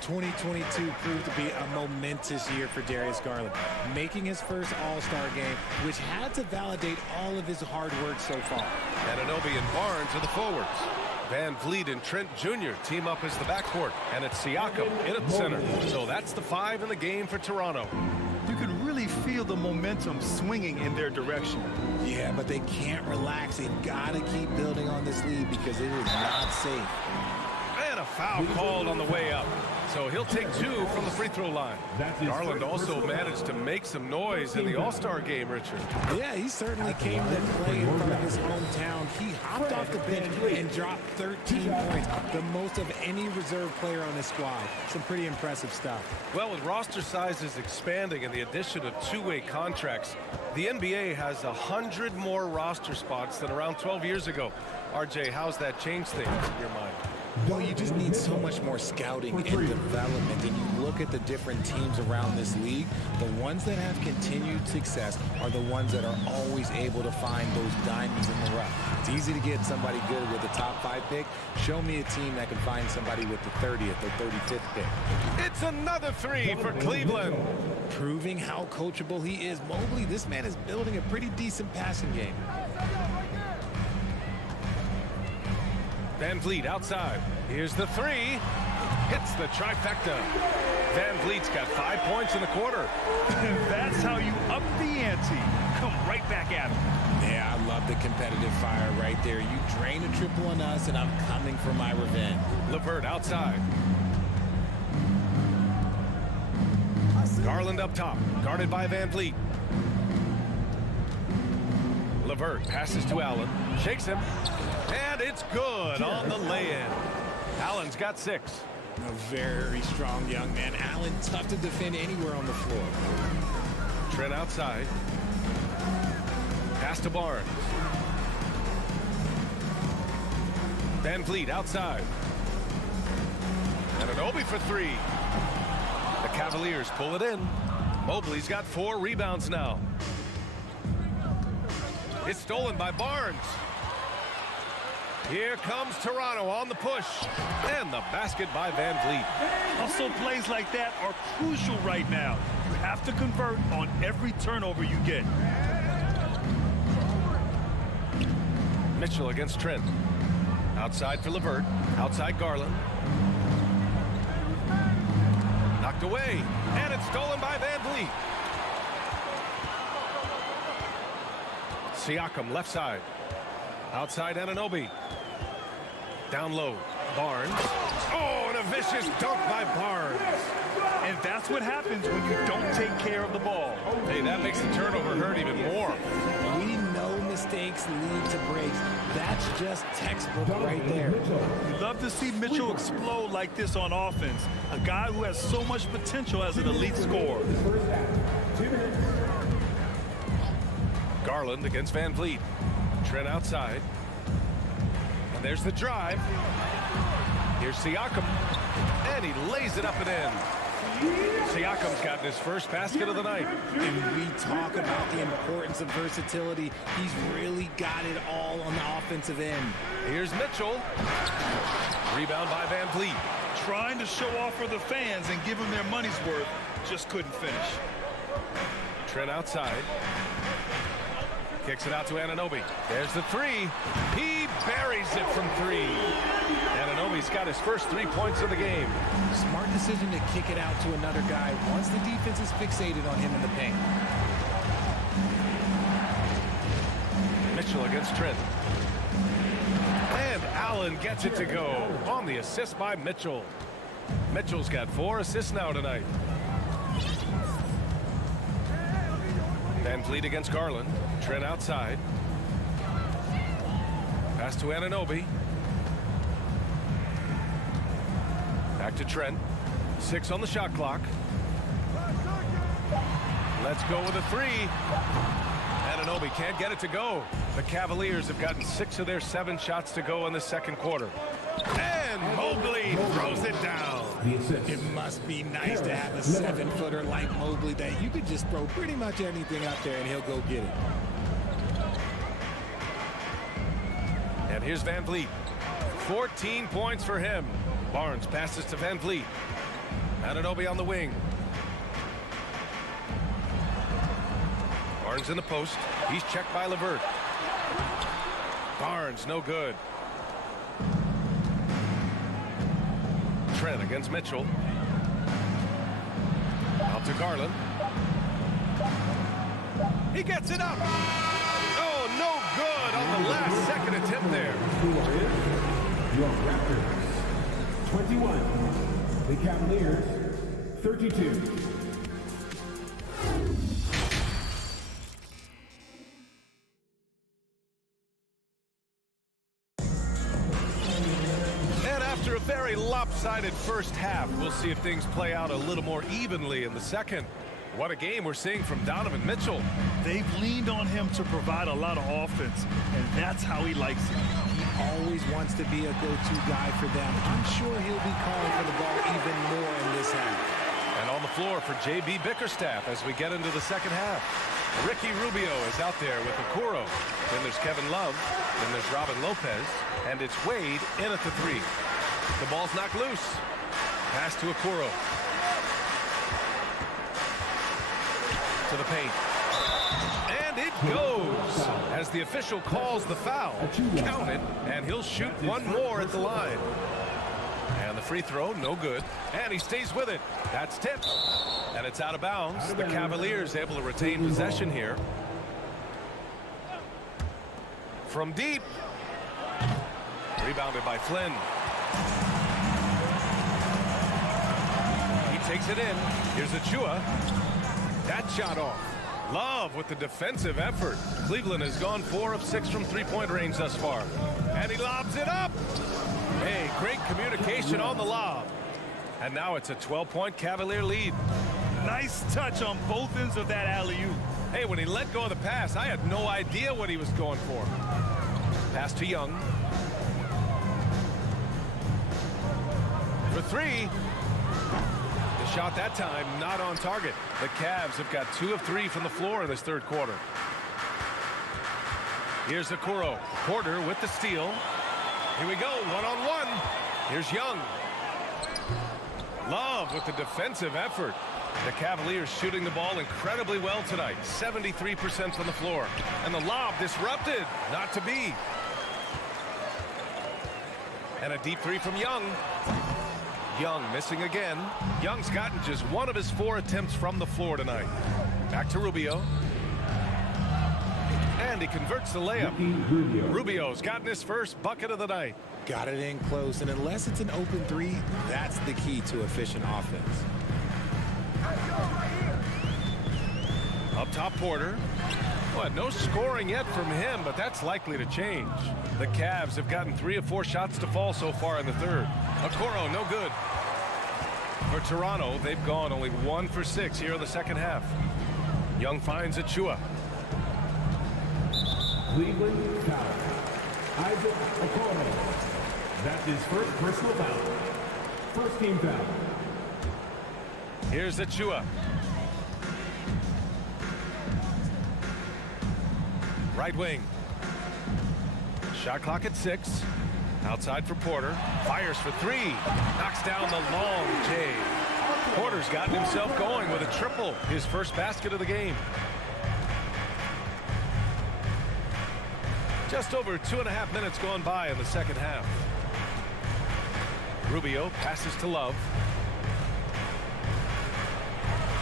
2022 proved to be a momentous year for Darius Garland, making his first All-Star game, which had to validate all of his hard work so far. Anunoby and Barnes are the forwards. Van Vliet and Trent Jr. team up as the backcourt, and it's Siakam in at the center. So that's the 5 in the game for Toronto. You can really feel the momentum swinging in their direction. Yeah, but they can't relax. They've got to keep building on this lead because it is not safe. And a foul called on the way up. So he'll take 2 from the free throw line. Garland also managed to make some noise in the All-Star game, Richard. Yeah, he certainly came to play in front of his hometown. He hopped off the bench and dropped 13 points, the most of any reserve player on his squad. Some pretty impressive stuff. Well, with roster sizes expanding and the addition of 2-way contracts, the NBA has 100 more roster spots than around 12 years ago. RJ, how's that changed things in your mind? Well, you just need so much more scouting and development. And you look at the different teams around this league, the ones that have continued success are the ones that are always able to find those diamonds in the rough. It's easy to get somebody good with the top 5 pick. Show me a team that can find somebody with the 30th or 35th pick. It's another 3 for Cleveland. Proving how coachable he is. Mobley, this man is building a pretty decent passing game. Van Vliet outside. Here's the 3. Hits the trifecta. Van Vliet's got 5 points in the quarter. And that's how you up the ante. Come right back at him. Yeah, I love the competitive fire right there. You drain a triple on us, and I'm coming for my revenge. LeVert outside. Garland up top, guarded by Van Vliet. LeVert passes to Allen, shakes him, and it's good on the lay-in. Allen's got 6. A very strong young man. Allen, tough to defend anywhere on the floor. Trent outside. Pass to Barnes. Van Vliet outside. And Anunoby for 3. The Cavaliers pull it in. Mobley's got 4 rebounds now. It's stolen by Barnes. Here comes Toronto on the push. And the basket by Van Vliet. Hustle plays like that are crucial right now. You have to convert on every turnover you get. Mitchell against Trent. Outside for LeVert. Outside Garland. Knocked away. And it's stolen by Van Vliet. Siakam left side. Outside Anunoby. Down low. Barnes. Oh, and a vicious dunk by Barnes. And that's what happens when you don't take care of the ball. Hey, that makes the turnover hurt even more. We know mistakes lead to breaks. That's just textbook right there. You love to see Mitchell explode like this on offense. A guy who has so much potential as an elite scorer. Garland against Van Vliet. Trent outside. And there's the drive. Here's Siakam. And he lays it up and in. Siakam's gotten his first basket of the night. And we talk about the importance of versatility. He's really got it all on the offensive end. Here's Mitchell. Rebound by Van Vliet. Trying to show off for the fans and give them their money's worth. Just couldn't finish. Trent outside. Kicks it out to Anunoby. There's the 3. He buries it from 3. Anunoby's he's got his first 3 points of the game. Smart decision to kick it out to another guy once the defense is fixated on him in the paint. Mitchell against Trent. And Allen gets it to go on the assist by Mitchell. Mitchell's got 4 assists now tonight. Van Vliet against Garland. Trent outside. Pass to Anunoby. Back to Trent. 6 on the shot clock. Let's go with a 3. Anunoby can't get it to go. The Cavaliers have gotten 6 of their 7 shots to go in the second quarter. And Mobley throws it down. It must be nice to have a 7-footer like Mobley that you could just throw pretty much anything out there and he'll go get it. And here's Van Vliet. 14 points for him. Barnes passes to Van Vliet. Anunoby on the wing. Barnes in the post. He's checked by LeVert. Barnes, no good. Trent against Mitchell. Out to Garland. He gets it up. Oh, no good on the last second attempt there. Your Raptors 21. The Cavaliers 32. After a very lopsided first half, we'll see if things play out a little more evenly in the second. What a game we're seeing from Donovan Mitchell. They've leaned on him to provide a lot of offense, and that's how he likes it. He always wants to be a go-to guy for them. I'm sure he'll be calling for the ball even more in this half. And on the floor for J.B. Bickerstaff as we get into the second half. Ricky Rubio is out there with Okoro. Then there's Kevin Love. Then there's Robin Lopez. And it's Wade in at the 3. The ball's knocked loose. Pass to Okoro. To the paint. And it goes as the official calls the foul. Count it, and he'll shoot one more at the line. And the free throw, no good. And he stays with it. That's tipped. And it's out of bounds. The Cavaliers able to retain possession here. From deep. Rebounded by Flynn. He takes it in. Here's Achua. That shot off. Love with the defensive effort. Cleveland has gone 4 of 6 from three-point range thus far. And he lobs it up. Hey, great communication on the lob. And now it's a 12-point Cavalier lead. Nice touch on both ends of that alley-oop. Hey, when he let go of the pass, I had no idea what he was going for. Pass to Young. For 3. The shot that time not on target. The Cavs have got 2 of 3 from the floor in this third quarter. Here's Okoro. Porter with the steal. Here we go, one-on-one. Here's Young. Love with the defensive effort. The Cavaliers shooting the ball incredibly well tonight. 73% from the floor. And the lob disrupted. Not to be. And a deep 3 from Young. Young missing again. Young's gotten just 1 of his 4 attempts from the floor tonight. Back to Rubio. And he converts the layup. Rubio's gotten his first bucket of the night. Got it in close, and unless it's an open 3, that's the key to efficient offense. Up top, Porter. Well, no scoring yet from him, but that's likely to change. The Cavs have gotten 3 of 4 shots to fall so far in the third. Okoro, no good. For Toronto, they've gone only 1 for 6 here in the second half. Young finds Achua. Cleveland foul. Isaac Okoro. That's his first personal foul. First team foul. Here's Achua. Right wing. Shot clock at 6. Outside for Porter. Fires for 3. Knocks down the long J. Porter's gotten himself going with a triple. His first basket of the game. Just over 2.5 minutes gone by in the second half. Rubio passes to Love.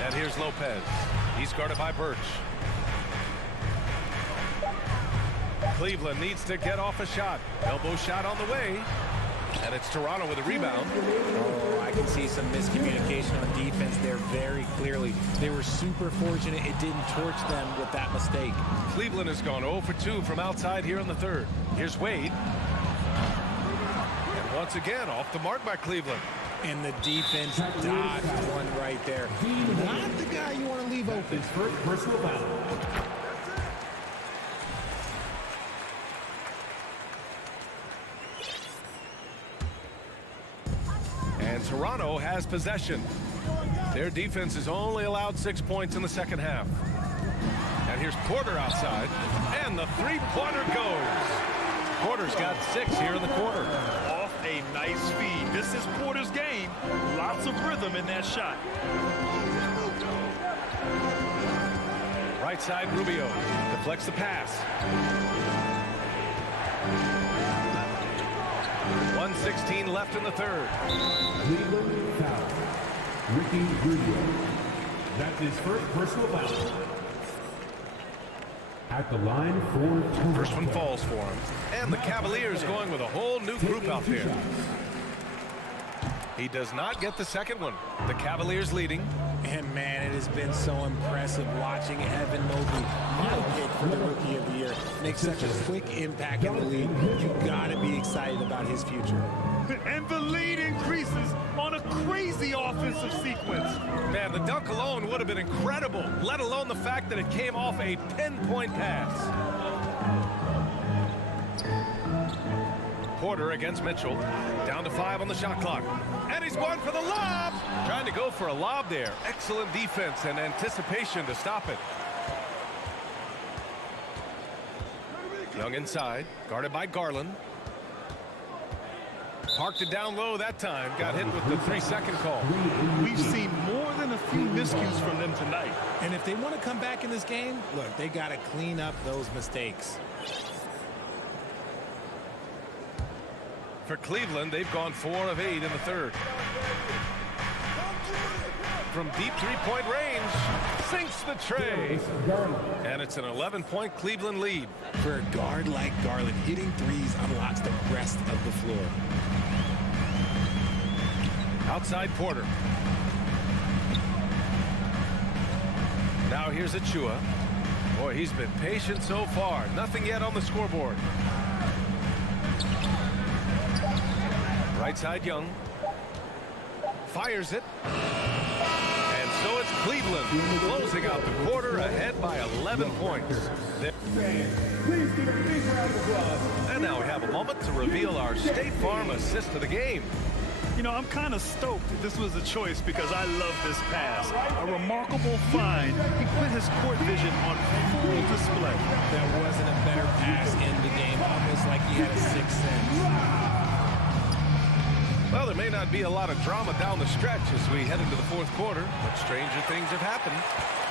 And here's Lopez. He's guarded by Birch. Cleveland needs to get off a shot. Elbow shot on the way. And it's Toronto with a rebound. Oh, I can see some miscommunication on defense there very clearly. They were super fortunate it didn't torch them with that mistake. Cleveland has gone 0 for 2 from outside here in the third. Here's Wade. And once again, off the mark by Cleveland. And the defense dodged one right there. Not the guy you want to leave open. His first personal foul. And Toronto has possession. Their defense has only allowed 6 points in the second half. And here's Porter outside. And the three-pointer goes. Porter's got 6 here in the quarter. Off a nice feed. This is Porter's game. Lots of rhythm in that shot. Right side, Rubio deflects the pass. 1:16 left in the third. Cleveland foul. Ricky Rubio. That's his first personal foul. At the line for two. First one falls for him. And the Cavaliers going with a whole new group out there. He does not get the second one. The Cavaliers leading. And man, it has been so impressive watching Evan Mobley, my pick for the Rookie of the Year, make such a quick impact in the league. You gotta be excited about his future. And the lead increases on a crazy offensive sequence. Man, the dunk alone would have been incredible, let alone the fact that it came off a pinpoint pass. Porter against Mitchell. Down to 5 on the shot clock. And he's going for the lob. Trying to go for a lob there. Excellent defense and anticipation to stop it. Young inside. Guarded by Garland. Parked it down low that time. Got hit with the 3-second call. We've seen more than a few miscues from them tonight. And if they want to come back in this game, look, they got to clean up those mistakes. For Cleveland, they've gone 4 of 8 in the third. From deep three-point range, sinks the tray. And it's an 11-point Cleveland lead. For a guard like Garland, hitting threes unlocks the rest of the floor. Outside Porter. Now here's Achua. Boy, he's been patient so far. Nothing yet on the scoreboard. Right side Young. Fires it. And so it's Cleveland closing out the quarter ahead by 11 points. Please give a big round of applause. And now we have a moment to reveal our State Farm assist of the game. You know, I'm kind of stoked this was a choice because I love this pass. A remarkable find. He put his court vision on full display. There wasn't a better pass in the game, almost like he had a sixth sense. Well, there may not be a lot of drama down the stretch as we head into the fourth quarter, but stranger things have happened.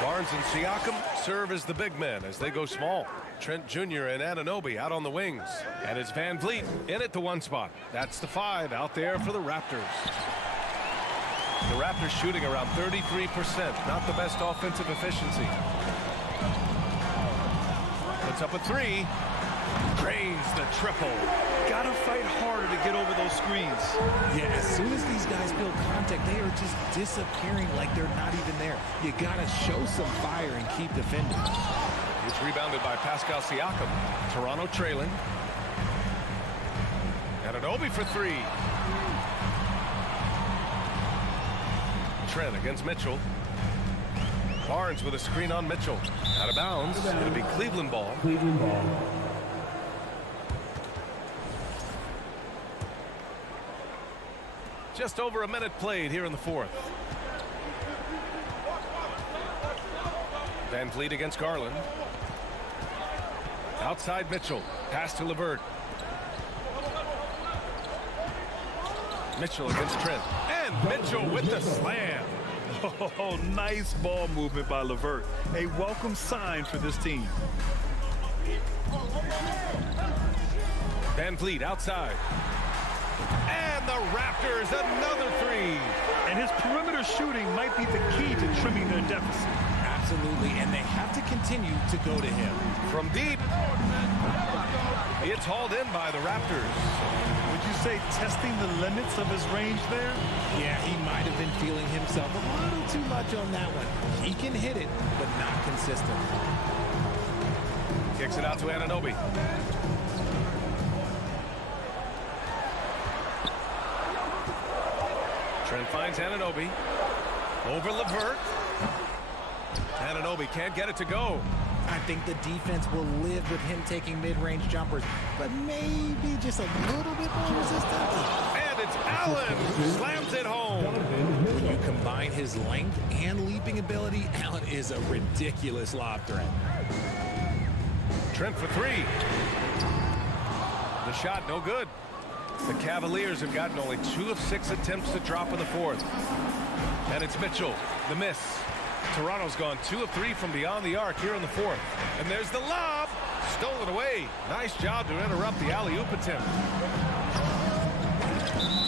Barnes and Siakam serve as the big men as they go small. Trent Jr. and Anunoby out on the wings. And it's Van Vliet in at the 1 spot. That's the 5 out there for the Raptors. The Raptors shooting around 33%. Not the best offensive efficiency. Puts up a 3. Drains the triple. Gotta fight harder to get over those screens. Yeah, as soon as these guys feel contact, they are just disappearing like they're not even there. You gotta show some fire and keep defending. It's rebounded by Pascal Siakam. Toronto trailing. And Anunoby for 3. Trent against Mitchell. Barnes with a screen on Mitchell. Out of bounds. It'll be Cleveland ball. Cleveland ball. Just over a minute played here in the fourth. Van Vliet against Garland. Outside Mitchell. Pass to LeVert. Mitchell against Trent. And Mitchell with the slam. Oh, nice ball movement by LeVert. A welcome sign for this team. Van Vliet outside. And the Raptors fires another three. And his perimeter shooting might be the key to trimming their deficit. Absolutely, and they have to continue to go to him. From deep. It's hauled in by the Raptors. Would you say testing the limits of his range there? Yeah, he might have been feeling himself a little too much on that one. He can hit it, but not consistent. Kicks it out to Anunoby. Trent finds Anunoby. Over LeVert. Anunoby can't get it to go. I think the defense will live with him taking mid-range jumpers, but maybe just a little bit more resistance. And it's Allen who slams it home. When you combine his length and leaping ability, Allen is a ridiculous lob threat. Trent for three. The shot no good. The Cavaliers have gotten only 2 of 6 attempts to drop in the fourth. And it's Mitchell, the miss. Toronto's gone 2 of 3 from beyond the arc here in the fourth. And there's the lob. Stolen away. Nice job to interrupt the alley-oop attempt.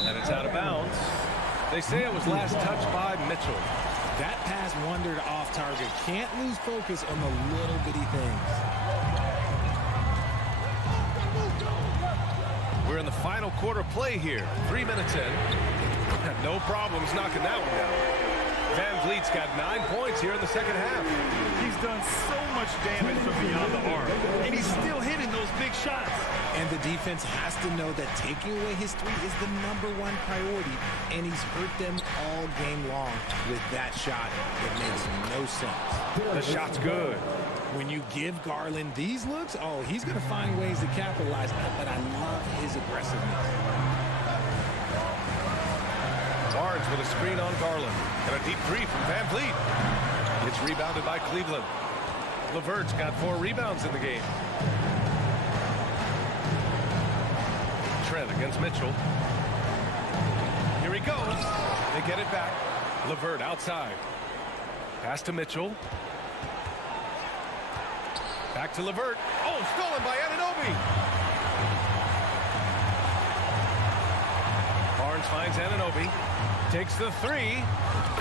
And it's out of bounds. They say it was last touched by Mitchell. That pass wandered off target. Can't lose focus on the little bitty things. We're in the final quarter play here. 3 minutes in. No problems knocking that one down. Van Vliet's got 9 points here in the second half. He's done so much damage from beyond the arc, and he's still hitting those big shots. And the defense has to know that taking away his three is the #1 priority, and he's hurt them all game long with that shot. It makes no sense. The shot's good. When you give Garland these looks, oh, he's going to find ways to capitalize, but I love his aggressiveness. Barnes with a screen on Garland. And a deep three from Van Vliet. It's rebounded by Cleveland. LeVert's got 4 rebounds in the game. Trent against Mitchell. Here he goes. They get it back. LeVert outside. Pass to Mitchell. Back to LeVert. Oh, stolen by Anunoby. Barnes finds Anunoby. Takes the three.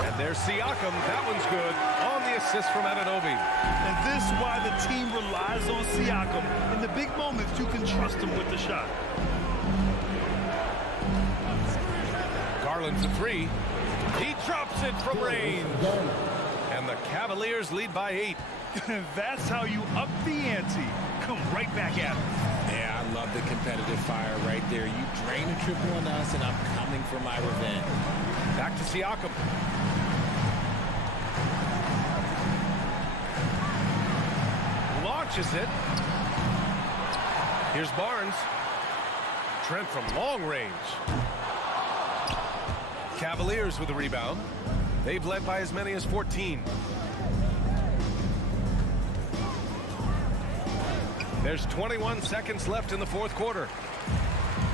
And there's Siakam. That one's good. On the assist from Anunoby. And this is why the team relies on Siakam. In the big moments, you can trust him with the shot. Garland for three. He drops it from range. And the Cavaliers lead by 8. That's how you up the ante. Come right back at him. Yeah, I love the competitive fire right there. You drain a triple on us, and I'm coming for my revenge. Back to Siakam. Launches it. Here's Barnes. Trent from long range. Cavaliers with the rebound. They've led by as many as 14. There's 21 seconds left in the fourth quarter.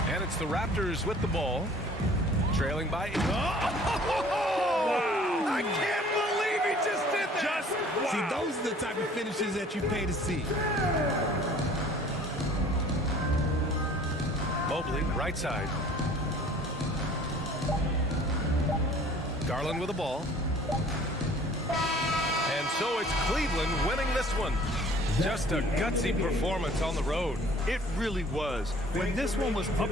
And it's the Raptors with the ball. Trailing by... Oh! Wow. I can't believe he just did that! Wow. See, those are the type of finishes that you pay to see. Mobley, right side. Garland with the ball. And so it's Cleveland winning this one. Just a gutsy performance on the road. It really was. When this one was up...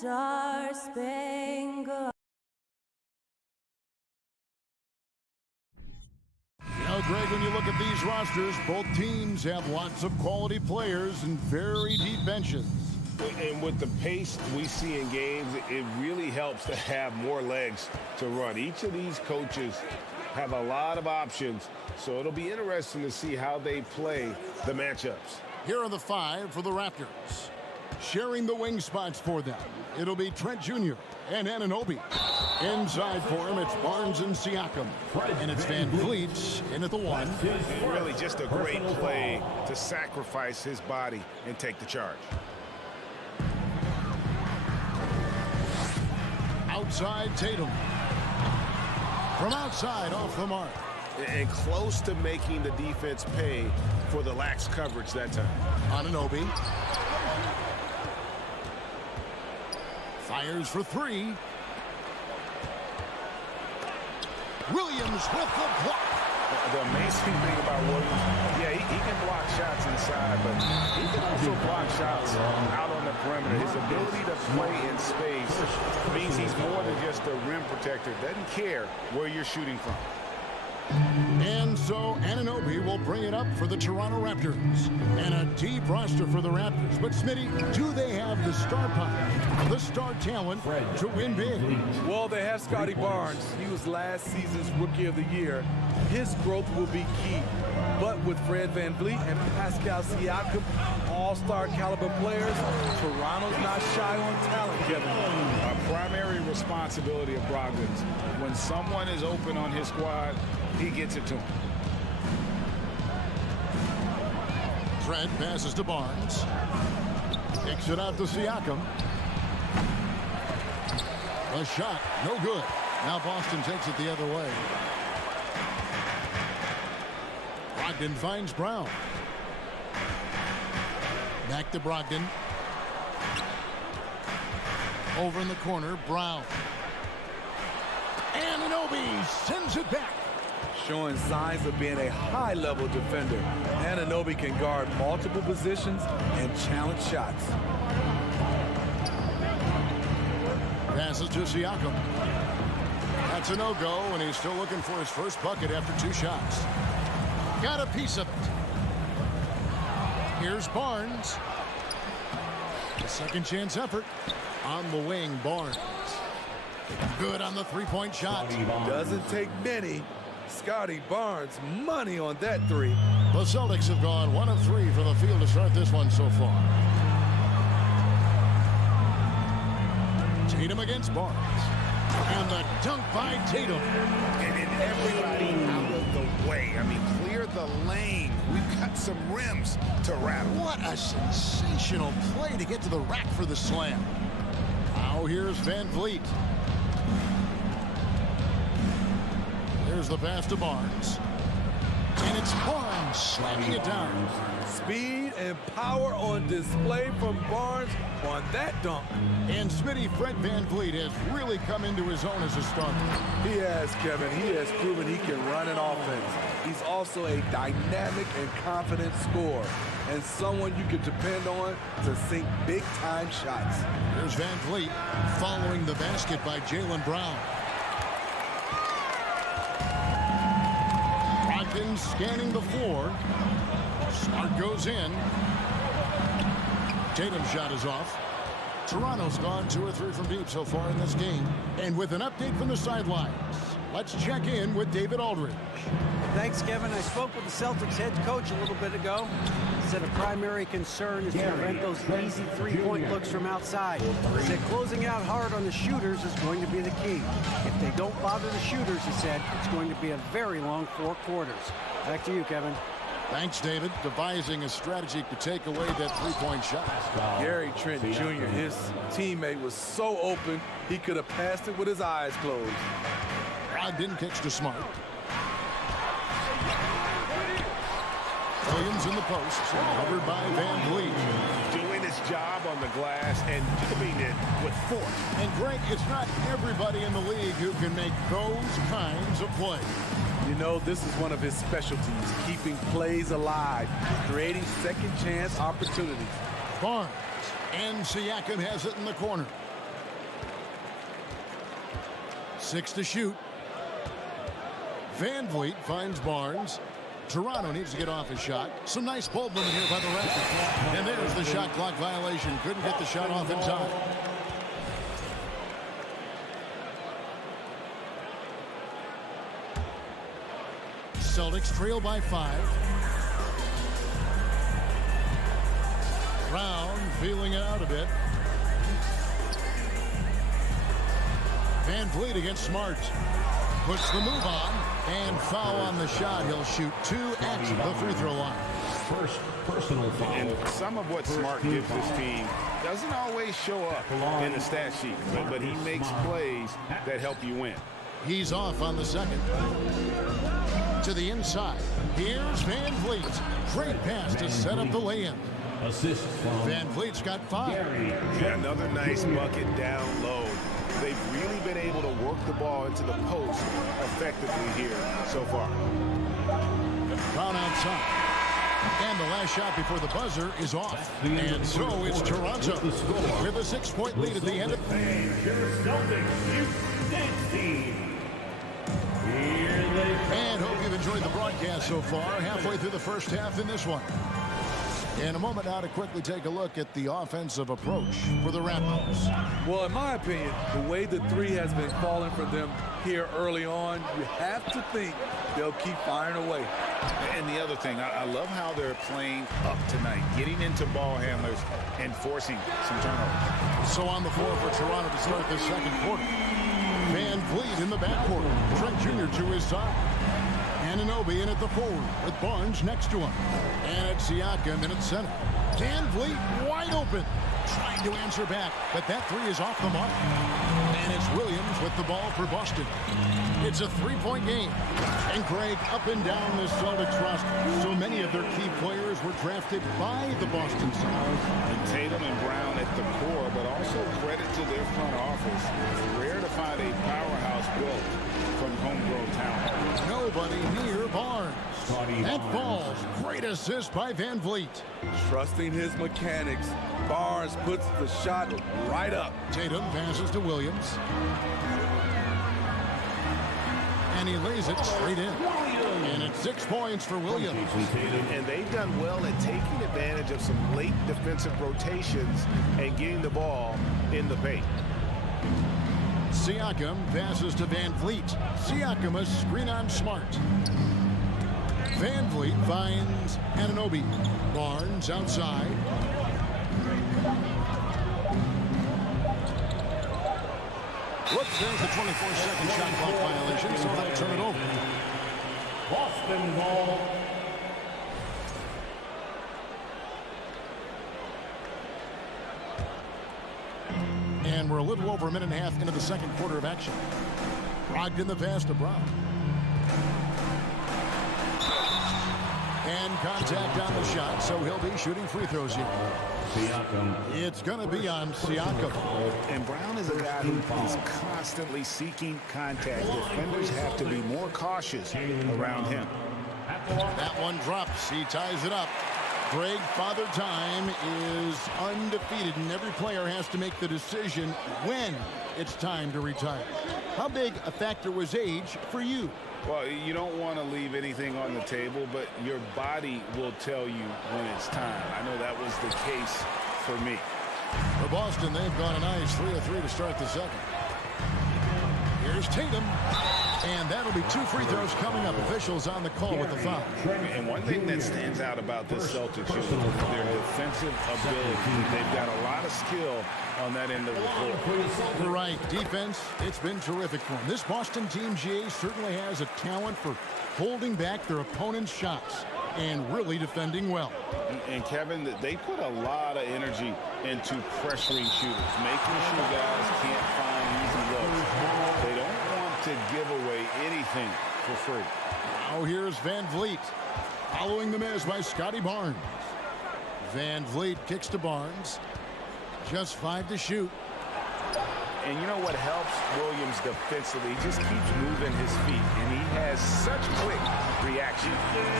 Star-Spangled. You know, Greg, when you look at these rosters, both teams have lots of quality players and very deep benches. And with the pace we see in games, it really helps to have more legs to run. Each of these coaches have a lot of options, so it'll be interesting to see how they play the matchups. Here are the 5 for the Raptors. Sharing the wing spots for them, it'll be Trent Jr. and Anunoby. Inside for him, it's Barnes and Siakam. And it's Van Vliet in at the 1. And really just a great play to sacrifice his body and take the charge. Outside Tatum. From outside, off the mark. And close to making the defense pay for the lax coverage that time. Anunoby. Fires for 3. Williams with the block. The amazing thing about Williams, yeah, he can block shots inside, but he can also block shots out on the perimeter. His ability to play in space means he's more than just a rim protector. Doesn't care where you're shooting from. And so Anunoby will bring it up for the Toronto Raptors. And a deep roster for the Raptors. But Smitty, do they have the star power, the star talent to win big? Well, they have Scotty Barnes. He was last season's Rookie of the Year. His growth will be key. But with Fred VanVleet and Pascal Siakam, all-star caliber players, Toronto's not shy on talent, Kevin. A primary responsibility of Brogdon's. When someone is open on his squad, he gets it to him. Trent passes to Barnes. Kicks it out to Siakam. A shot, no good. Now Boston takes it the other way. Brogdon finds Brown. Back to Brogdon. Over in the corner, Brown. Anunoby sends it back. Showing signs of being a high-level defender. Anunoby can guard multiple positions and challenge shots. Passes to Siakam. That's a no-go, and he's still looking for his first bucket after 2 shots. Got a piece of it. Here's Barnes. A second chance effort. On the wing, Barnes. Good on the three-point shot. Doesn't take many. Scotty Barnes, money on that 3. The Celtics have gone 1 of 3 for the field to start this one so far. Tatum against Barnes. And the dunk by Tatum. And everybody out of the way. I mean, clear the lane. We've got some rims to rattle. What a sensational play to get to the rack for the slam. Now here's Van Vliet. There's the pass to Barnes. And it's Barnes slamming it down. Speed and power on display from Barnes on that dunk. And Smitty, Fred VanVleet has really come into his own as a starter. He has, Kevin. He has proven he can run an offense. He's also a dynamic and confident scorer, and someone you can depend on to sink big-time shots. Here's VanVleet following the basket by Jaylen Brown. Brogdon scanning the floor. Smart goes in. Tatum's shot is off. Toronto's gone 2 or 3 from deep so far in this game. And with an update from the sidelines, let's check in with David Aldridge. Thanks, Kevin. I spoke with the Celtics head coach a little bit ago. He said a primary concern is to prevent those easy 3-point looks from outside. He said closing out hard on the shooters is going to be the key. If they don't bother the shooters, he said, it's going to be a very long 4 quarters. Back to you, Kevin. Thanks, David. Devising a strategy to take away that 3-point shot. Gary Trent Jr., his teammate, was so open, he could have passed it with his eyes closed. Brogdon kicks to Smart. Williams in the post, covered by VanVleet. Doing his job on the glass and doing it with force. And Greg, it's not everybody in the league who can make those kinds of plays. You know, this is one of his specialties, keeping plays alive, creating second chance opportunities. Barnes and Siakam has it in the corner. 6 to shoot. Van Vliet finds Barnes. Toronto needs to get off his shot. Some nice ball movement here by the Raptors. And there's the shot clock violation. Couldn't get the shot off in time. Celtics trail by 5. Brown feeling it out a bit. Van Vliet against Smart. Puts the move on. And foul on the shot. He'll shoot 2 at the free throw line. First personal foul. And some of what Smart gives this team doesn't always show up in the stat sheet, but he makes plays that help you win. He's off on the second. To the inside. Here's Van Vliet. Great pass to set up the lay-in. Assist from Van Vliet's got 5. Yeah, another nice bucket down low. They've really been able to work the ball into the post effectively here so far. Brown outside. And the last shot before the buzzer is off. And so it's Toronto with a 6-point lead at the end of the And hope you've enjoyed the broadcast so far. Halfway through the first half in this one. In a moment now to quickly take a look at the offensive approach for the Raptors. Well, in my opinion, the way the 3 has been falling for them here early on, you have to think they'll keep firing away. And the other thing, I love how they're playing up tonight, getting into ball handlers and forcing some turnovers. So on the floor for Toronto to start the second quarter. Van Vliet in the backcourt. Trent Jr. to his side. Anunoby in at the forward with Barnes next to him. And it's Siakam in at center. Van Vliet wide open. Trying to answer back, but that 3 is off the mark. And it's Williams with the ball for Boston. It's a 3-point game. And Greg, up and down the Celtics roster, so many of their key players were drafted by the Boston Celtics. And Tatum and Brown at the core, but also credit to their front office. It's rare to find a powerhouse built from homegrown talent. Nobody near Barnes. That falls. Great assist by Van Vliet. Trusting his mechanics, Barnes puts the shot right up. Tatum passes to Williams. And he lays it straight in. And it's 6 points for Williams. And they've done well at taking advantage of some late defensive rotations and getting the ball in the paint. Siakam passes to Van Vliet. Siakam a screen on Smart. Van Vliet finds Anunoby. Barnes outside. Whoops, there's the 24-second shot clock violation, so they'll turn it over. Boston ball. And we're a little over a minute and a half into the second quarter of action. Brogdon the pass to Brown. And contact on the shot, so he'll be shooting free throws here. Siakam. It's going to be on Siakam. And Brown is a guy who is constantly seeking contact. Defenders have to be more cautious around him. That one drops. He ties it up. Greg, Father Time is undefeated, and every player has to make the decision when it's time to retire. How big a factor was age for you? Well, you don't want to leave anything on the table, but your body will tell you when it's time. I know that was the case for me. For Boston, they've got a nice 3 of 3 to start the second. Here's Tatum. And that'll be 2 free throws coming up. Officials on the call with the foul. And one thing that stands out about this Celtics is their defensive ability. They've got a lot of skill on that end of the floor. You're right. Defense, it's been terrific for them. This Boston team, GA, certainly has a talent for holding back their opponent's shots and really defending well. And Kevin, they put a lot of energy into pressuring shooters, making sure guys can't find easy looks. They don't want to give away anything for free. Now here's Van Vliet. Following the miss by Scotty Barnes. Van Vliet kicks to Barnes. Just 5 to shoot. And you know what helps Williams defensively? He just keeps moving his feet, and he has such quick reaction.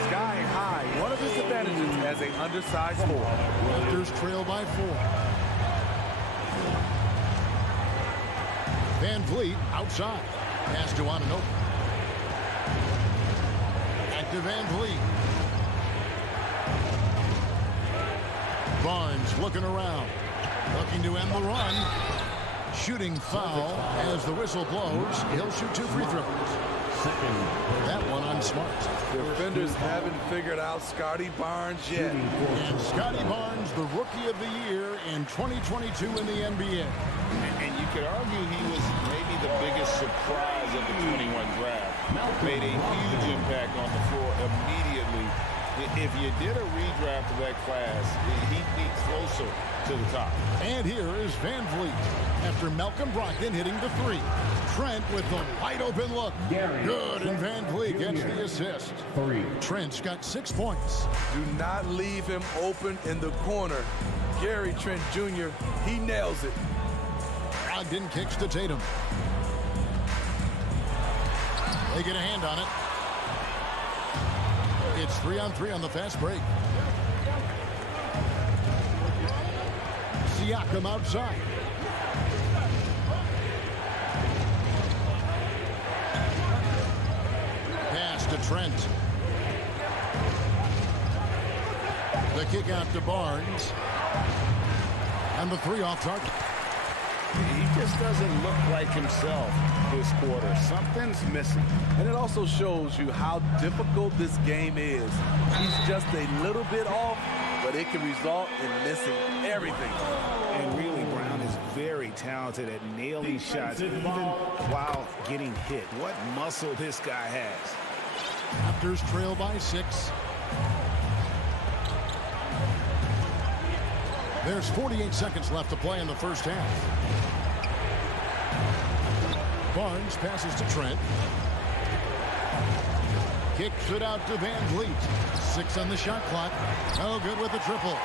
Sky high, one of his advantages as an undersized forward. Raptors trail by 4. Van Vliet outside. Pass to Ananobi. Back to Van Vliet. Barnes looking around. Looking to end the run. Shooting foul as the whistle blows. He'll shoot 2 free throws. That one on Smart. Defenders haven't figured out Scotty Barnes yet. And Scotty Barnes, the Rookie of the Year in 2022 in the NBA. And you could argue he was maybe the biggest surprise of the 21 draft. Made a huge impact on the floor immediately. If you did a redraft of that class, he'd be closer to the top. And here is Van Vliet after Malcolm Brogdon hitting the 3. Trent with the wide open look. Good, and Van Vliet gets the assist. Trent's got 6 points. Do not leave him open in the corner. Gary Trent Jr., he nails it. Brogdon kicks to Tatum. They get a hand on it. It's 3-on-3 on the fast break. Siakam outside. Pass to Trent. The kick out to Barnes. And the 3 off target. He just doesn't look like himself this quarter. Something's missing. And it also shows you how difficult this game is. He's just a little bit off, but it can result in missing everything. And really, Brown is very talented at nailing shots, even while getting hit. What muscle this guy has. Raptors trail by 6. There's 48 seconds left to play in the first half. Barnes passes to Trent. Kicks it out to Van Vliet. 6 on the shot clock. No good with the triple.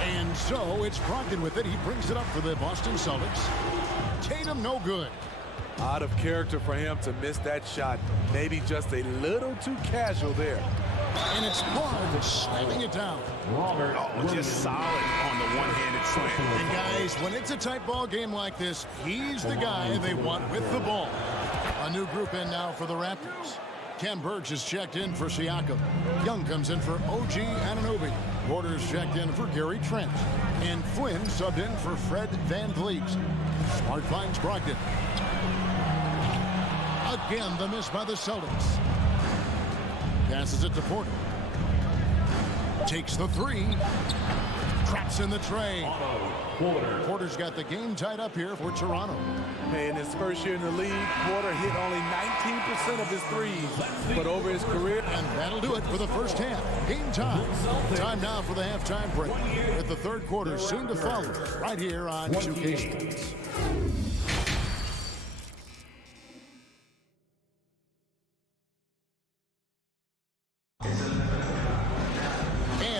And so it's Brogdon with it. He brings it up for the Boston Celtics. Tatum no good. Out of character for him to miss that shot. Maybe just a little too casual there. And it's Barnes slamming it down. Oh, just solid on the one-handed slam. And guys, when it's a tight ball game like this, he's the guy they want with the ball. A new group in now for the Raptors. Ken Burge is checked in for Siakam. Young comes in for OG Anunoby. Porter's checked in for Gary Trent. And Flynn subbed in for Fred Van Vliet. Smart finds Brogdon. Again, the miss by the Celtics. Passes it to Porter. Takes the 3. Traps in the tray. Porter's got the game tied up here for Toronto. Hey, in his first year in the league, Porter hit only 19% of his threes. But over his career... And that'll do it for the first half. Game time. Time now for the halftime break. With the third quarter soon to follow. Right here on 2K Sports.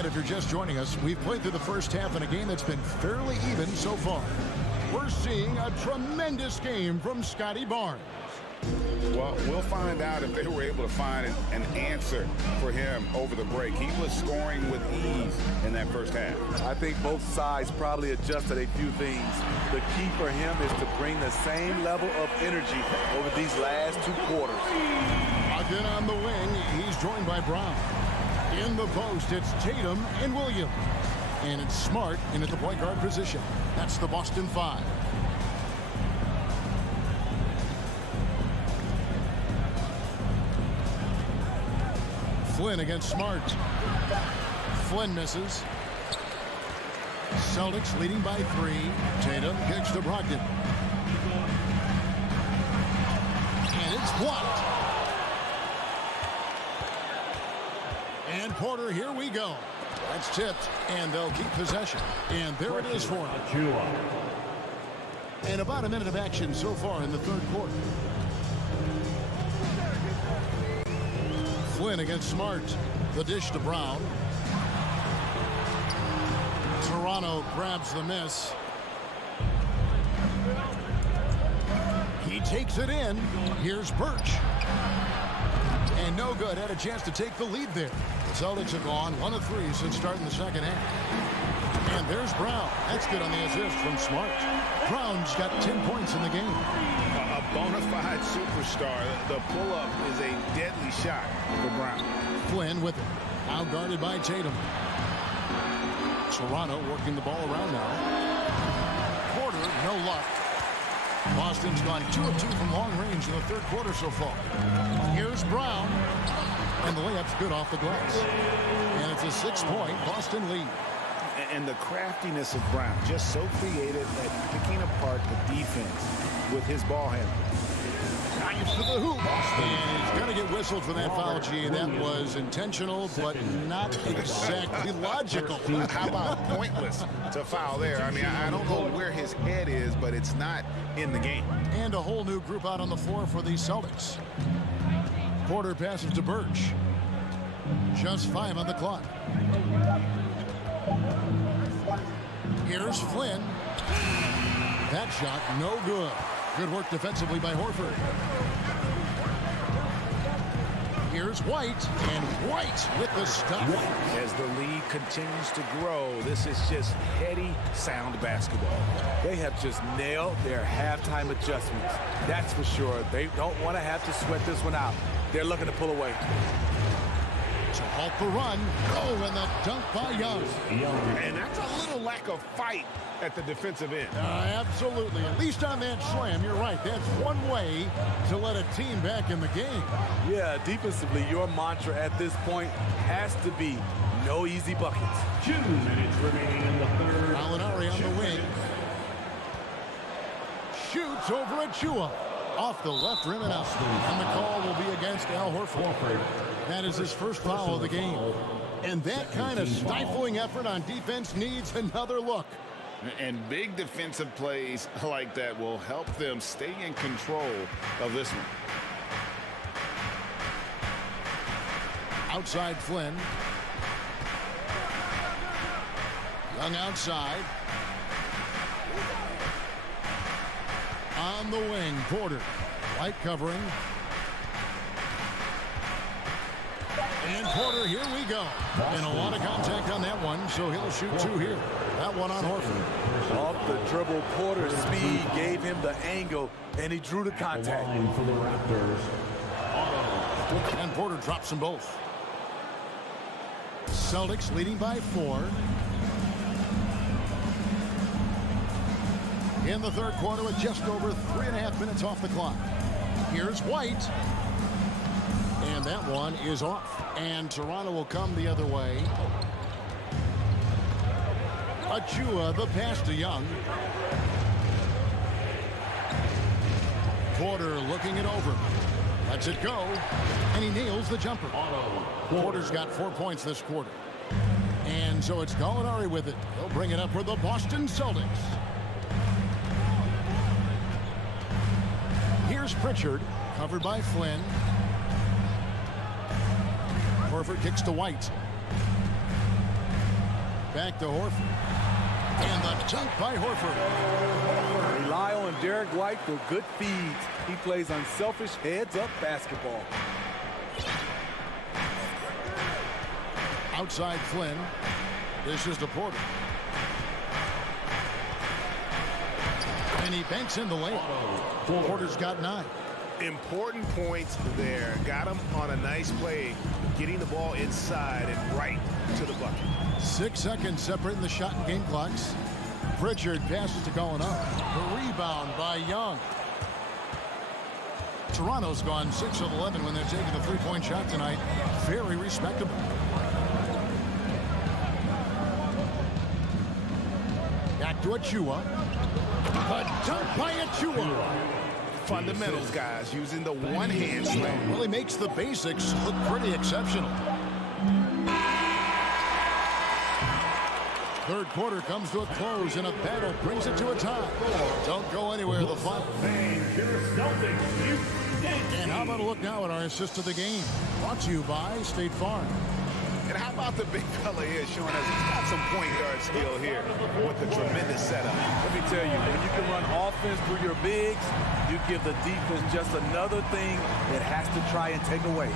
If you're just joining us, we've played through the first half in a game that's been fairly even so far. We're seeing a tremendous game from Scotty Barnes. Well, we'll find out if they were able to find an answer for him over the break. He was scoring with ease in that first half. I think both sides probably adjusted a few things. The key for him is to bring the same level of energy over these last 2 quarters. Again on the wing, he's joined by Brown. In the post, it's Tatum and Williams. And it's Smart in at the point guard position. That's the Boston 5. Flynn against Smart. Flynn misses. Celtics leading by 3. Tatum kicks to Brogdon. And it's blocked. And Porter, here we go. That's tipped, and they'll keep possession. And there it is for him. And about a minute of action so far in the third quarter. Flynn against Smart. The dish to Brown. Toronto grabs the miss. He takes it in. Here's Birch. And no good. Had a chance to take the lead there. The Celtics have gone 1 of 3 since starting the second half. And And there's Brown. That's good on the assist from Smart. Brown's got 10 points in the game. A bona fide superstar. The pull-up is a deadly shot for Brown. Flynn with it. Now guarded by Tatum. Toronto working the ball around now. Porter, no luck. Boston's gone 2 of 2 from long range in the third quarter so far. Here's Brown. And the layup's good off the glass. And it's a 6-point Boston lead. And the craftiness of Brown, just so creative at picking apart the defense with his ball handling. Drives to the hoop. And he's going to get whistled for that foul, G. That was intentional, but not exactly logical. How about pointless to foul there? I mean, I don't know where his head is, but it's not in the game. And a whole new group out on the floor for the Celtics. Porter passes to Birch. Just 5 on the clock. Here's Flynn. That shot, no good. Good work defensively by Horford. Here's White, and White with the stop. As the league continues to grow, this is just heady, sound basketball. They have just nailed their halftime adjustments. That's for sure. They don't want to have to sweat this one out. They're looking to pull away. To halt the run. Oh, and the dunk by Young. And that's a little lack of fight at the defensive end. Absolutely. At least on that slam, you're right. That's one way to let a team back in the game. Yeah, defensively, your mantra at this point has to be no easy buckets. 2 minutes remaining in the third. Molinari on the wing. Shoots over at Chua. Off the left rim and out. And the call will be against Al Horford. That is his first foul of the game. And that kind of stifling effort on defense needs another look. And big defensive plays like that will help them stay in control of this one. Outside Flynn. Young outside. On the wing, Porter. Light covering. And Porter, here we go. And a lot of contact on that one, so he'll shoot 2 here. That one on Horford. Off the dribble, Porter's speed gave him the angle, and he drew the contact. For the Raptors. And Porter drops them both. Celtics leading by 4. In the third quarter with just over 3.5 minutes off the clock. Here's White. And that one is off. And Toronto will come the other way. Achua, the pass to Young. Porter looking it over. Lets it go. And he nails the jumper. Porter's got 4 points this quarter. And so it's Gallinari with it. He'll bring it up for the Boston Celtics. Here's Pritchard, covered by Flynn. Horford kicks to White. Back to Horford. And the dunk by Horford. Rely on Derek White for good feeds. He plays unselfish heads-up basketball. Outside Flynn. This is to Porter. And he banks in the lane. Porter's got 9. Important points there. Got him on a nice play, getting the ball inside and right to the bucket. 6 seconds separating the shot and game clocks. Pritchard passes to Gallinari. The rebound by Young. Toronto's gone 6 of 11 when they're taking the three-point shot tonight. Very respectable. Back to Achua. A dunk by Achua. Fundamentals, guys, using the one-hand slam. Really makes the basics look pretty exceptional. Third quarter comes to a close, and a battle brings it to a tie. Don't go anywhere. The final. And how about a look now at our assist of the game? Brought to you by State Farm. And how about the big fella here showing us he's got some point guard skill here with the tremendous setup. Let me tell you, when you can run offense through your bigs, you give the defense just another thing it has to try and take away.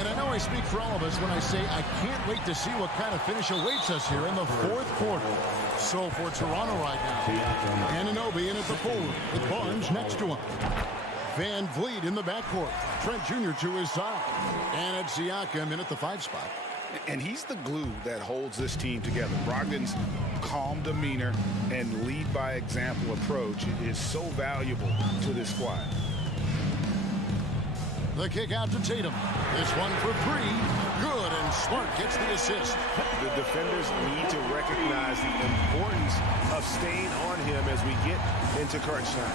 And I know I speak for all of us when I say I can't wait to see what kind of finish awaits us here in the fourth quarter. So for Toronto right now, Anunoby in at the forward with Barnes next to him. Van Vliet in the backcourt. Trent Jr. to his side. And it's Siakam in at the 5 spot. And he's the glue that holds this team together. Brogdon's calm demeanor and lead by example approach is so valuable to this squad. The kick out to Tatum. This one for 3. Good, and Smart gets the assist. The defenders need to recognize the importance of staying on him as we get into crunch time.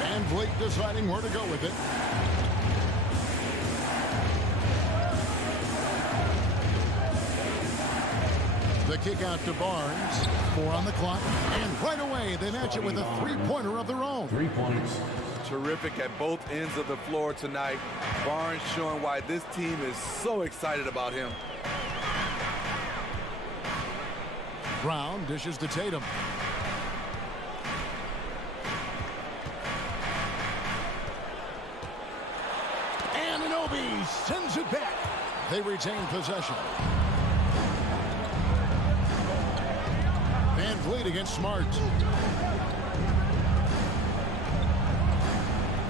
Van Vliet deciding where to go with it. The kick out to Barnes. 4 on the clock. And right away, they match it with a 3-pointer of their own. 3 points. Terrific at both ends of the floor tonight. Barnes showing why this team is so excited about him. Brown dishes to Tatum. Anunoby sends it back. They retain possession. Van Vliet against Smart.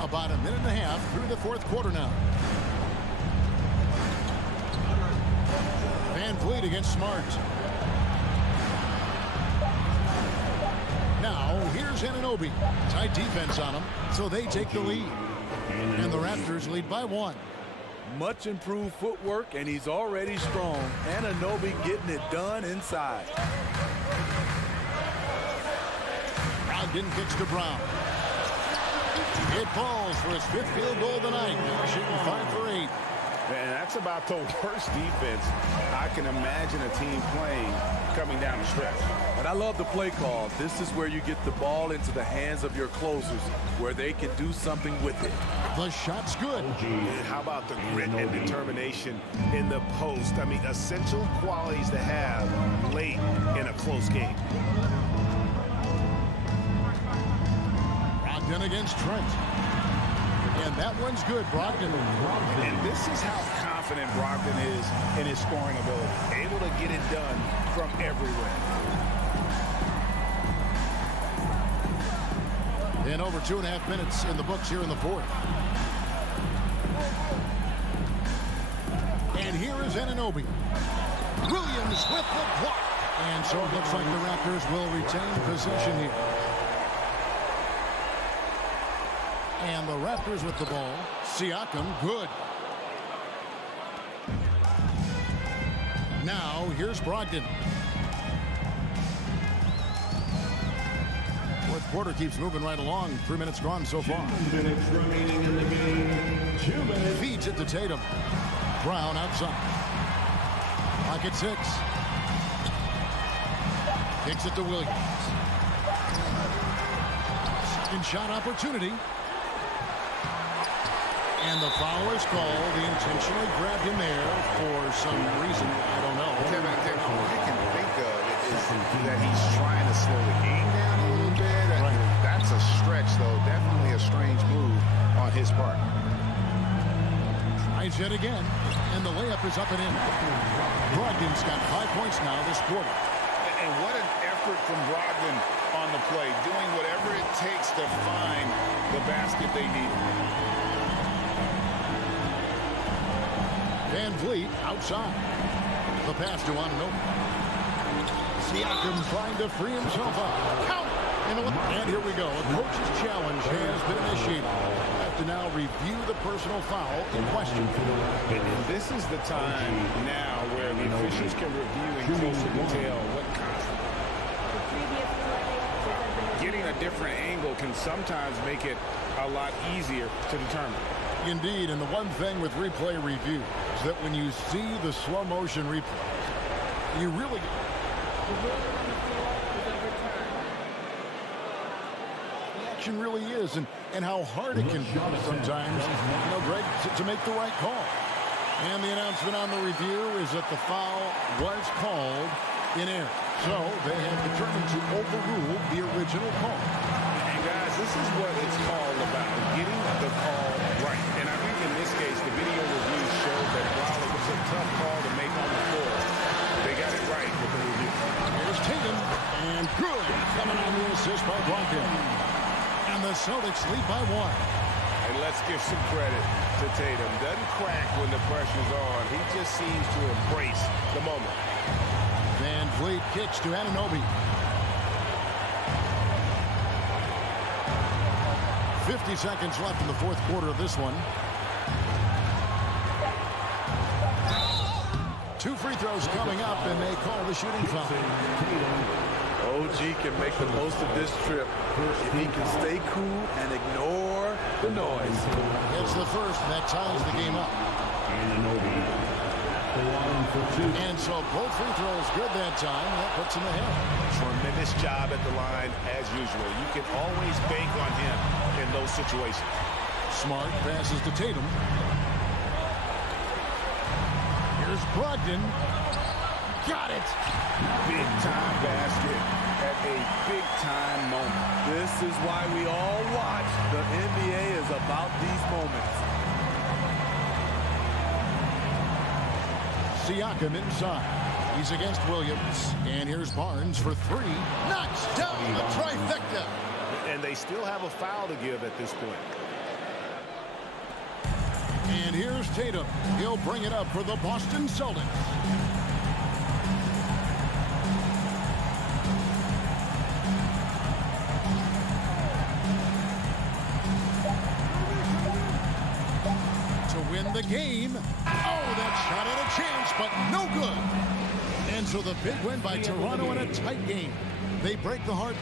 About a minute and a half through the fourth quarter now. Van Vliet against Smart. Now here's Anunoby. Tight defense on him, so they take the lead. And the Raptors lead by 1. Much improved footwork, and he's already strong. Anunoby getting it done inside. Brogdon kicks to Brown. It falls for his 5th field goal of the night. Now shooting 5 for 8. Man, that's about the worst defense I can imagine a team playing coming down the stretch. And I love the play call. This is where you get the ball into the hands of your closers, where they can do something with it. The shot's good. And how about the grit and determination in the post? I mean, essential qualities to have late in a close game. Brogdon against Trent. And that one's good, Brogdon. And this is how confident Brogdon is in his scoring ability. Able to get it done from everywhere. And over 2.5 minutes in the books here in the fourth. And here is Anunoby. Williams with the block. And so it looks like the Raptors will retain possession here. And the Raptors with the ball. Siakam, good. Now, here's Brogdon. Fourth quarter keeps moving right along. 3 minutes gone so far. 2 minutes remaining in the game. 2 minutes. Feeds it to Tatum. Brown outside. Clock at 6. Kicks it to Williams. Second shot opportunity. And the foul is called. He intentionally grabbed him there for some reason. I don't know. Kevin, all I can think of is that he's trying to slow the game down a little bit. Right. That's a stretch, though. Definitely a strange move on his part. Tries yet again. And the layup is up and in. Brogdon's got 5 points now this quarter. And what an effort from Brogdon on the play. Doing whatever it takes to find the basket they need. Van Vliet outside. The pass to Anunoby. Siakam trying to free himself up. Count! And here we go. A coach's challenge has been initiated. Have to now review the personal foul in question. And this is the time now where the officials can review in closer detail what concept. Getting a different angle can sometimes make it a lot easier to determine. Indeed, and the one thing with replay review is that when you see the slow motion replay, you really... The action really is, and how hard it can be sometimes, Greg, to make the right call. And the announcement on the review is that the foul was called in error. So they have determined to overrule the original call. And guys, This is what it's all about, getting the call right. And I think in this case, the video review showed that while it was a tough call to make on the floor, they got it right with the review. Here's Tatum, and good. Coming on the assist by Brogdon. And the Celtics lead by 1. And let's give some credit to Tatum. Doesn't crack when the pressure's on. He just seems to embrace the moment. Van Vliet kicks to Anunoby. 50 seconds left in the fourth quarter of this one. 2 free throws coming up, and they call the shooting foul. OG can make the most of this trip if he can stay cool and ignore the noise. It's the first, and that ties the game up. And so both free throws good that time. That puts him ahead. Tremendous job at the line as usual. You can always bank on him in those situations. Smart passes to Tatum. Here's Brogdon. Got it. Big time basket at a big time moment. This is why we all watch. The NBA is about these moments. Siakam inside. He's against Williams. And here's Barnes for 3. Knocks down the trifecta. And they still have a foul to give at this point. And here's Tatum. He'll bring it up for the Boston Celtics. To win the game. Oh, that shot had a chance, but no good. And so the big win by Toronto in a tight game. They break the heart.